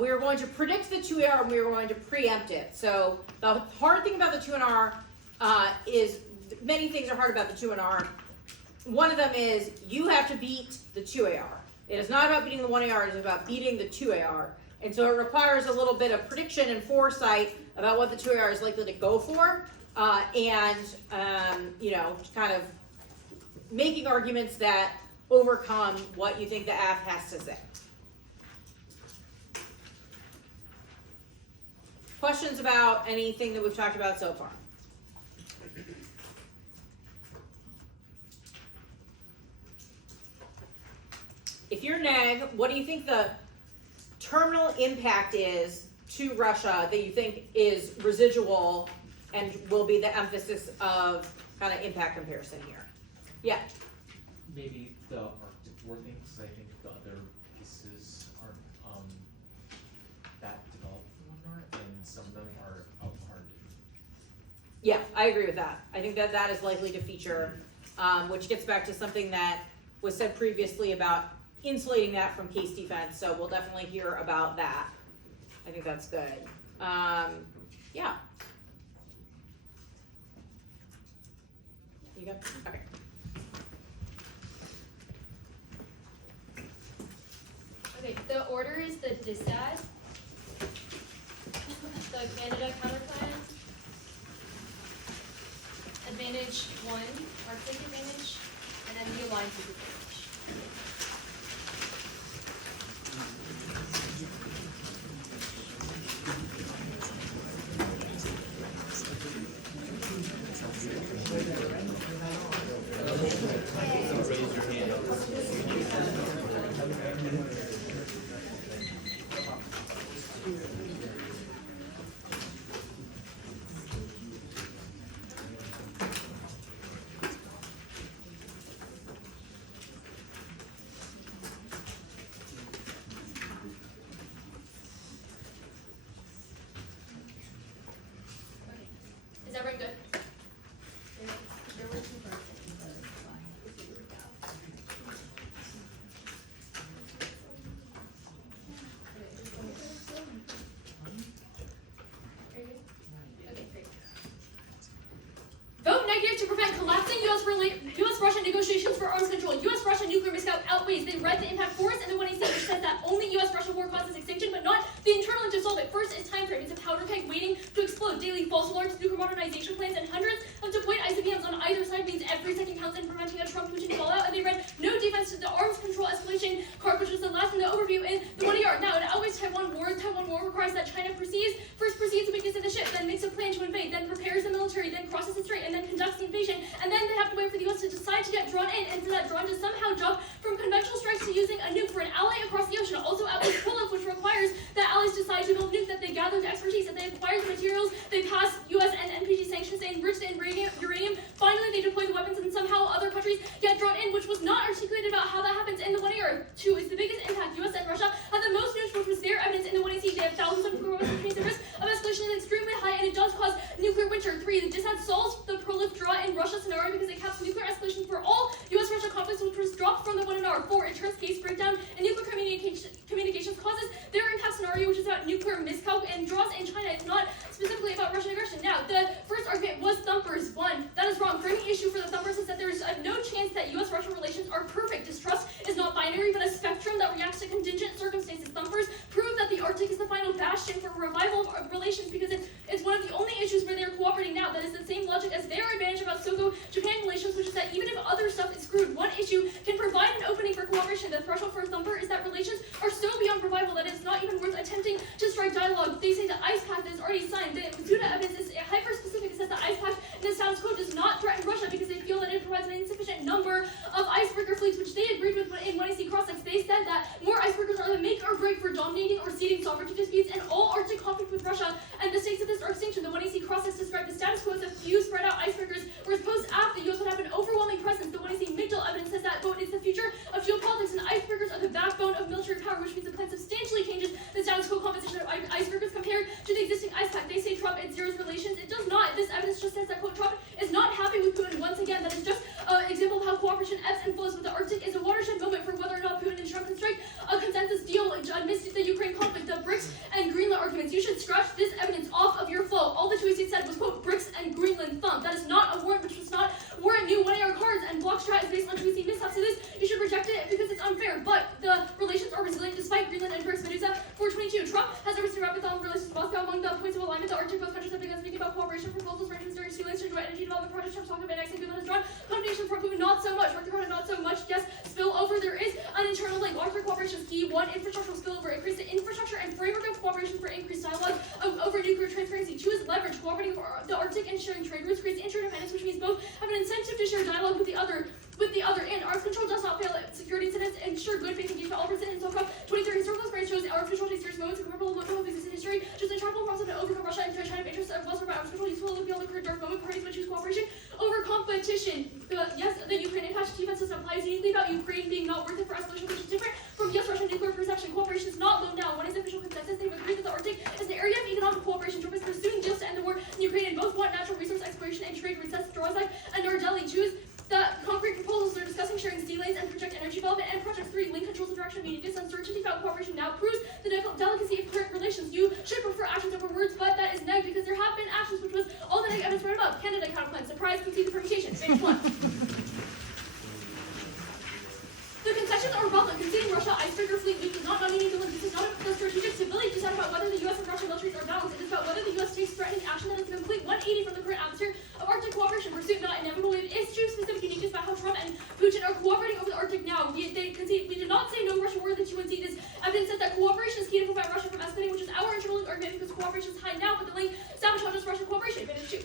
we're going to predict the 2AR and we're going to preempt it. So the hard thing about the 2NR is many things are hard about the 2NR. One of them is you have to beat the 2AR. It is not about beating the 1AR, it is about beating the 2AR. And so it requires a little bit of prediction and foresight about what the 2AR is likely to go for, and kind of making arguments that overcome what you think the AF has to say. Questions about anything that we've talked about so far? If you're neg, what do you think the terminal impact is to Russia that you think is residual and will be the emphasis of kind of impact comparison here? Yeah. Maybe the Arctic war thing, because I think the other pieces aren't that developed for Nora, and some of them are hard. Yeah, I agree with that. I think that that is likely to feature, which gets back to something that was said previously about insulating that from case defense. So we'll definitely hear about that. I think that's good. Yeah. You got okay. Okay, the order is the DSAD, the Canada counterplan, advantage 1, Arctic advantage, and then the alliances advantage. Is everyone good? Vote negative to prevent collapsing U.S.-Russia negotiations for arms control. U.S.-Russia nuclear miscount outweighs. They read the impact for us and the 1AC, which says that only U.S.-Russia war causes extinction, but not the internal to solve it. First is time frame. It's a powder keg waiting to explode. Daily false alarms, nuclear modernization plans, and hundreds of deployed ICBMs on either side means every second counts in preventing a Trump-Putin fallout. And they read no defense to the arms control escalation card, which was the last in the overview in the 1ER. Now, it outweighs Taiwan war. Taiwan war requires that China first proceeds weakness of the ship, then makes a plan to invade, then prepares the military, then crosses the strait, and then conducts the invasion. And then they have to wait for the U.S. to decide to get drawn in, and for that drawn to somehow jump from conventional strikes to using a nuke for an ally across the ocean. Also outweighs Prolif, which requires that allies decide to build nuke, that they gather the expertise, that they acquire the materials, they pass U.S. and NPT sanctions, they enrich the uranium. Finally, they deploy the weapons, and somehow other countries get drawn in, which was not articulated about how that happens in the 1ER. 2 is the biggest impact. U.S. and Russia have the most nukes, which was their evidence in the 1AC. They have thousands of nuclear weapons, which means the risk of escalation is extremely high, and it does cause nuclear winter. 3, the DSAD solves the Prolif draw in Russia scenario because it caps nuclear escalation for all U.S.-Russia conflicts, which was dropped from the 1R. 4, it turns case breakdown and nuclear communications causes their impact scenario, which is about nuclear miscalc and draws in China. It's not specifically about Russian aggression. Now, the first argument was Thumpers. 1, that is wrong. Framing issue for the Thumpers is that there's no chance that U.S.-Russia relations are perfect. Distrust is not binary, but a spectrum that reacts to contingent circumstances. Thumpers prove that the Arctic is the final bastion for revival of relations because it's one of the only issues where they're cooperating now. That is the same logic as their advantage about Sogo-Japan relations, which is that even if other stuff is screwed, one issue can provide an opening for cooperation. The threshold for a Thumper is that relations are so beyond revival that it's not even worth attempting to strike dialogue. They say the ice pact is already signed. The Matsuda evidence is hyper-specific. It says the ice pact in the status quo does not threaten Russia because they feel that it provides an insufficient number of icebreaker fleets, which they agreed with in 1AC crossings. They said that more icebreakers are the make or break for dominating or ceding sovereignty disputes in all Arctic conflict with Russia, and the stakes of this are extinction. The 1AC crossings described the status quo as a few spread out icebreakers, whereas post-app the U.S. would have an overwhelming presence. The 1AC Migdal evidence says that, quote, it's the future of geopolitics, and icebreakers are the backbone of military power, which means the plan substantially changes the status quo composition of icebreakers compared to the existing ice pact. They say Trump it zeros relations. It does not. This evidence just says that, quote, Trump is not happy with Putin. Once again, that is just an example of how cooperation ebbs and flows with the Arctic is a watershed moment for whether or not Putin and Trump can strike a consensus deal amidst the Ukraine conflict. The BRICS and Greenland arguments. You should scratch this evidence off of your flow. All the 2AC said was, quote, BRICS and Greenland thump. That is not a warrant, which was not warrant new 1AR cards, and block strat is based on 2AC mishaps. So this, you should reject it because it's unfair. But the relations are resilient despite Greenland and BRICS. Medusa 422. Trump has overseen rapid relations with Moscow. Among the points of alignment, the Arctic both countries have begun speaking about cooperation proposals, arrangements during Sealands to joint energy development projects. Trump's talking about annexing Finland has drawn condemnation from Putin, not so much. North Dakota, not so much. Yes, spill over. There is an internal link. Arctic cooperation is key. 1, infrastructural spillover, increase the infrastructure and framework of cooperation for increased dialogue over nuclear transparency. 2 is leverage, cooperating for the Arctic and sharing trade routes, creates interdependence, which means both have an incentive to share dialogue with the other, and arms control does not fail at security incidents, ensure good faith engagement. All present in SOCOM 23 historical experience shows arms control takes serious moments and comparable local exists in history. Just a tribal process to overcome Russia and China interests of Western arms control useful to beyond the current dark moment. Parties but choose cooperation over competition. Yes, the Ukraine impact defense system applies uniquely about Ukraine being not worth it for escalation, which is different from US-Russian nuclear perception. Cooperation is not low now. One is official consensus. They've agreed that the Arctic is an area of economic cooperation. Trump is pursuing deals to end the war in Ukraine, and both want natural resource exploration and trade. Recess, Drozak, and Nardelli choose the concrete proposals they're discussing sharing sea lanes and project energy development. And project 3, link controls the direction of media. Uncertainty about cooperation now proves the delicacy of current relations. You should prefer actions over words, but that is negative because there have been actions, which was all the negative evidence right above. Canada counterplan, surprise, concede the permutation. Phase 1. The concessions are relevant. Conceding Russia icebreaker fleet nuke does not mean this is not the strategic stability decide about whether the U.S. and Russian militaries are balanced. It is about whether the U.S. takes threatening action that is a complete 180 from the current atmosphere of Arctic cooperation. Pursuit not inevitable. We have issue-specific uniqueness about how Trump and Putin are cooperating over the Arctic now. We did not say no Russian war in the UNC. This evidence says that cooperation is key to prevent Russia from escalating, which is our internal argument because cooperation is high now, but the link sabotages Russian cooperation. Advantage 2.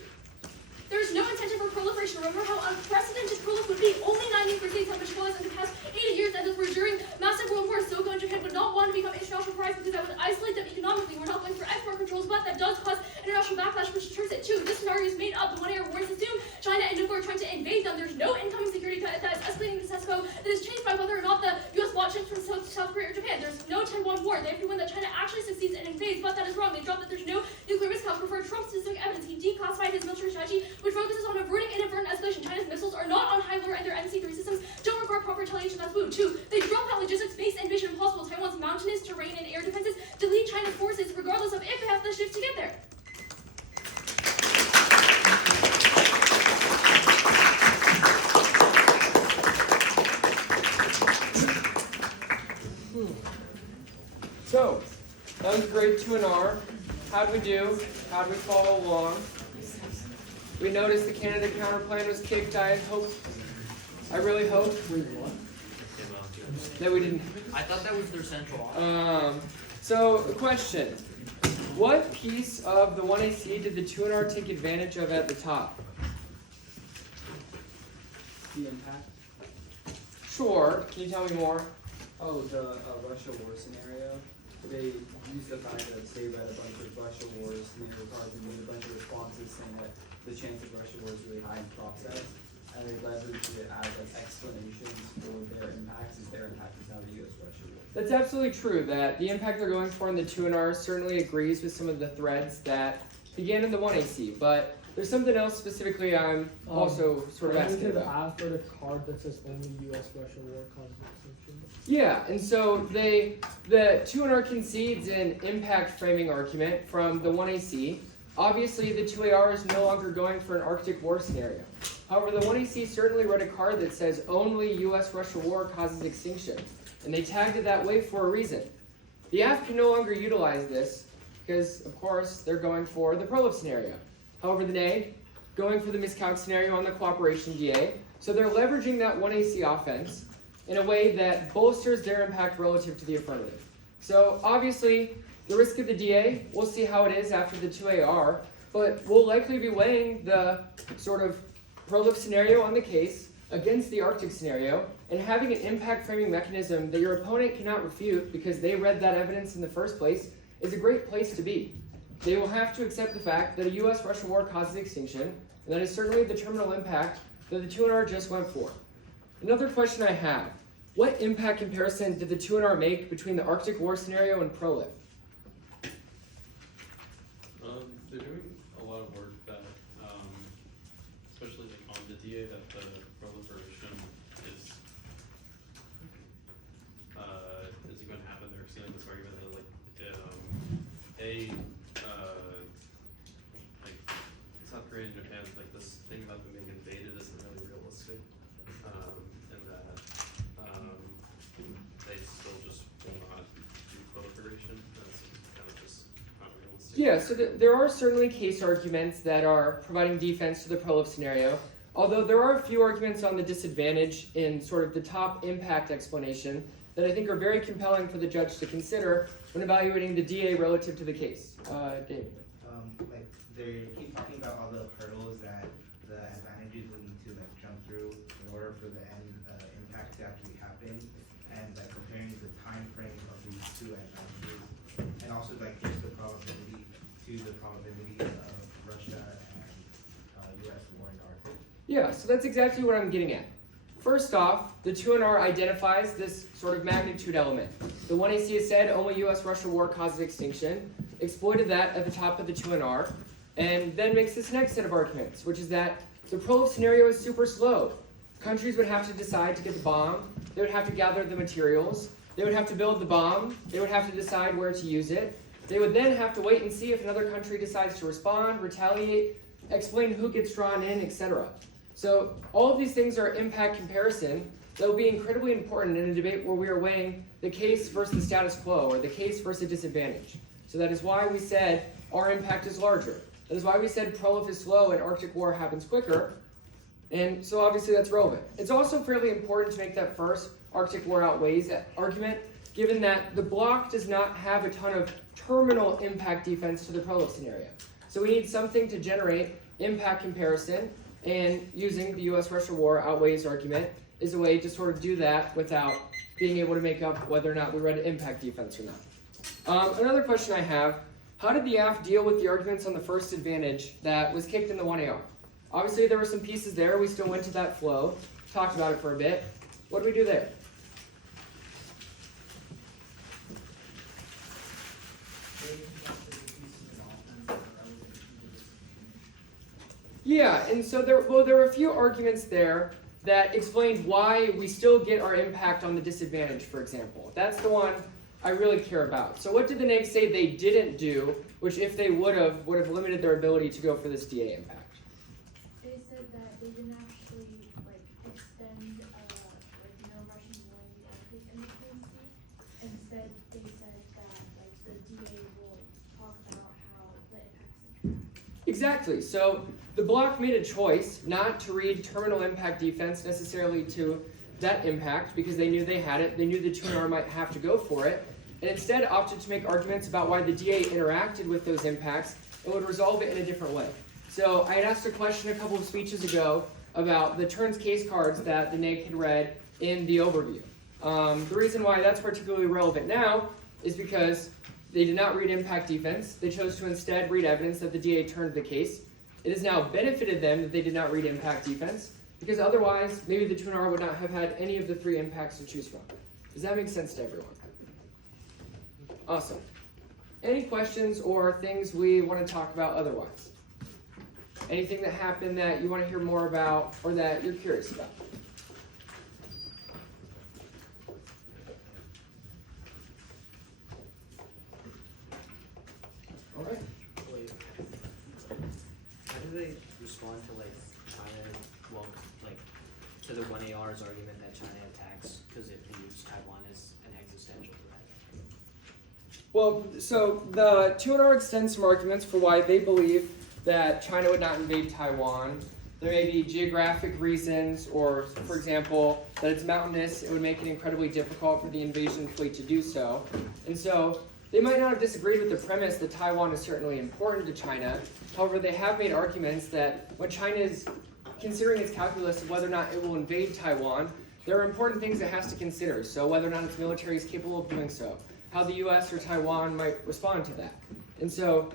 There is no incentive for proliferation. Remember how unprecedented proliferation would be. Only 9 nuclear states have materialized in the past 80 years, and those were during massive world wars. SOCO and Japan would not want to become international prize because that would isolate them economically. We're not going for export controls, but that does cause international backlash, which determines it too. This scenario is made up. The one-air wars assume China and nuclear are trying to invade them. There's no incoming security threat that is escalating to CESCO that is changed by whether or not the U.S. bought ships from South Korea or Japan. There's no Taiwan war. They have to win that China actually succeeds and invades, but that is wrong. They dropped that there's no nuclear risk. Prefer Trump-specific evidence. He declassified his military strategy, which focuses on averting inadvertent escalation. China's missiles are not on high alert, and their NC-3 systems don't require proper retaliation. That's Loew. 2. They dropped that logistics based invasion impossible. Taiwan's mountainous terrain and air defenses delete China's forces, regardless of if they have the ships to get there. So, that was grade 2 in R. How'd we do? How'd we follow along? We noticed the Canada counterplan was kicked. I really hope that we didn't. I thought that was their central. So, a question. What piece of the 1AC did the 2NR take advantage of at the top? The impact. Sure. Can you tell me more? Oh, the Russia war scenario. They used the fact that they read a bunch of Russia wars scenario cards and made a bunch of responses saying that the chance of Russia war is really high in process, and they leveraged it as like explanations for their impacts, as their impact is now the U.S.-Russia war. That's absolutely true, that the impact they're going for in the 2NR certainly agrees with some of the threads that began in the 1AC, but there's something else specifically I'm also sort of asking about. After the card that says only U.S.-Russia war causes extinction. Yeah, and so the 2NR concedes an impact framing argument from the 1AC. Obviously, the 2AR is no longer going for an Arctic war scenario. However, the 1AC certainly read a card that says only U.S.-Russia war causes extinction, and they tagged it that way for a reason. The AF can no longer utilize this because, of course, they're going for the prolif scenario. However, the NAG going for the miscalc scenario on the cooperation DA, so they're leveraging that 1AC offense in a way that bolsters their impact relative to the affirmative. So, obviously, the risk of the DA, we'll see how it is after the 2AR, but we'll likely be weighing the sort of prolif scenario on the case against the Arctic scenario, and having an impact framing mechanism that your opponent cannot refute because they read that evidence in the first place is a great place to be. They will have to accept the fact that a U.S.-Russia war causes extinction, and that is certainly the terminal impact that the 2NR just went for. Another question I have, what impact comparison did the 2NR make between the Arctic war scenario and prolif? They're doing a lot of work that, especially like on the DA, that the proliferation is going to happen. They're seeing this argument that like South Korea and Japan, like this thing about them being invaded isn't really realistic, and that they still just will not do proliferation. That's kind of just not realistic. Yeah, so there are certainly case arguments that are providing defense to the prolif scenario, although there are a few arguments on the disadvantage in sort of the top impact explanation that I think are very compelling for the judge to consider when evaluating the DA relative to the case. Dave. Like they keep talking about all the hurdles that the advantages will need to like jump through in order for the end impact to actually happen, and like comparing the time frame of these two advantages, and also like just the probability of Russia and U.S. war in the Arctic. Yeah, so that's exactly what I'm getting at. First off, the 2NR identifies this sort of magnitude element. The 1AC has said only US-Russia war causes extinction, exploited that at the top of the 2NR, and then makes this next set of arguments, which is that the prolif scenario is super slow. Countries would have to decide to get the bomb, they would have to gather the materials, they would have to build the bomb, they would have to decide where to use it, they would then have to wait and see if another country decides to respond, retaliate, explain who gets drawn in, etc. So all of these things are impact comparison that will be incredibly important in a debate where we are weighing the case versus the status quo, or the case versus disadvantage. So that is why we said our impact is larger. That is why we said prolif is slow and Arctic war happens quicker. And so obviously that's relevant. It's also fairly important to make that first Arctic war outweighs argument, given that the bloc does not have a ton of terminal impact defense to the prolif scenario. So we need something to generate impact comparison, and using the US-Russia war outweighs argument is a way to sort of do that without being able to make up whether or not we read impact defense or not. Another question I have, how did the AF deal with the arguments on the first advantage that was kicked in the 1AR? Obviously there were some pieces there, we still went to that flow, talked about it for a bit. What did we do there? Yeah, and so there were a few arguments there that explained why we still get our impact on the disadvantage, for example. That's the one I really care about. So what did the negs say they didn't do, which if they would have limited their ability to go for this DA impact? They said that they didn't actually extend no Russian war in the Arctic in the PNC. Instead, they said that the DA will talk about how the impacts. Exactly. So the bloc made a choice not to read terminal impact defense necessarily to that impact because they knew they had it. They knew the 2NR might have to go for it, and instead opted to make arguments about why the DA interacted with those impacts and would resolve it in a different way. So I had asked a question a couple of speeches ago about the turns case cards that the neg had read in the overview. The reason why that's particularly relevant now is because they did not read impact defense. They chose to instead read evidence that the DA turned the case. It has now benefited them that they did not read impact defense, because otherwise, maybe the 2NR would not have had any of the three impacts to choose from. Does that make sense to everyone? Awesome. Any questions or things we want to talk about otherwise? Anything that happened that you want to hear more about or that you're curious about? All right. How do they respond to China, to the 1AR's argument that China attacks because it views Taiwan as an existential threat? Well, so the 2NR extends some arguments for why they believe that China would not invade Taiwan. There may be geographic reasons, or for example, that it's mountainous, it would make it incredibly difficult for the invasion fleet to do so. And so they might not have disagreed with the premise that Taiwan is certainly important to China. However, they have made arguments that when China is considering its calculus of whether or not it will invade Taiwan, there are important things it has to consider. So whether or not its military is capable of doing so, how the US or Taiwan might respond to that. And so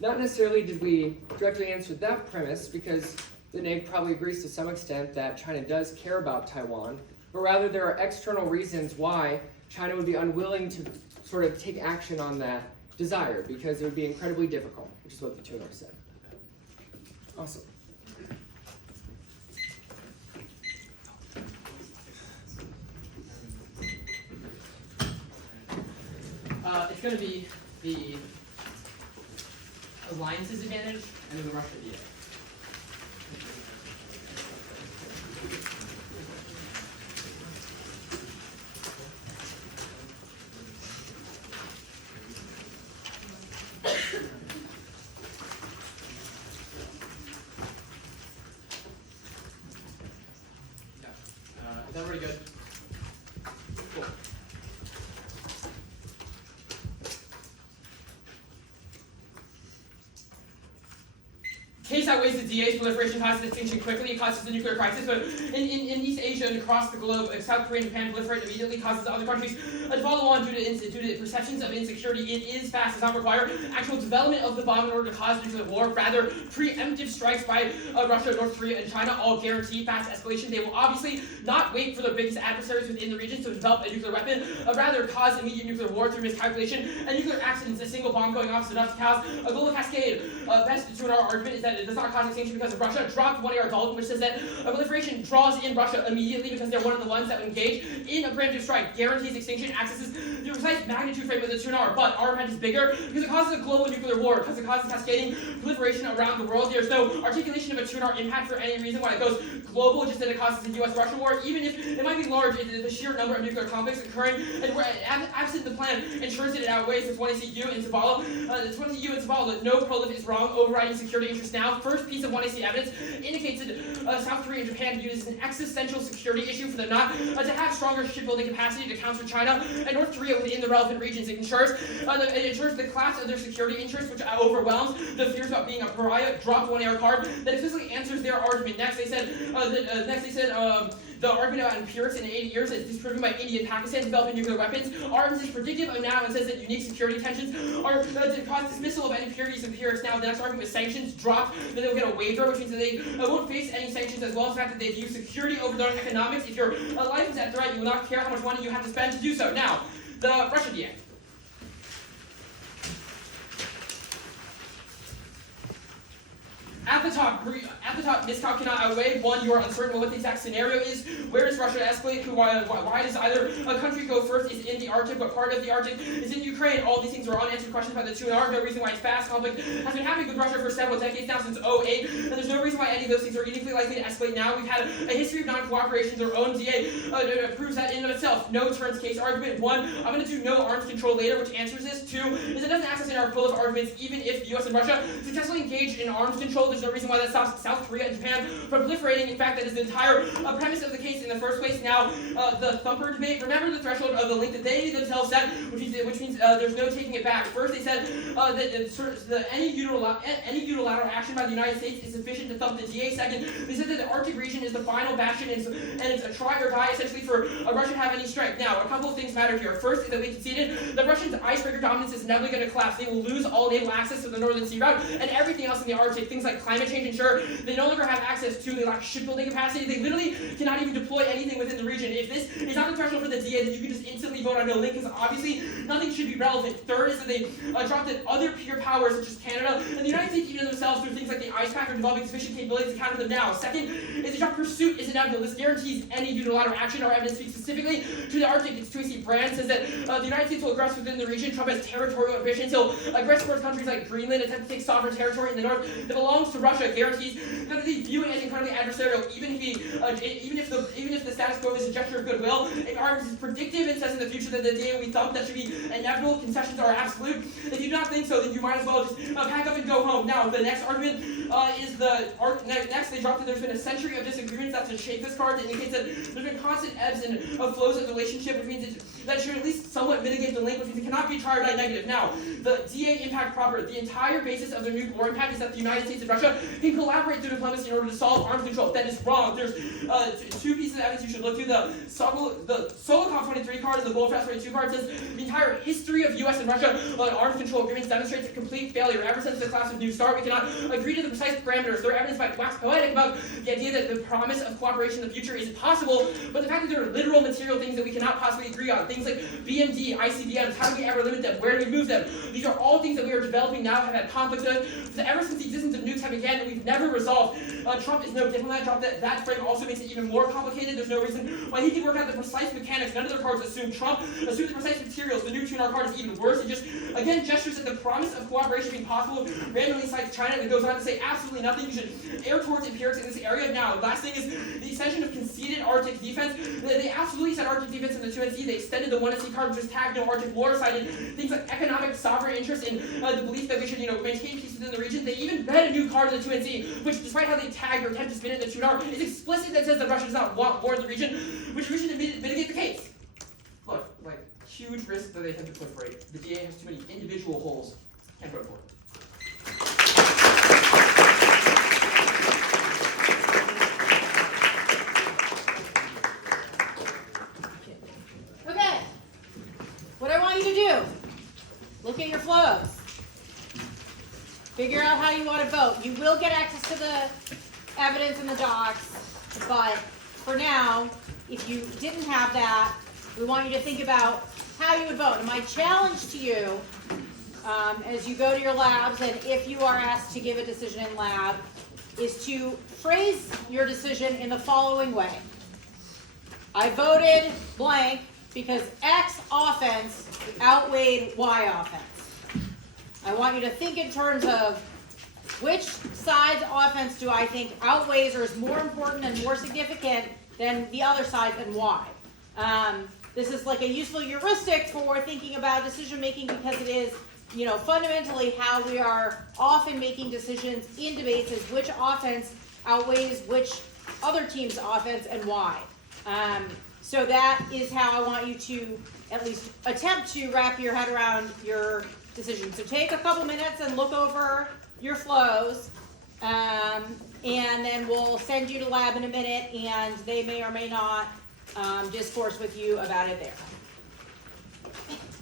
not necessarily did we directly answer that premise, because the neg probably agrees to some extent that China does care about Taiwan, but rather there are external reasons why China would be unwilling to sort of take action on that desire, because it would be incredibly difficult, which is what the 2NR said. Awesome. It's going to be the alliance's advantage and then the Russia DA. Is everybody good? Cool. case outweighs the DA's proliferation causes extinction quickly, it causes the nuclear crisis, but in East Asia and across the globe, South Korea and Japan proliferate immediately, causes other countries to follow on due to perceptions of insecurity. It is fast, does not require actual development of the bomb in order to cause nuclear war. Rather, preemptive strikes by Russia, North Korea, and China all guarantee fast escalation. They will obviously not wait for their biggest adversaries within the region to develop a nuclear weapon, rather cause immediate nuclear war through miscalculation and nuclear accidents. A single bomb going off is enough to cause a global cascade. Best to our argument is that it does not cause extinction because of Russia. Dropped 1AR Dalton, which says that proliferation draws in Russia immediately because they're one of the ones that would engage in a preemptive strike, guarantees extinction, accesses the precise magnitude frame of the 2NR, but our impact is bigger because it causes a global nuclear war, because it causes cascading proliferation around the world. There's no articulation of a 2NR impact for any reason why it goes global, just that it causes the US-Russia war, even if it might be large, the sheer number of nuclear conflicts occurring, and where absent the plan ensures that it outweighs the 20CU in Zabala. The 20CU in Zabala, that no prolif is wrong, overriding security interests now. First piece of 1AC evidence indicates that South Korea and Japan view this as an existential security issue for them not to have stronger shipbuilding capacity to counter China and North Korea within the relevant regions. It ensures the collapse of their security interests, which overwhelms the fears about being a pariah. Drop 1AR card that explicitly answers their argument. Next, they said the argument about empirics in 80 years is disproven by India and Pakistan developing nuclear weapons. Arms is predictive of now and says that unique security tensions are to cause dismissal of any purities empirics now. The next argument was sanctions dropped, then they'll get a waiver, which means that they won't face any sanctions, as well as the fact that they view security over their own economics. If your life is at threat, you will not care how much money you have to spend to do so. Now, the Russian DA. At the top, miscalc cannot outweigh. One, you are uncertain what the exact scenario is. Where does Russia escalate? Why does either a country go first? Is in the Arctic? What part of the Arctic? Is in Ukraine? All these things are unanswered questions by the 2NR. No reason why it's fast. Conflict has been happening with Russia for several decades now, since 2008, and there's no reason why any of those things are uniquely likely to escalate now. We've had a history of non-cooperation. Their own DA proves that in and of itself. No turns case argument. One, I'm going to do no arms control later, which answers this. Two, is it doesn't access in our pool of arguments, even if the US and Russia successfully engage in arms control. There's no reason why that stops South Korea and Japan from proliferating. In fact, that is the entire premise of the case in the first place. Now, the thumper debate, remember the threshold of the link that they themselves set, which means there's no taking it back. First, they said that any unilateral action by the United States is sufficient to thump the DA. Second, they said that the Arctic region is the final bastion, and it's a try or die, essentially, for Russia to have any strength. Now, a couple of things matter here. First is that we conceded that Russia's icebreaker dominance is inevitably going to collapse. They will lose all naval access to the Northern Sea Route and everything else in the Arctic, things like climate change, ensure they no longer have access to. They lack shipbuilding capacity. They literally cannot even deploy anything within the region. If this is not the threshold for the DA, then you can just instantly vote on no link, because obviously nothing should be relevant. Third is that they dropped that other peer powers, such as Canada and the United States, even themselves, through things like the ice pack, are developing sufficient capabilities to counter them now. Second is they dropped pursuit is inevitable. This guarantees any unilateral action. Our evidence speaks specifically to the Arctic. Its 2AC brand says that the United States will aggress within the region. Trump has territorial ambitions. He'll aggress towards countries like Greenland, attempt to take sovereign territory in the north that belongs to Russia. Guarantees that they view it as incredibly adversarial, even if the status quo is a gesture of goodwill. If argument is predictive and says in the future that the DA will be thumped, that should be inevitable. Concessions are absolute. If you do not think so, then you might as well just pack up and go home. Now, the next argument is next they dropped that there's been a century of disagreements. That's a shape this card that indicates that there's been constant ebbs and flows of the relationship, which means that should at least somewhat mitigate the link, which means it cannot be try or die negative. Now, the DA impact proper. The entire basis of their nuclear war impact is that the United States and Russia can collaborate through diplomacy in order to solve arms control. That is wrong. There's two pieces of evidence you should look to. The Sokolov 23 card and the Bullfast 22 card says the entire history of U.S. and Russia arms control agreements demonstrates a complete failure. Ever since the collapse of New START, we cannot agree to the precise parameters. Their evidence might wax poetic about the idea that the promise of cooperation in the future is possible, but the fact that there are literal material things that we cannot possibly agree on, things like BMD, ICBMs, how do we ever limit them? Where do we move them? These are all things that we are developing now, have had conflict with. Ever since the existence of nukes have began, and we've never resolved. Trump is no diplomat. Trump that frame also makes it even more complicated. There's no reason why he can work out the precise mechanics. None of their cards assume Trump. Assume the precise materials. The new 2NR card is even worse. It just, again, gestures at the promise of cooperation being possible. Randomly cites China and goes on to say absolutely nothing. You should err towards empirics in this area. Now, last thing is the extension of conceded Arctic defense. They absolutely said Arctic defense in the 2NC. They extended the 1NC card, which was tagged no Arctic war, cited things like economic sovereign interest and the belief that we should, maintain peace within the region. They even read a new card in the 2NC, which, despite how they tagged or attempt to spin it in the 2NR, is explicit that says that Russia does not want war in the region, which we should mitigate the case. Look, huge risk that they attempt to proliferate. The DA has too many individual holes. Can't vote for it. will get access to the evidence in the docs, but for now, if you didn't have that, we want you to think about how you would vote. And my challenge to you, as you go to your labs, and if you are asked to give a decision in lab, is to phrase your decision in the following way. I voted blank because X offense outweighed Y offense. I want you to think in terms of which side's offense do I think outweighs or is more important and more significant than the other side, and why. This is like a useful heuristic for thinking about decision making, because it is, you know, fundamentally how we are often making decisions in debates is which offense outweighs which other team's offense and why. So that is how I want you to at least attempt to wrap your head around your decision. So take a couple minutes and look over your flows, and then we'll send you to lab in a minute, and they may or may not discourse with you about it there.